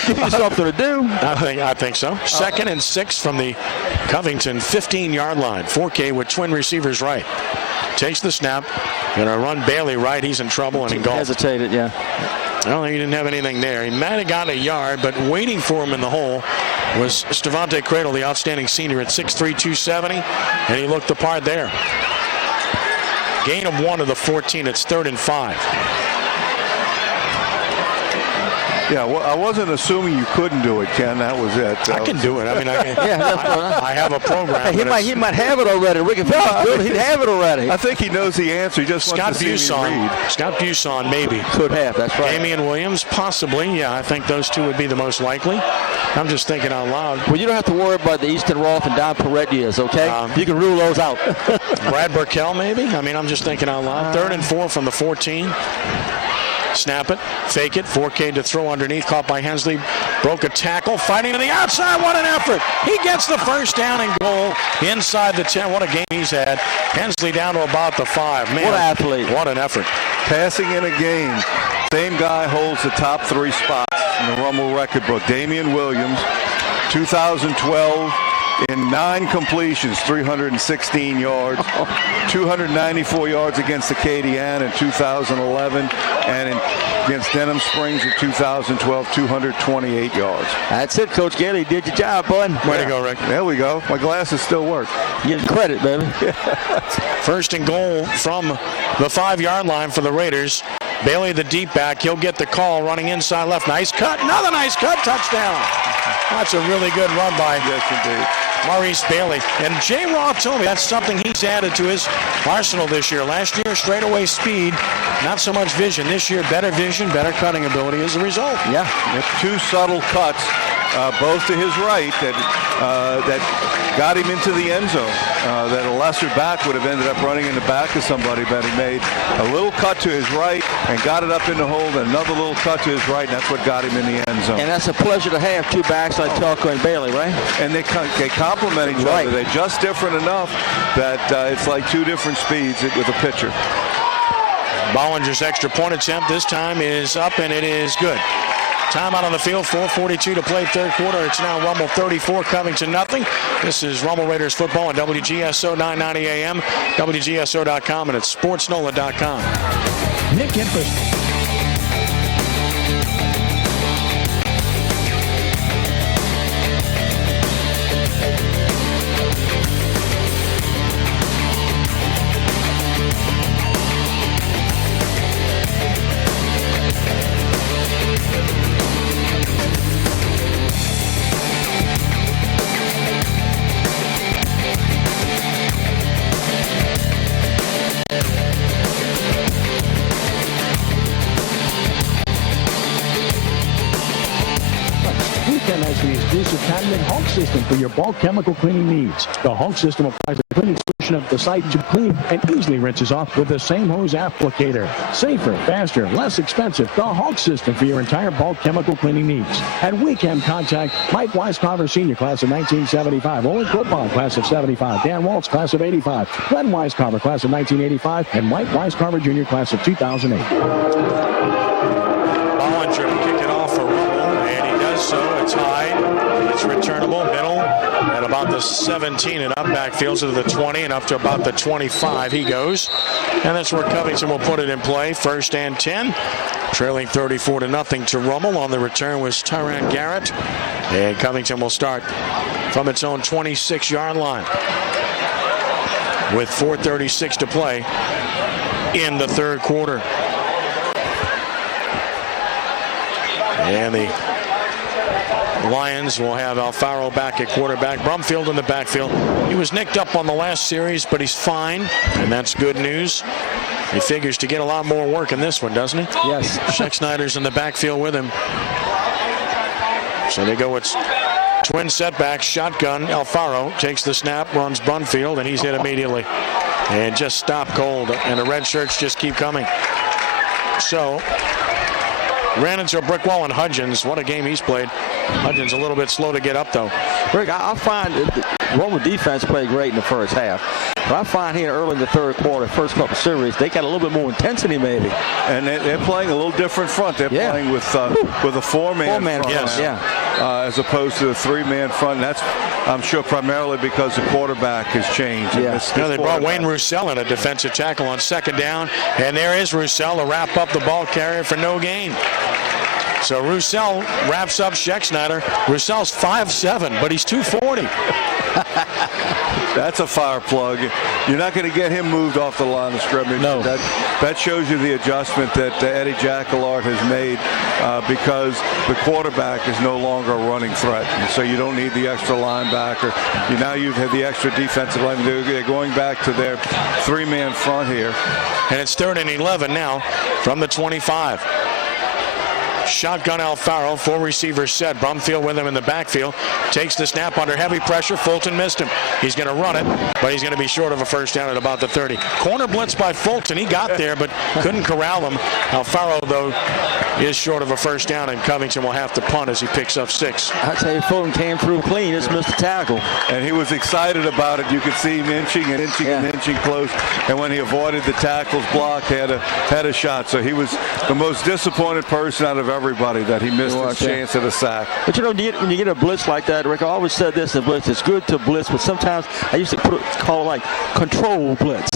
Give you something to do. I think so. 2nd and 6 from the Covington 15-yard line. 4K with twin receivers right. Takes the snap. Going to run Bailey right. He's in trouble and engulfed. Hesitated, yeah. I don't think he didn't have anything there. He might have got a yard, but waiting for him in the hole was Stavante Cradle, the outstanding senior at 6'3", 270, and he looked the part there. Gain of 1 of the 14. It's 3rd and 5. Yeah, well, I wasn't assuming you couldn't do it, Ken. That was it. I can do it. I mean, I have a program. He might have it already. Rick, if he'd have it already. I think he knows the answer. He just wants to see me read. Scott Buson, maybe. Could have, that's right. Damian Williams, possibly. Yeah, I think those two would be the most likely. I'm just thinking out loud. Well, you don't have to worry about the Easton Roth and Don Perettias, okay? You can rule those out. Brad Burkell, maybe? I mean, I'm just thinking out loud. 3rd and 4 from the 14. Snap it, fake it, 4K to throw underneath, caught by Hensley, broke a tackle, fighting to the outside, what an effort. He gets the first down and goal inside the 10. What a game he's had. Hensley down to about the 5. Man, what an athlete. What an effort. Passing in a game. Same guy holds the top 3 spots in the Rummel record book. Damian Williams, 2012. In 9 completions, 316 yards, 294 yards against Acadiana in 2011, and against Denham Springs in 2012, 228 yards. That's it, Coach Gailey. Did your job, bud. Way to go, Rick. There we go. My glasses still work. Getting credit, baby. 1st and goal from the 5-yard line for the Raiders. Bailey, the deep back. He'll get the call running inside left. Nice cut. Another nice cut. Touchdown. That's a really good run by Maurice Bailey. And Jay Roth told me that's something he's added to his arsenal this year. Last year, straightaway speed, not so much vision. This year, better vision, better cutting ability as a result. Yeah. 2 subtle cuts, both to his right, that got him into the end zone. That a lesser back would have ended up running in the back of somebody, but he made a little cut to his right and got it up in the hole, and another little cut to his right, and that's what got him in the end zone. And that's a pleasure to have 2 backs like Tucker and Bailey, right? And they complement each other. They're just different enough that it's like 2 different speeds with a pitcher. Bollinger's extra point attempt this time is up, and it is good. Timeout on the field, 4:42 to play third quarter. It's now Rummel 34, Covington nothing. This is Rummel Raiders football on WGSO 990 AM, WGSO.com, and at Sportsnola.com. Nick Interest. The exclusive patented Hulk system for your bulk chemical cleaning needs. The Hulk system applies the cleaning solution of the site to clean and easily rinses off with the same hose applicator. Safer, faster, less expensive. The Hulk system for your entire bulk chemical cleaning needs. At Weekend, contact Mike Weiscarver, Senior, class of 1975. Owen Clipon, class of 75. Dan Waltz, class of 85. Glenn Weiscarver, class of 1985. And Mike Weiscarver, Jr., class of 2008. Bollinger will kick it off for Rummel, and he does so. It's high. It's returnable, middle, at about the 17 and up. Backfield to the 20 and up to about the 25 he goes. And that's where Covington will put it in play. 1st and 10. Trailing 34-0 to Rummel. On the return was Tyran Garrett. And Covington will start from its own 26-yard line with 4:36 to play in the third quarter. And the Lions will have Alfaro back at quarterback. Brumfield in the backfield. He was nicked up on the last series, but he's fine, and that's good news. He figures to get a lot more work in this one, doesn't he? Yes. Schexnayder's in the backfield with him. So they go with twin setbacks, shotgun. Alfaro takes the snap, runs Brumfield, and he's hit immediately. And just stop cold, and the red shirts just keep coming. So ran into a brick wall, and Hudgens, what a game he's played. Hudgens a little bit slow to get up, though. Rick, I find the Roman defense played great in the first half. But I find here early in the third quarter, first couple series, they got a little bit more intensity maybe. And they're playing a little different front. They're playing with a four-man front, yes. As opposed to the three-man front. And that's, I'm sure, primarily because the quarterback has changed. Yeah. They brought Wayne Roussel in, a defensive tackle, on second down. And there is Roussel to wrap up the ball carrier for no gain. So Roussel wraps up Schexnayder. Roussel's 5'7", but he's 240. That's a fire plug. You're not going to get him moved off the line of scrimmage. No. That shows you the adjustment that Eddie Jacquelart has made because the quarterback is no longer a running threat. And so you don't need the extra linebacker. You've had the extra defensive line. They're going back to their three-man front here. And it's 3rd and 11 now from the 25. Shotgun Alfaro, 4 receivers set. Brumfield with him in the backfield. Takes the snap under heavy pressure. Fulton missed him. He's going to run it, but he's going to be short of a first down at about the 30. Corner blitz by Fulton. He got there, but couldn't corral him. Alfaro, though, is short of a first down, and Covington will have to punt as he picks up 6. I tell you, Fulton came through clean. Just missed the tackle. And he was excited about it. You could see him inching and inching and inching close. And when he avoided the tackle's block, had a shot. So he was the most disappointed person out of everybody that he missed his chance at a sack. But when you get a blitz like that, Rick, I always said this in blitz, it's good to blitz, but sometimes I used to call it like control blitz.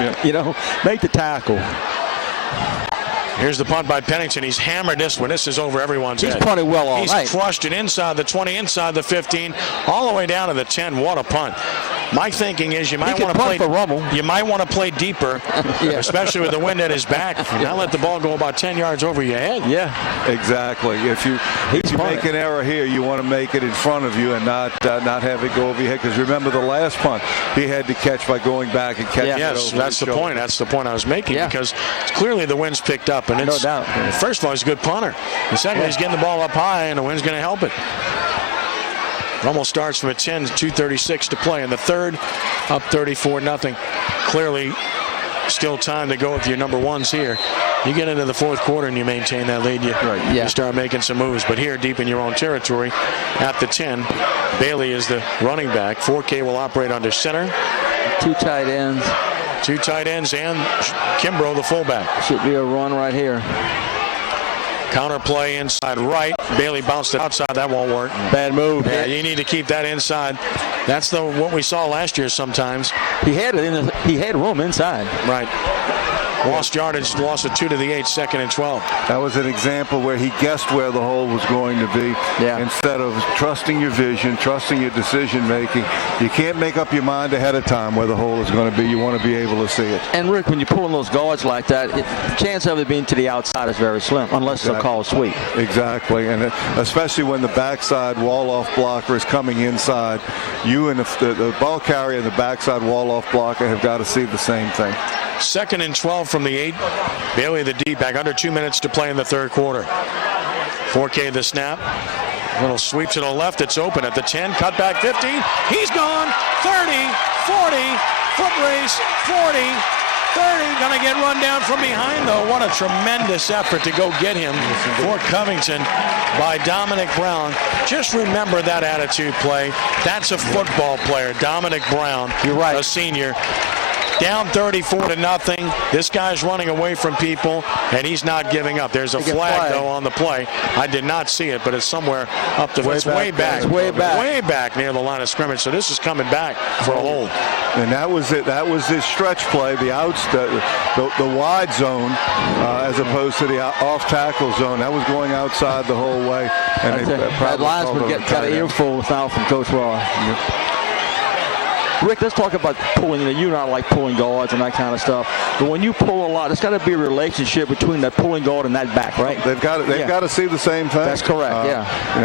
Yeah. Make the tackle. Here's the punt by Pennington. He's hammered this one. This is over everyone's head. He's punted well all night. He's crushed it inside the 20, inside the 15, all the way down to the 10. What a punt. My thinking is you might want to play for Rummel. You might want to play deeper, especially with the wind at his back. Not let the ball go about 10 yards over your head. Yeah, exactly. If you make an error here, you want to make it in front of you and not have it go over your head. Because remember the last punt, he had to catch by going back and catching it over his that's the shoulder. point. That's the point I was making because clearly the wind's picked up. And no doubt. First of all, he's a good punter. And secondly, he's getting the ball up high, and the wind's going to help it. Rummel starts from a 10, 2:36 to play in the third, up 34-0. Clearly, still time to go with your number ones here. You get into the fourth quarter and you maintain that lead, you start making some moves. But here, deep in your own territory, at the 10, Bailey is the running back. 4K will operate under center. 2 tight ends. 2 tight ends and Kimbrough, the fullback. Should be a run right here. Counter play inside right. Bailey bounced it outside. That won't work. Bad move. Yeah, you need to keep that inside. That's what we saw last year sometimes. He had room inside. Right. Lost yardage, loss of 2 to the 8, 2nd and 12. That was an example where he guessed where the hole was going to be. Yeah. Instead of trusting your vision, trusting your decision making. You can't make up your mind ahead of time where the hole is going to be. You want to be able to see it. And Rick, when you're pulling those guards like that, the chance of it being to the outside is very slim, unless it's a call sweep. Exactly, and especially when the backside wall-off blocker is coming inside, you and the ball carrier and the backside wall-off blocker have got to see the same thing. 2nd and 12 from the 8. Bailey the deep back. Under 2 minutes to play in the third quarter. 4K the snap. Little sweep to the left. It's open at the 10. Cut back 15. He's gone. 30, 40. Foot race. 40, 30. Going to get run down from behind, though. What a tremendous effort to go get him for Covington by Dominic Brown. Just remember that attitude play. That's a football player. Dominic Brown. You're right. A senior. Down 34-0. This guy's running away from people, and he's not giving up. There's a flag, though, on the play. I did not see it, but it's somewhere up the way back. It's way back. Way back near the line of scrimmage. So this is coming back for a hold. And that was it. That was his stretch play, the wide zone, as opposed to the off tackle zone. That was going outside the whole way. And that linesman got an earful now from Coach Raw. Rick, let's talk about pulling. You and I like pulling guards and that kind of stuff. But when you pull a lot, it's got to be a relationship between that pulling guard and that back, right? They've got to see the same thing. That's correct.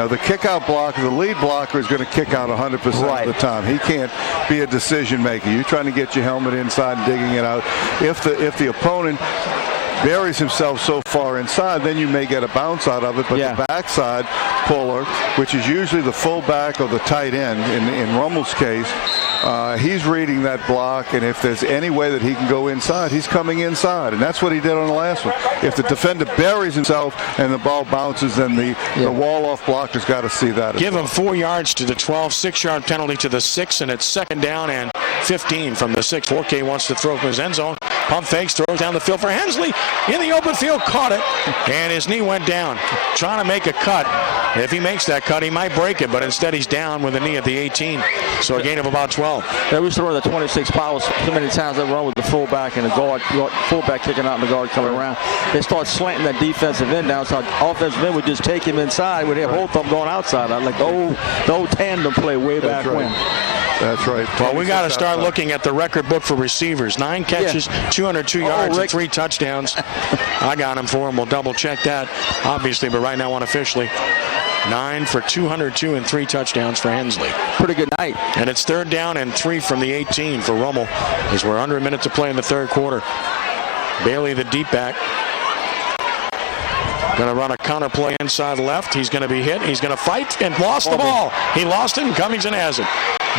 The kick-out blocker, the lead blocker is going to kick out 100% of the time. He can't be a decision maker. You're trying to get your helmet inside and digging it out. If the opponent buries himself so far inside, then you may get a bounce out of it. But the backside puller, which is usually the fullback or the tight end in Rummel's case, he's reading that block, and if there's any way that he can go inside, he's coming inside, and that's what he did on the last one. If the defender buries himself and the ball bounces, then the wall-off blocker's got to see that. Give him 4 yards to the 12, 6-yard penalty to the 6, and it's 2nd down and 15 from the 6. 4K wants to throw from his end zone. Pump fakes, throws down the field for Hensley. In the open field, caught it, and his knee went down. Trying to make a cut. If he makes that cut, he might break it, but instead he's down with a knee at the 18. So a gain of about 12. They was throwing the 26 powers so many times they run with the fullback and the guard, fullback kicking out and the guard coming around. They start slanting that defensive end down, so offensive end would just take him inside with their whole thumb going outside. I like the old tandem play way back when. That's right. Well, we got to start looking at the record book for receivers. 9 catches, 202 yards, and 3 touchdowns. I got him for him. We'll double check that, obviously, but right now unofficially. 9 for 202 and 3 touchdowns for Hensley. Pretty good night. And it's 3rd down and 3 from the 18 for Rummel as we're under a minute to play in the third quarter. Bailey, the deep back. Going to run a counter play inside left. He's going to be hit. He's going to fight and lost the ball. He lost it, and Covington has it.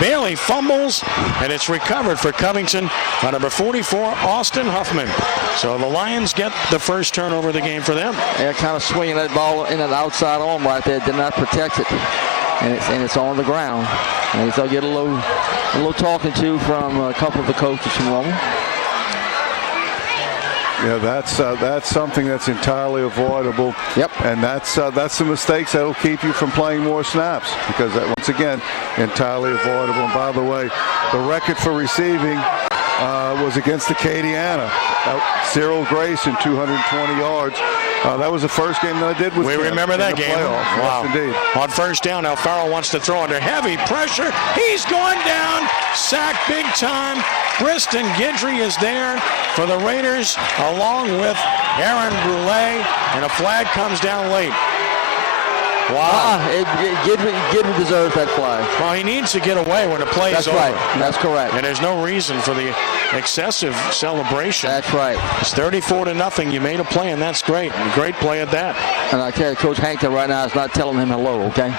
Bailey fumbles, and it's recovered for Covington by number 44, Austin Huffman. So the Lions get the first turnover of the game for them. They're kind of swinging that ball in that outside arm right there. Did not protect it. And it's on the ground. And they'll get a little talking to from a couple of the coaches from Rummel. Yeah, that's something that's entirely avoidable. Yep. And that's the mistakes that'll keep you from playing more snaps, because that, once again, entirely avoidable. And by the way, the record for receiving was against Acadiana. Cyril Grayson, 220 yards. That was the first game that I did with We remember that game. Wow. Yes, indeed. On first down, Alfaro wants to throw under heavy pressure. He's going down. Sacked big time. Briston Guidry is there for the Raiders, along with Aaron Brule, and a flag comes down late. Wow. Guidry deserves that flag. Well, he needs to get away when the play is over. That's right. That's correct. And there's no reason for the excessive celebration. That's right. It's 34-0. You made a play, and that's great. Great play at that. And I tell you, Coach Hankton right now is not telling him hello, okay?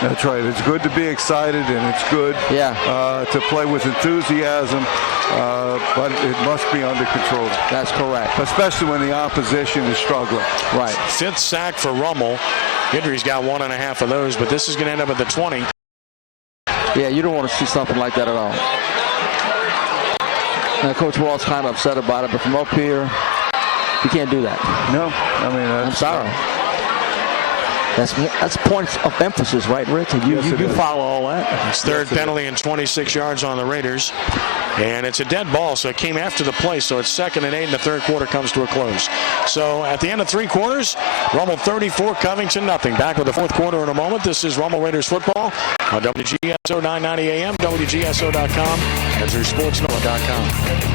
That's right. It's good to be excited, and it's good to play with enthusiasm, but it must be under control. That's correct. Especially when the opposition is struggling. Right. 5th sack for Rummel. Guidry's got 1.5 of those, but this is going to end up at the 20. Yeah, you don't want to see something like that at all. Now, Coach Wall's kind of upset about it, but from up here, You can't do that. No, I mean, I'm sorry. That's points of emphasis, right, Rick? And you follow all that. It's third penalty and 26 yards on the Raiders. And it's a dead ball, so it came after the play. So it's 2nd and 8, and the third quarter comes to a close. So at the end of 3 quarters, Rummel 34, Covington nothing. Back with the fourth quarter in a moment. This is Rummel Raiders football on WGSO 990 AM, WGSO.com, and through Sportsnola.com.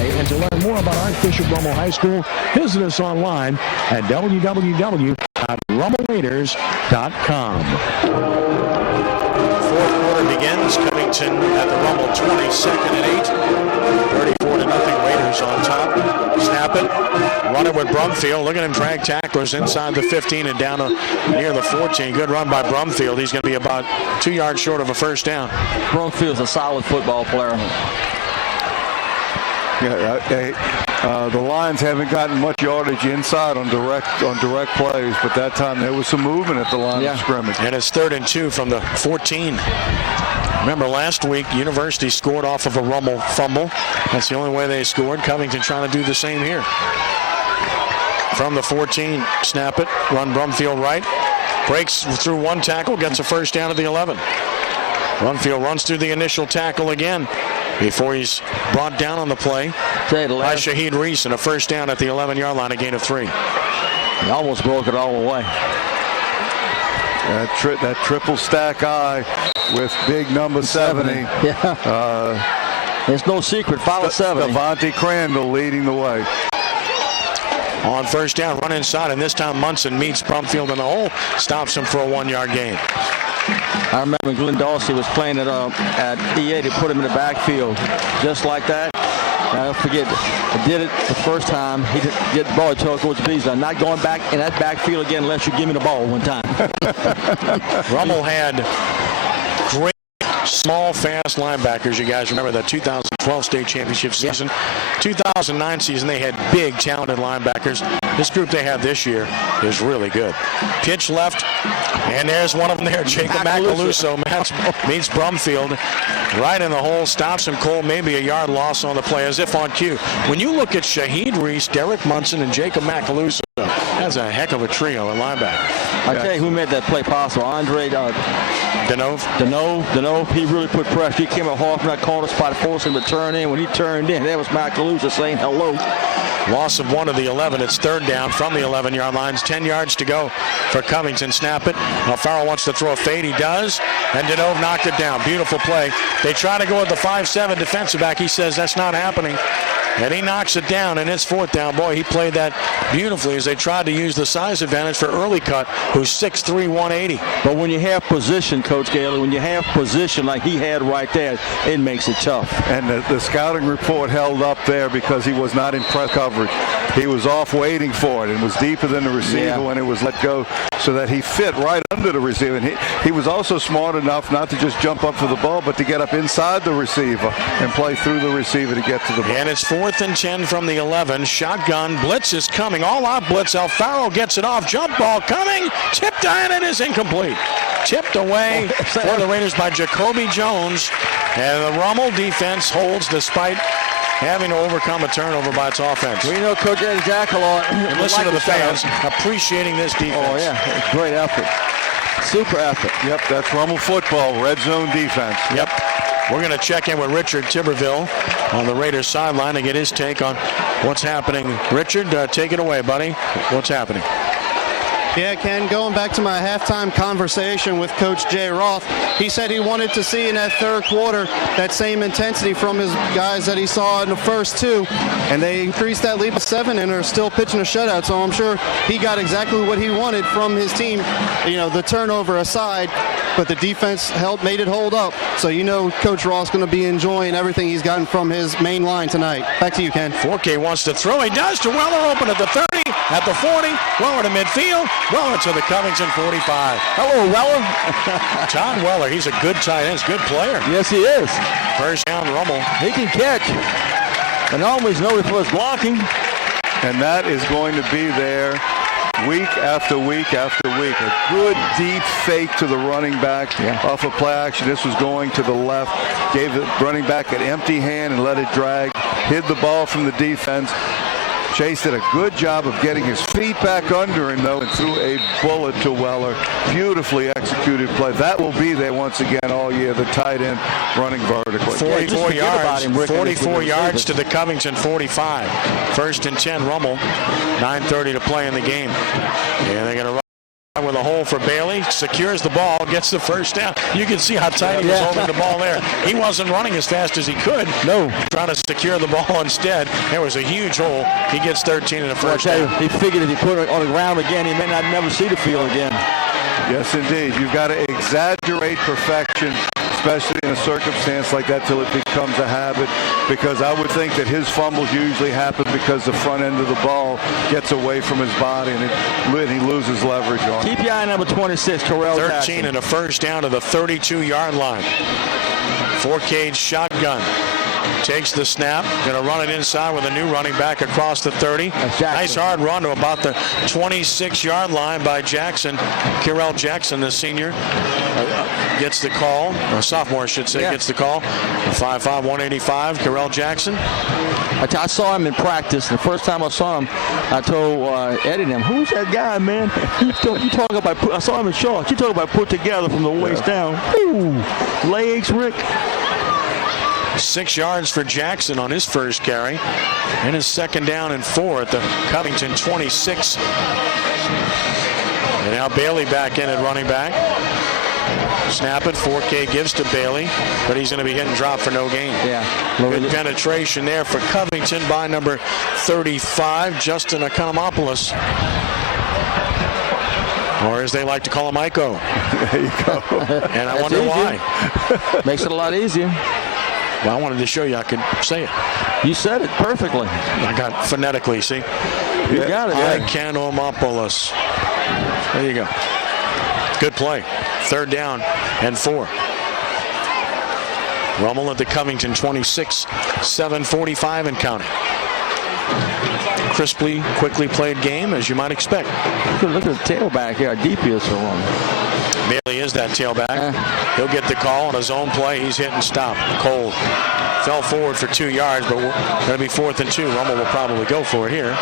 And to learn more about Archbishop Rummel High School, visit us online at www.rummelraiders.com. Fourth quarter begins. Covington at the Rummel 20, 2nd and 8. 34-0 Raiders on top. Snap it. Run it with Brumfield. Look at him drag tacklers inside the 15 and down near the 14. Good run by Brumfield. He's going to be about 2 yards short of a first down. Brumfield's a solid football player. Yeah, the Lions haven't gotten much yardage inside on direct plays, but that time there was some movement at the line of scrimmage. And it's 3rd and 2 from the 14. Remember last week, University scored off of a Rummel fumble. That's the only way they scored. Covington trying to do the same here. From the 14, snap it, run Brumfield right. Breaks through one tackle, gets a first down at the 11. Brumfield runs through the initial tackle again before he's brought down on the play by Shaheed Reese, and a first down at the 11-yard line, a gain of 3. He almost broke it all the way. That triple stack eye with big number 70. Yeah. There's no secret. Follow 70. Devontae Crandall leading the way. On first down, run inside, and this time Munson meets Brumfield in the hole, stops him for a 1-yard gain. I remember Glenn Dawsey was playing at EA to put him in the backfield just like that. I forget, I did it the first time. He did get the ball. He told Coach Beasley, I'm not going back in that backfield again unless you give me the ball one time. Rummel had great, small, fast linebackers. You guys remember the 2012 state championship season. 2009 season, they had big, talented linebackers. This group they have this year is really good. Pitch left, and there's one of them there. Jacob Macaluso meets Brumfield right in the hole, stops him cold, maybe a yard loss on the play, as if on cue. When you look at Shaheed Reese, Derek Munson, and Jacob Macaluso, that's a heck of a trio at linebacker. I tell you who made that play possible. Andre Denove. He really put pressure. He came up hard from that corner spot, forced him to turn in. When he turned in, there was Macaluso saying hello. Loss of 1 of the 11. It's 3rd down from the 11-yard lines. 10 yards to go for Covington. Snap it. Farrell wants to throw a fade. He does. And Denove knocked it down. Beautiful play. They try to go with the 5'7" defensive back. He says that's not happening. And he knocks it down, and it's 4th down. Boy, he played that beautifully as they tried to use the size advantage for Earlycut, who's 6'3", 180. But when you have position, Coach Gailey, when you have position like he had right there, it makes it tough. And the scouting report held up there because he was not in press coverage. He was off waiting for it and was deeper than the receiver when it was let go, so that he fit right under the receiver. And he was also smart enough not to just jump up for the ball, but to get up inside the receiver and play through the receiver to get to the ball. And it's 4th and 10 from the 11. Shotgun. Blitz is coming. All out blitz. Alfaro gets it off. Jump ball coming. Tipped on. It is incomplete. Tipped away for the Raiders by Jacoby Jones. And the Rummel defense holds despite having to overcome a turnover by its offense. We know Coach Eddie Jackalot. And listen to the fans appreciating this defense. Oh, yeah. Great effort. Super effort. Yep, that's Rummel football. Red zone defense. Yep. We're going to check in with Richard Tiberville on the Raiders sideline to get his take on what's happening. Richard, take it away, buddy. What's happening? Yeah, Ken, going back to my halftime conversation with Coach Jay Roth, he said he wanted to see in that third quarter that same intensity from his guys that he saw in the first two, and they increased that lead to 7 and are still pitching a shutout, so I'm sure he got exactly what he wanted from his team, the turnover aside, but the defense made it hold up, so Coach Roth's going to be enjoying everything he's gotten from his main line tonight. Back to you, Ken. Forkay wants to throw. He does to Weller, open at the 30, at the 40, Weller to midfield, Weller to the Covington 45. Hello, Weller. John Weller, he's a good tight end. He's a good player. Yes, he is. First down, Rummel. He can catch. And always noted for his blocking. And that is going to be there week after week after week. A good deep fake to the running back off of play action. This was going to the left. Gave the running back an empty hand and let it drag. Hid the ball from the defense. Chase did a good job of getting his feet back under him, though, and threw a bullet to Weller. Beautifully executed play. That will be there once again all year, the tight end running vertically. 44 yards, 44 yards to the Covington 45. First and 10, Rummel. 9:30 to play in the game. And they're going to run with a hole for Bailey, secures the ball, gets the first down. You can see how tight he was holding the ball there. He wasn't running as fast as he could. No. Trying to secure the ball instead. There was a huge hole. He gets 13 in the first down. He figured if he put it on the ground again, he may not never see the field again. Yes, indeed. You've got to exaggerate perfection, especially in a circumstance like that, till it becomes a habit, because I would think that his fumbles usually happen because the front end of the ball gets away from his body and he loses leverage on it. Keep your eye on number 26, Terrell 13 Jackson. and a first down to the 32-yard line. Four-cage shotgun. Takes the snap. Going to run it inside with a new running back across the 30. Nice hard run to about the 26-yard line by Jackson. Kyrell Jackson, the senior, gets the call. Or sophomore, I should say, gets the call. 5'5", 185, Kyrell Jackson. I saw him in practice. The first time I saw him, I told Eddie and him, "Who's that guy, man? You talk about." I saw him in shorts. You talk about put together from the waist down. Ooh, legs, Rick. 6 yards for Jackson on his first carry. And his second down and 4 at the Covington 26. And now Bailey back in at running back. Snap it. 4K gives to Bailey, but he's going to be hit and drop for no gain. Yeah. Good penetration there for Covington by number 35, Justin Economopoulos. Or as they like to him, Iko. There you go. And I wonder why. Makes it a lot easier. Well, I wanted to show you I could say it. You said it perfectly. I got phonetically, see? You got it. Economopoulos. There you go. Good play. Third down and 4. Rummel at the Covington 26, 7:45 and counting. Crisply, quickly played game, as you might expect. Look at the tailback here. How deep he is for one. Bailey is that tailback. He'll get the call on his own play. He's hit and stopped. Cold. Fell forward for 2 yards, but we're going to be 4th and 2. Rummel will probably go for it here.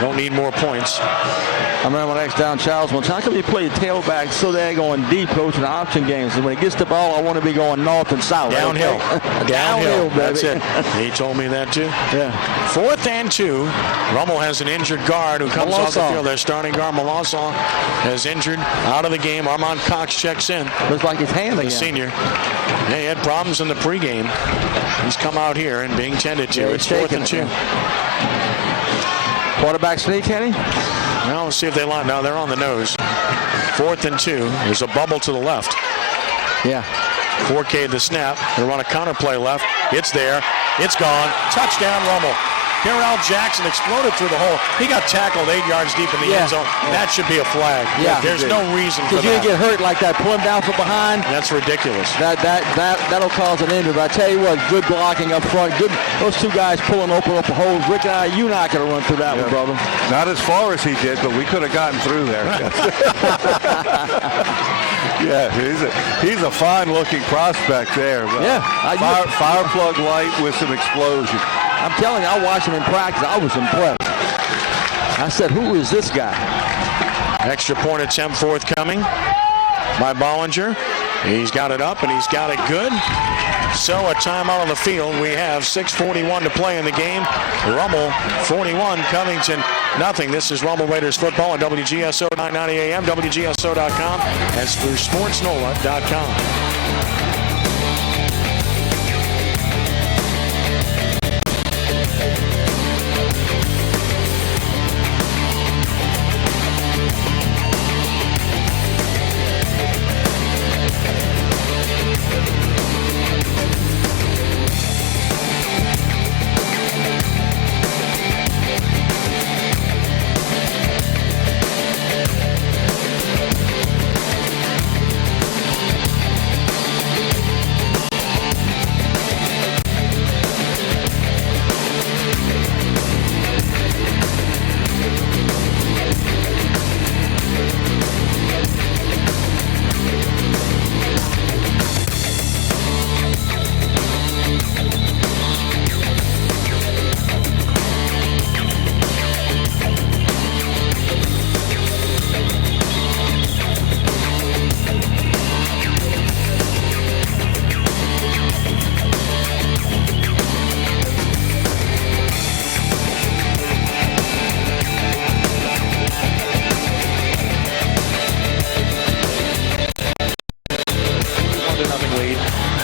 Don't need more points. I remember when I asked Don Charles once, how come you play tailback so they're going deep, coach, in the option games? And when it gets the ball, I want to be going north and south. Downhill. Downhill, baby. That's it. He told me that too. Yeah. 4th and 2. Rummel has an injured guard who comes off the field. Their starting guard, Malasa, is injured, out of the game. Armand Cox checks in. Looks like his hand again. The senior. He had problems in the pregame. He's come out here and being tended to. It's 4th and 2. Quarterback sneak, Kenny? Well, let's see if they line. No, they're on the nose. 4th and 2. There's a bubble to the left. Yeah. 4K the snap. They run a counter play left. It's there. It's gone. Touchdown, Rummel. Kyrell Jackson exploded through the hole. He got tackled 8 yards deep in the end zone. That should be a flag. Yeah. There's no reason for that. Because you didn't get hurt like that. Pull him down from behind. That's ridiculous. That'll cause an injury. But I tell you what, good blocking up front. Good. Those two guys pulling open up the holes. Rick and I, you're not going to run through that one, brother. Not as far as he did, but we could have gotten through there. Yeah, he's a fine-looking prospect there. Fire plug light with some explosion. I'm telling you, I watched him in practice. I was impressed. I said, who is this guy? Extra point attempt forthcoming by Bollinger. He's got it up, and he's got it good. So a timeout on the field. We have 6:41 to play in the game. Rummel 41, Covington nothing. This is Rummel Raiders football on WGSO 990 AM, WGSO.com, and through Sportsnola.com.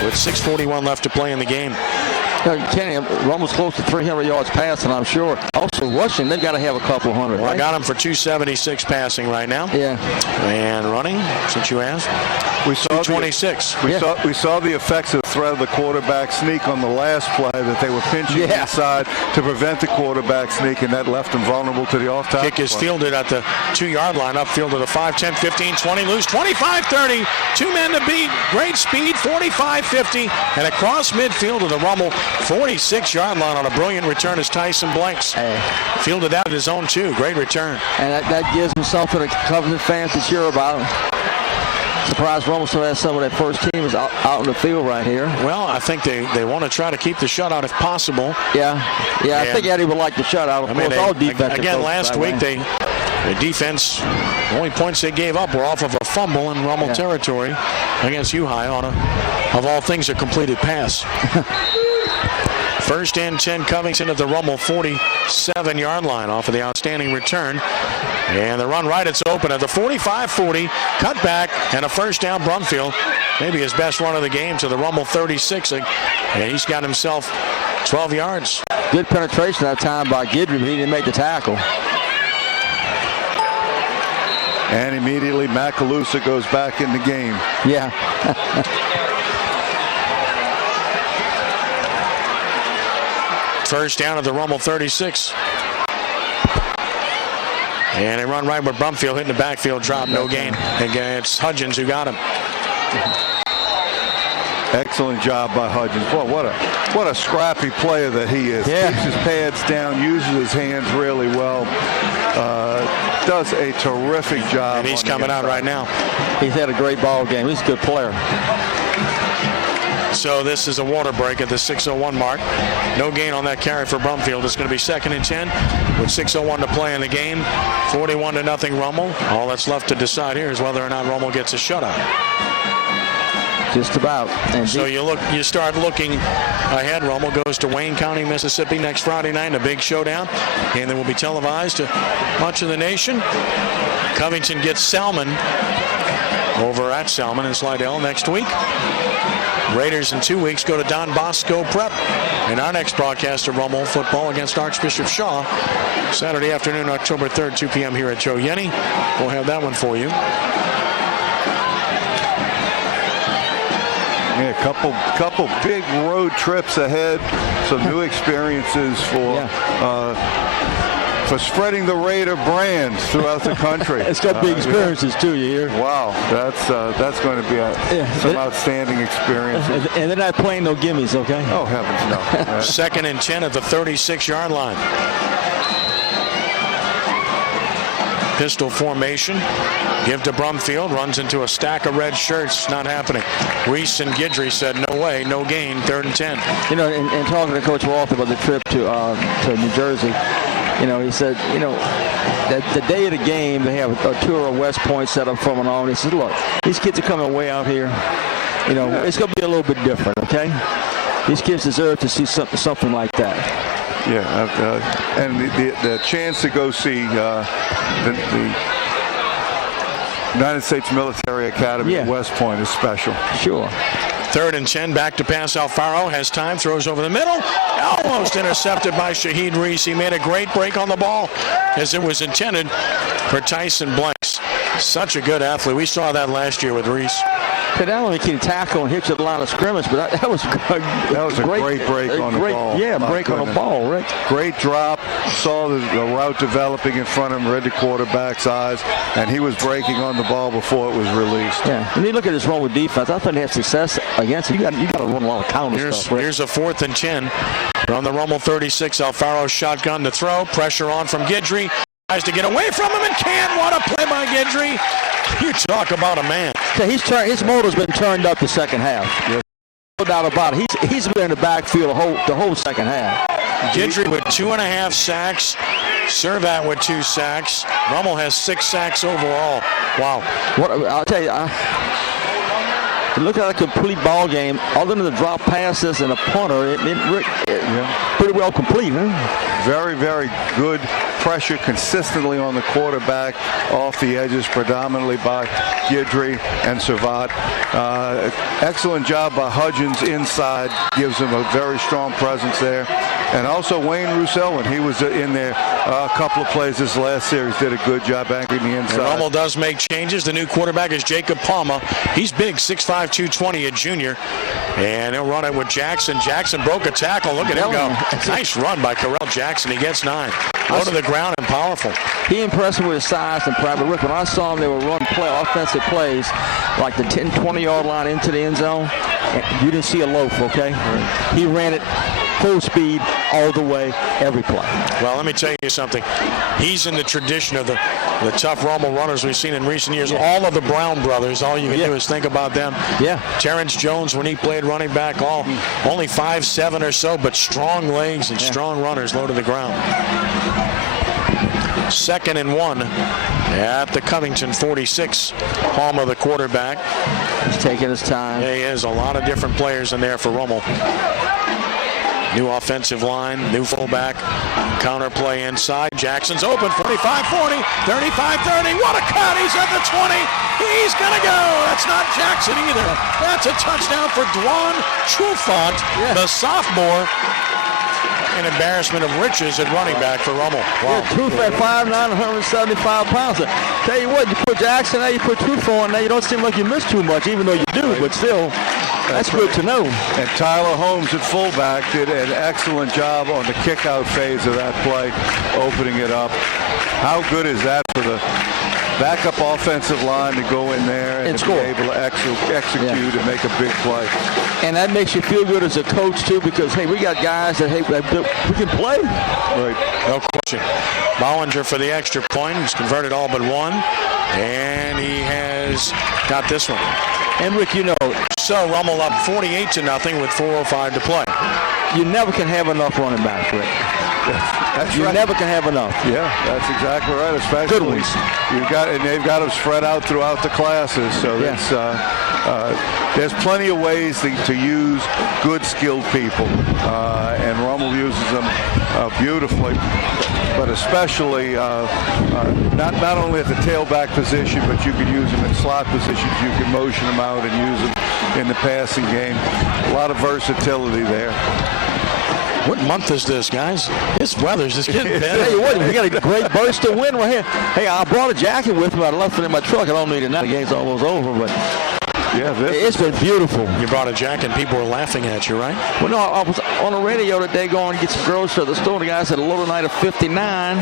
With 6:41 left to play in the game. Kenny, Rummel's close to 300 yards passing, I'm sure. Also rushing, they've got to have a couple hundred. Well, right? I got him for 276 passing right now. Yeah. And running, since you asked, we saw 226. We saw the effects of the threat of the quarterback sneak on the last play, that they were pinching inside to prevent the quarterback sneak, and that left them vulnerable to the off-tackle. Kick is fielded at the 2-yard line, upfield to the 5, 10, 15, 20, loose, 25, 30. 2 men to beat, great speed, 45, 50, and across midfield to the Rummel 46-yard line on a brilliant return as Tyson Blanks. Fielded out at his own 2. Great return. And that gives him something that Covington fans to cheer about. Surprised Rummel still has some of that first team is out in the field right here. Well, I think they want to try to keep the shutout if possible. Yeah, I think Eddie would like the shutout. Of course, all defense. Again, last week the defense, the only points they gave up were off of a fumble in Rummel territory against U-High on of all things, a completed pass. First and 10, Covington at the Rummel 47-yard line off of the outstanding return. And the run right, it's open at the 45-40, cut back, and a first down. Brumfield, maybe his best run of the game, to the Rummel 36, and he's got himself 12 yards. Good penetration that time by Guidry, but he didn't make the tackle. And immediately Macalusa goes back in the game. Yeah. First down at the Rummel 36. And a run right with Brumfield hitting the backfield drop, no gain. Again, it's Hudgens who got him. Excellent job by Hudgens. Boy, what a scrappy player that he is. Yeah. Keeps his pads down, uses his hands really well. Does a terrific job. And he's coming out right now. He's had a great ball game. He's a good player. So this is a water break at the 6:01 mark. No gain on that carry for Brumfield. It's going to be 2nd and 10 with 6:01 to play in the game. 41-0 Rummel. All that's left to decide here is whether or not Rummel gets a shutout. Just about. And so you start looking ahead. Rummel goes to Wayne County, Mississippi next Friday night, a big showdown, and it will be televised to much of the nation. Covington gets Salmon over at Salmon in Slidell next week. Raiders in 2 weeks go to Don Bosco Prep. And our next broadcast of Rummel football against Archbishop Shaw, Saturday afternoon, October 3rd, 2 p.m. here at Joe Yenny. We'll have that one for you. Yeah, a couple big road trips ahead. Some new experiences for spreading the Raider brands throughout the country. It's got big experiences too, you hear? Wow, that's going to be some outstanding experiences. And they're not playing no gimmies, okay? Oh, heavens, no. 2nd and 10 at the 36-yard line. Pistol formation. Give to Brumfield. Runs into a stack of red shirts. Not happening. Reese and Guidry said no way, no gain. 3rd and 10. You know, and talking to Coach Walter about the trip to New Jersey, you know, he said, you know, that the day of the game, they have a tour of West Point set up from and on. He said, look, these kids are coming way out here. you know, it's going to be a little bit different, okay? These kids deserve to see something like that. Yeah, and the chance to go see the United States Military Academy at West Point is special. Sure. 3rd and 10, back to pass. Alfaro has time, throws over the middle, almost intercepted by Shaheed Reese. He made a great break on the ball as it was intended for Tyson Blanks. Such a good athlete. We saw that last year with Reese. Not only can he tackle and hit you at the line of scrimmage, but that was a great break on the ball. Yeah, break on the ball, Rick. Great drop. Saw the route developing in front of him, read the quarterback's eyes, and he was breaking on the ball before it was released. Yeah, when you look at this run with defense, I think they have success against it. You got to run a lot of counter stuff, Rick. Here's a 4th and 10. On the Rummel 36, Alfaro shotgun to throw. Pressure on from Guidry. Tries to get away from him and can't. What a play by Guidry. You talk about a man. Yeah, his motor's been turned up the second half. Yes. No doubt about it. He's been in the backfield the whole second half. Guidry with 2.5 sacks. Servat with 2 sacks. Rummel has 6 sacks overall. Wow. I'll tell you, look at a complete ball game. Other than the drop passes and a punter, pretty well complete, huh? Very, very good pressure consistently on the quarterback off the edges, predominantly by Guidry and Servat. Excellent job by Hudgens inside, gives him a very strong presence there. And also Wayne Roussel, when he was in there a couple of plays this last series, did a good job anchoring the inside. And Rummel does make changes. The new quarterback is Jacob Palma. He's big, 6'5", 220, a junior. And he'll run it with Jackson. Jackson broke a tackle. Look at him go. Nice run by Carell Jackson. He gets 9. Low to the ground and powerful. He impressed me with his size and private. Rick, when I saw him, they were running offensive plays like the 10, 20-yard line into the end zone. You didn't see a loaf, okay? He ran it full speed all the way, every play. Well, let me tell you something. He's in the tradition of the tough Rummel runners we've seen in recent years. Yeah. All of the Brown brothers, all you can do is think about them. Yeah. Terrence Jones, when he played running back, only 5'7" or so, but strong legs and strong runners low to the ground. 2nd and 1 at the Covington 46. Palmer, the quarterback. He's taking his time. Yeah, he is. A lot of different players in there for Rummel. New offensive line, new fullback, counter play inside. Jackson's open, 45-40, 35-30. What a cut! He's at the 20. He's gonna go. That's not Jackson either. That's a touchdown for Dwan Trufant, the sophomore. An embarrassment of riches at running back for Rummel. Wow. Yeah, Trufant, 5'9", 175 pounds. Tell you what, you put Jackson there, you put Trufant on there, you don't seem like you miss too much, even though you do, but still. That's good to know. And Tyler Holmes at fullback did an excellent job on the kick-out phase of that play, opening it up. How good is that for the backup offensive line to go in there and to be able to execute and make a big play? And that makes you feel good as a coach, too, because, hey, we got guys that, we can play. Right. No question. Bollinger for the extra point. He's converted all but one. And he has got this one. And, Rick, so Rummel up 48-0 with 4:05 to play. You never can have enough running backs, Rick. That's you right. never can have enough. Yeah, that's exactly right. Especially good ones. They've got them spread out throughout the classes. So there's plenty of ways to use good, skilled people, and Rummel uses them beautifully. But especially not only at the tailback position, but you can use them in slot positions. You can motion them out and use them in the passing game. A lot of versatility there. What month is this, guys? This weather's just getting better. Tell you what, we got a great burst of wind right here. Hey, I brought a jacket with me. I left it in my truck. I don't need it now. The game's almost over, but it's been beautiful. You brought a jacket and people were laughing at you, right? Well, no, I was on the radio today going to get some groceries at the store. The guy said a low tonight of 59,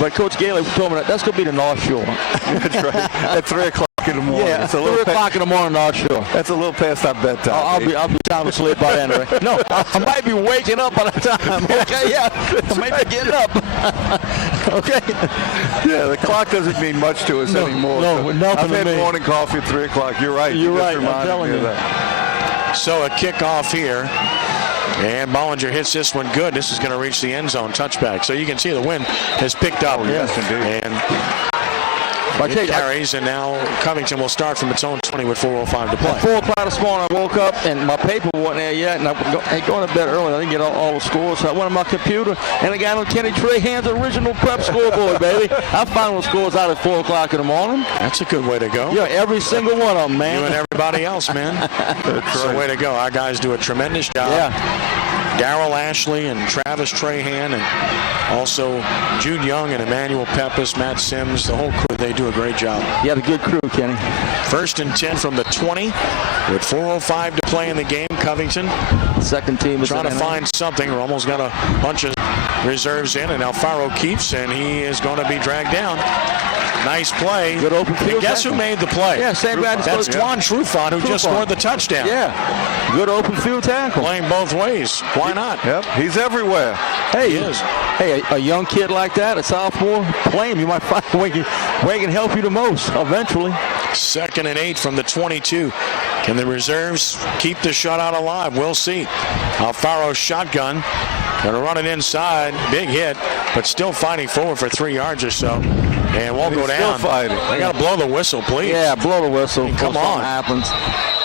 but Coach Gailey told me that's going to be the North Shore. That's right. At 3 o'clock in the morning. Yeah, 3 o'clock in the morning, North Shore. That's a little past our bedtime. I'll be time to sleep by then. Right? No, I might be waking up by the time. Okay, yeah, I might be getting up. Okay. Yeah, the clock doesn't mean much to us anymore. No, nothing I've had morning coffee at 3 o'clock. You're right. You're right. I'm telling you. So a kickoff here. And Bollinger hits this one good. This is going to reach the end zone touchback. So you can see the wind has picked up. Oh, yes, indeed. And It carries, and now Covington will start from its own 20 with 4:05 to play. At 4 o'clock this morning, I woke up and my paper wasn't there yet, and I going to bed early. I didn't get all the scores, so I went on my computer, and I got on Kenny Trahan's original prep scoreboard, baby. I found those scores out at 4 o'clock in the morning. That's a good way to go. Yeah, every single one of them, man. You and everybody else, man. That's the way to go. Our guys do a tremendous job. Yeah. Darrell Ashley and Travis Trahan, and also Jude Young and Emmanuel Peppis, Matt Sims, the whole crew, they do a great job. You have a good crew, Kenny. 1st and 10 from the 20 with 4:05 to play in the game. Covington, second team, is trying to find something. Rummel's got a bunch of reserves in, and Alfaro keeps, and he is going to be dragged down. Nice play. Good open field. And guess who made the play? Yeah, same guy. That's Dwan Trufant, who just scored the touchdown. Yeah, good open field tackle. Playing both ways. Why not? Yep, he's everywhere. Hey, he is. Hey, a young kid like that, a sophomore, play him. You might find where he can help you the most eventually. 2nd and 8 from the 22. Can the reserves keep the shutout alive? We'll see. Alfaro shotgun. Going to run it inside. Big hit, but still fighting forward for 3 yards or so. And won't go down. Still fighting. They got to blow the whistle, please. Yeah, blow the whistle. I mean, come on. Happens.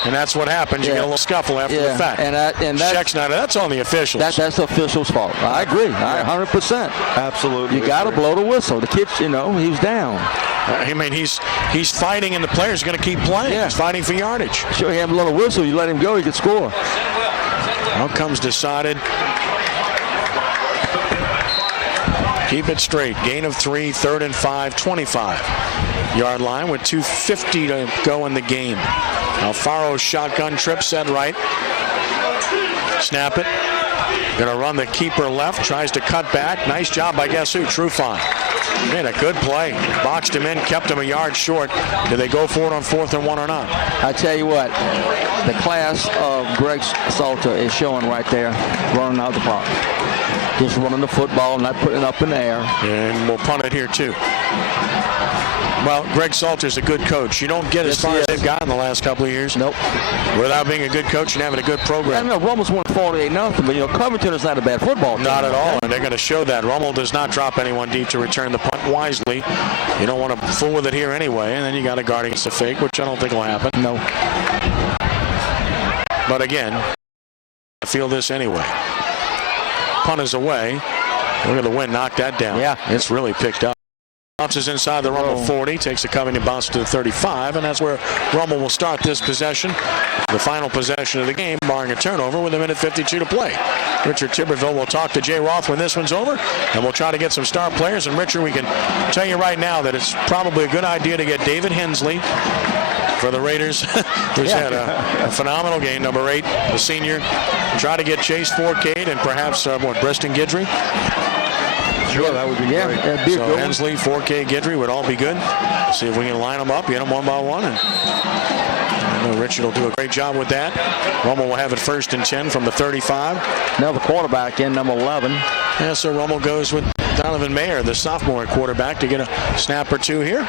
And that's what happens. You get a little scuffle after the fact. And that's on the officials. That's the officials' fault. I agree. 100%. Absolutely. You got to blow the whistle. The kid, he was down. I mean, he's fighting, and the player's going to keep playing. Yeah. He's fighting for yardage. Sure, you have a little whistle. You let him go, he could score. Outcomes decided. Keep it straight. Gain of 3, 3rd and 5, 25-yard line with 2:50 to go in the game. Alfaro shotgun trip set right. Snap it. Going to run the keeper left. Tries to cut back. Nice job by guess who? Trufant. Made a good play. Boxed him in. Kept him a yard short. Do they go for it on 4th and 1 or not? I tell you what, the class of Greg Salter is showing right there, running out the clock. Just running the football, not putting it up in the air. And we'll punt it here, too. Well, Greg Salter's a good coach. You don't get as far as they've gotten the last couple of years. Nope. Without being a good coach and having a good program. I know Rummel's won 48-0, but Covington is not a bad football team. Not at all, and they're going to show that. Rummel does not drop anyone deep to return the punt wisely. You don't want to fool with it here anyway, and then you got to guard against a fake, which I don't think will happen. No. But again, I feel this anyway. Punt is away. Look at the wind, knock that down. Yeah. It's really picked up. Bounces inside the Rummel 40, takes a Covington bounce to the 35, and that's where Rummel will start this possession. The final possession of the game, barring a turnover, with 1:52 to play. Richard Tiberville will talk to Jay Roth when this one's over, and we'll try to get some star players. And Richard, we can tell you right now that it's probably a good idea to get David Hensley for the Raiders, who's had a phenomenal game, number 8, the senior. Try to get Chase Forcade and perhaps, Breston Guidry. Sure, that would be great. So Hensley, 4K, Guidry would all be good. See if we can line them up, get them one by one. And I know Richard will do a great job with that. Rummel will have it 1st and 10 from the 35. Now the quarterback in, number 11. Yeah, so Rummel goes with Donovan Mayer, the sophomore quarterback, to get a snap or two here.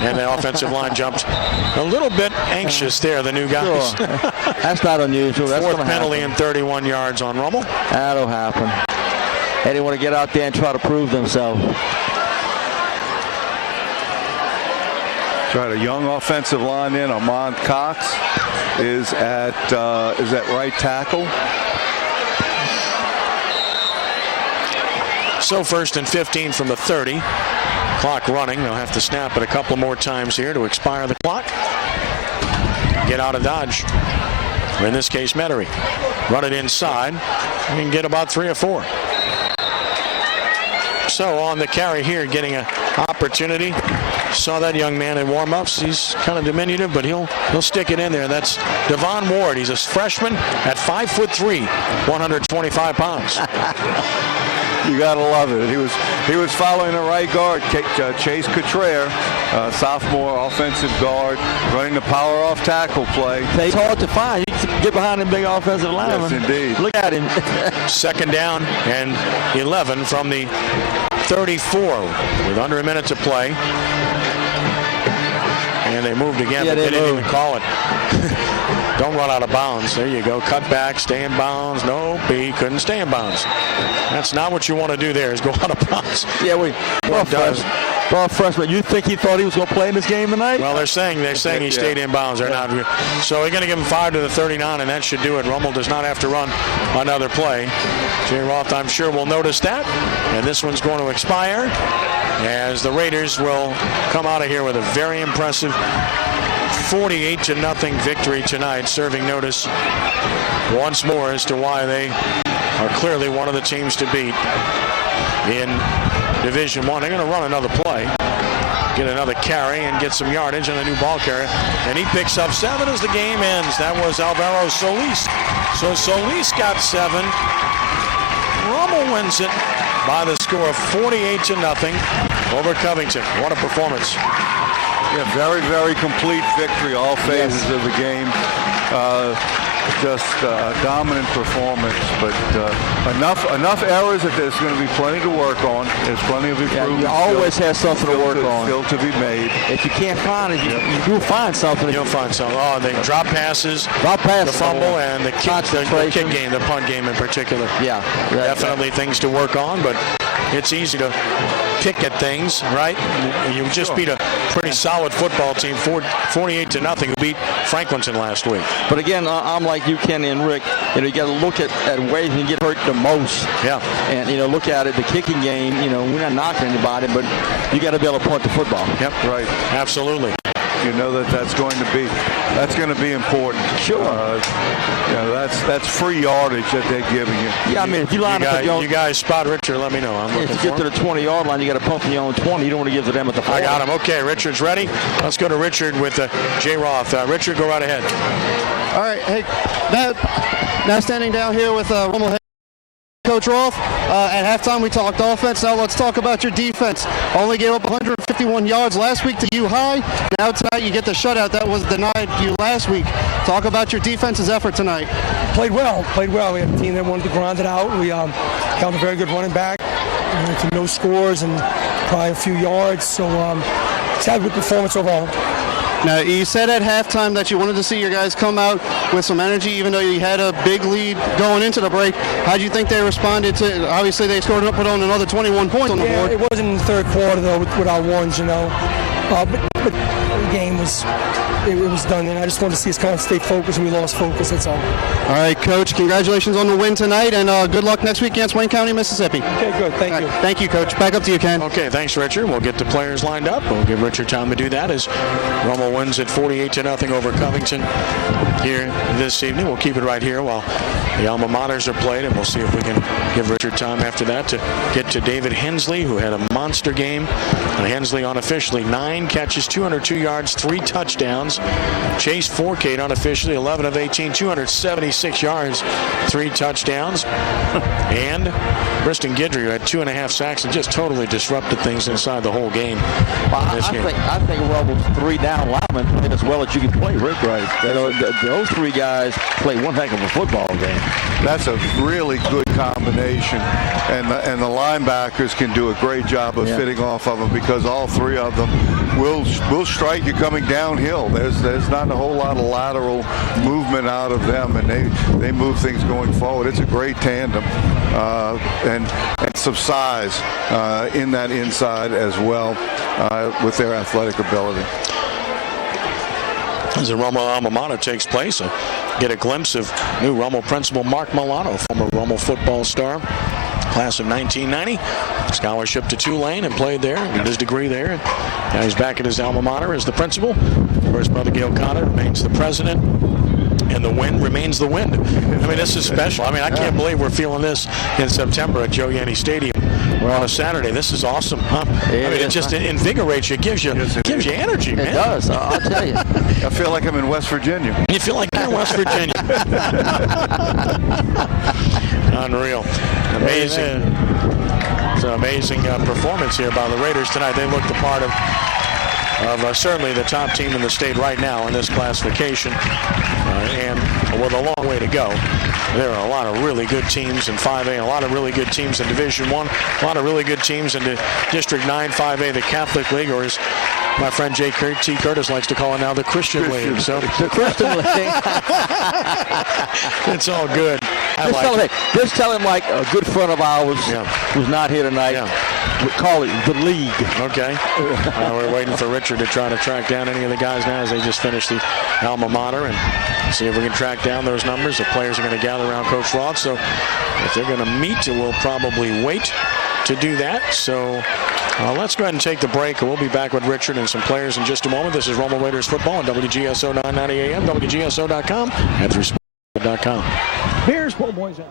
And the offensive line jumps a little bit anxious there, the new guys. Sure. That's not unusual. That's 4th penalty and 31 yards on Rummel. That'll happen. They didn't want to get out there and try to prove themselves. Got a young offensive line in. Armand Cox is at right tackle. So 1st and 15 from the 30. Clock running. They'll have to snap it a couple more times here to expire the clock. Get out of dodge. Or in this case, Metairie. Run it inside. You can get about 3 or 4. So on the carry here, getting an opportunity. Saw that young man in warm-ups. He's kind of diminutive, but he'll stick it in there. That's Devon Ward. He's a freshman at 5'3", 125 pounds. You gotta love it. He was following the right guard, Chase Cotrere, sophomore offensive guard, running the power off tackle play. It's hard to find. You can get behind him, big offensive lineman. Yes, indeed. Look at him. 2nd down and 11 from the 34 with under a minute to play. And they moved again, but they didn't even call it. Don't run out of bounds. There you go. Cut back, stay in bounds. Nope, he couldn't stay in bounds. That's not what you want to do there, is go out of bounds. Yeah, Well, freshman, you think he thought he was going to play in this game tonight? Well, they're saying he stayed in bounds. They're not. So they're going to give him 5 to the 39, and that should do it. Rummel does not have to run another play. Jay Roth, I'm sure, will notice that. And this one's going to expire as the Raiders will come out of here with a very impressive 48-0 victory tonight, serving notice once more as to why they are clearly one of the teams to beat in Division I. They're going to run another play, get another carry, and get some yardage on a new ball carrier. And he picks up 7 as the game ends. That was Alvaro Solis. So Solis got 7. Rummel wins it by the score of 48-0 over Covington. What a performance. Yeah, very, very complete victory, all phases of the game. Just dominant performance, but enough errors that there's going to be plenty to work on. There's plenty of improvement. You always have something to work on. Still to be made. If you can't find it, you do find something. You'll find something. Oh, the drop passes, the fumble, and the kick game, the punt game in particular. Yeah. Definitely things to work on, but it's easy to pick at things, right? You just beat a pretty solid football team, 48-0, who beat Franklinton last week. But again, I'm like you, Kenny and Rick. You got to look at where you can get hurt the most. Yeah. And look at it. The kicking game. We're not knocking anybody, but you got to be able to punt the football. Yep. Right. Absolutely. You know that's going to be important. Sure. That's free yardage that they're giving you. Yeah, I mean, if you line up, you guys spot Richard, let me know. If you get to the 20-yard line, you got to pump from your own 20. You don't want to give to them at the 40. I got him. Okay, Richard's ready. Let's go to Richard with Jay Roth. Richard, go right ahead. All right. Hey, now standing down here with Rummel head Coach Roth. At halftime, we talked offense. Now let's talk about your defense. Only gave up 151 yards last week to U High. Now tonight you get the shutout that was denied you last week. Talk about your defense's effort tonight. Played well. We had a team that wanted to grind it out. We held a very good running back to no scores and probably a few yards. So it's had a good performance overall. Now, you said at halftime that you wanted to see your guys come out with some energy, even though you had a big lead going into the break. How do you think they responded to? Obviously, they put on another 21 points on the board. It wasn't in the third quarter though with our ones, but the game was done, and I just wanted to see us kind of stay focused, and we lost focus. That's all. All right, Coach. Congratulations on the win tonight, and good luck next week against Wayne County, Mississippi. Okay, good. Thank you. Thank you, Coach. Back up to you, Ken. Okay, thanks, Richard. We'll get the players lined up. We'll give Richard time to do that as Rummel wins at 48-0 over Covington here this evening. We'll keep it right here while the alma maters are played, and we'll see if we can give Richard time after that to get to David Hensley, who had a monster game. Hensley unofficially 9 catches, 202 yards, 3 touchdowns. Chase Forcade unofficially 11 of 18, 276 yards, 3 touchdowns. And Briston Guidry, who had 2.5 sacks and just totally disrupted things inside the whole game. Well, I think Rubble's 3 down linemen played as well as you can play, Rick. Right. Those 3 guys played one heck of a football game. That's a really good combination, and the linebackers can do a great job of fitting off of them, because all 3 of them will strike you coming downhill. There's not a whole lot of lateral movement out of them, and they move things going forward. It's a great tandem, and some size in that inside as well with their athletic ability. As the Rummel alma mater takes place, get a glimpse of new Rummel principal Mark Milano, former Rummel football star, class of 1990, scholarship to Tulane, and played there, got his degree there. Now he's back at his alma mater as the principal, where his brother Gail Cotter remains the president, and the wind remains the wind. I mean, this is special. I mean, I can't believe we're feeling this in September at Joe Yanni Stadium. We're on a Saturday. This is awesome, huh? It just invigorates you, gives you energy, man. It does. I'll tell you. I feel like I'm in West Virginia. You feel like you're in West Virginia. Unreal. Amazing. It's an amazing performance here by the Raiders tonight. They look the part of certainly the top team in the state right now in this classification, and with a long way to go. There are a lot of really good teams in 5A, a lot of really good teams in Division I, a lot of really good teams in the District 9 5A, the Catholic League, or as my friend J.T. Curtis likes to call it now, the Christian League. So the Christian League. It's all good. Just tell him like a good friend of ours who's not here tonight. call it the league. Okay. We're waiting for Richard to try to track down any of the guys now as they just finished the alma mater and see if we can track down those numbers. The players are going to gather around Coach Roth, so if they're going to meet, we'll probably wait to do that. So let's go ahead and take the break, and we'll be back with Richard and some players in just a moment. This is Rummel Raiders football on WGSO 990 AM, WGSO.com, and through Sportsnola.com. Here's Po Boys at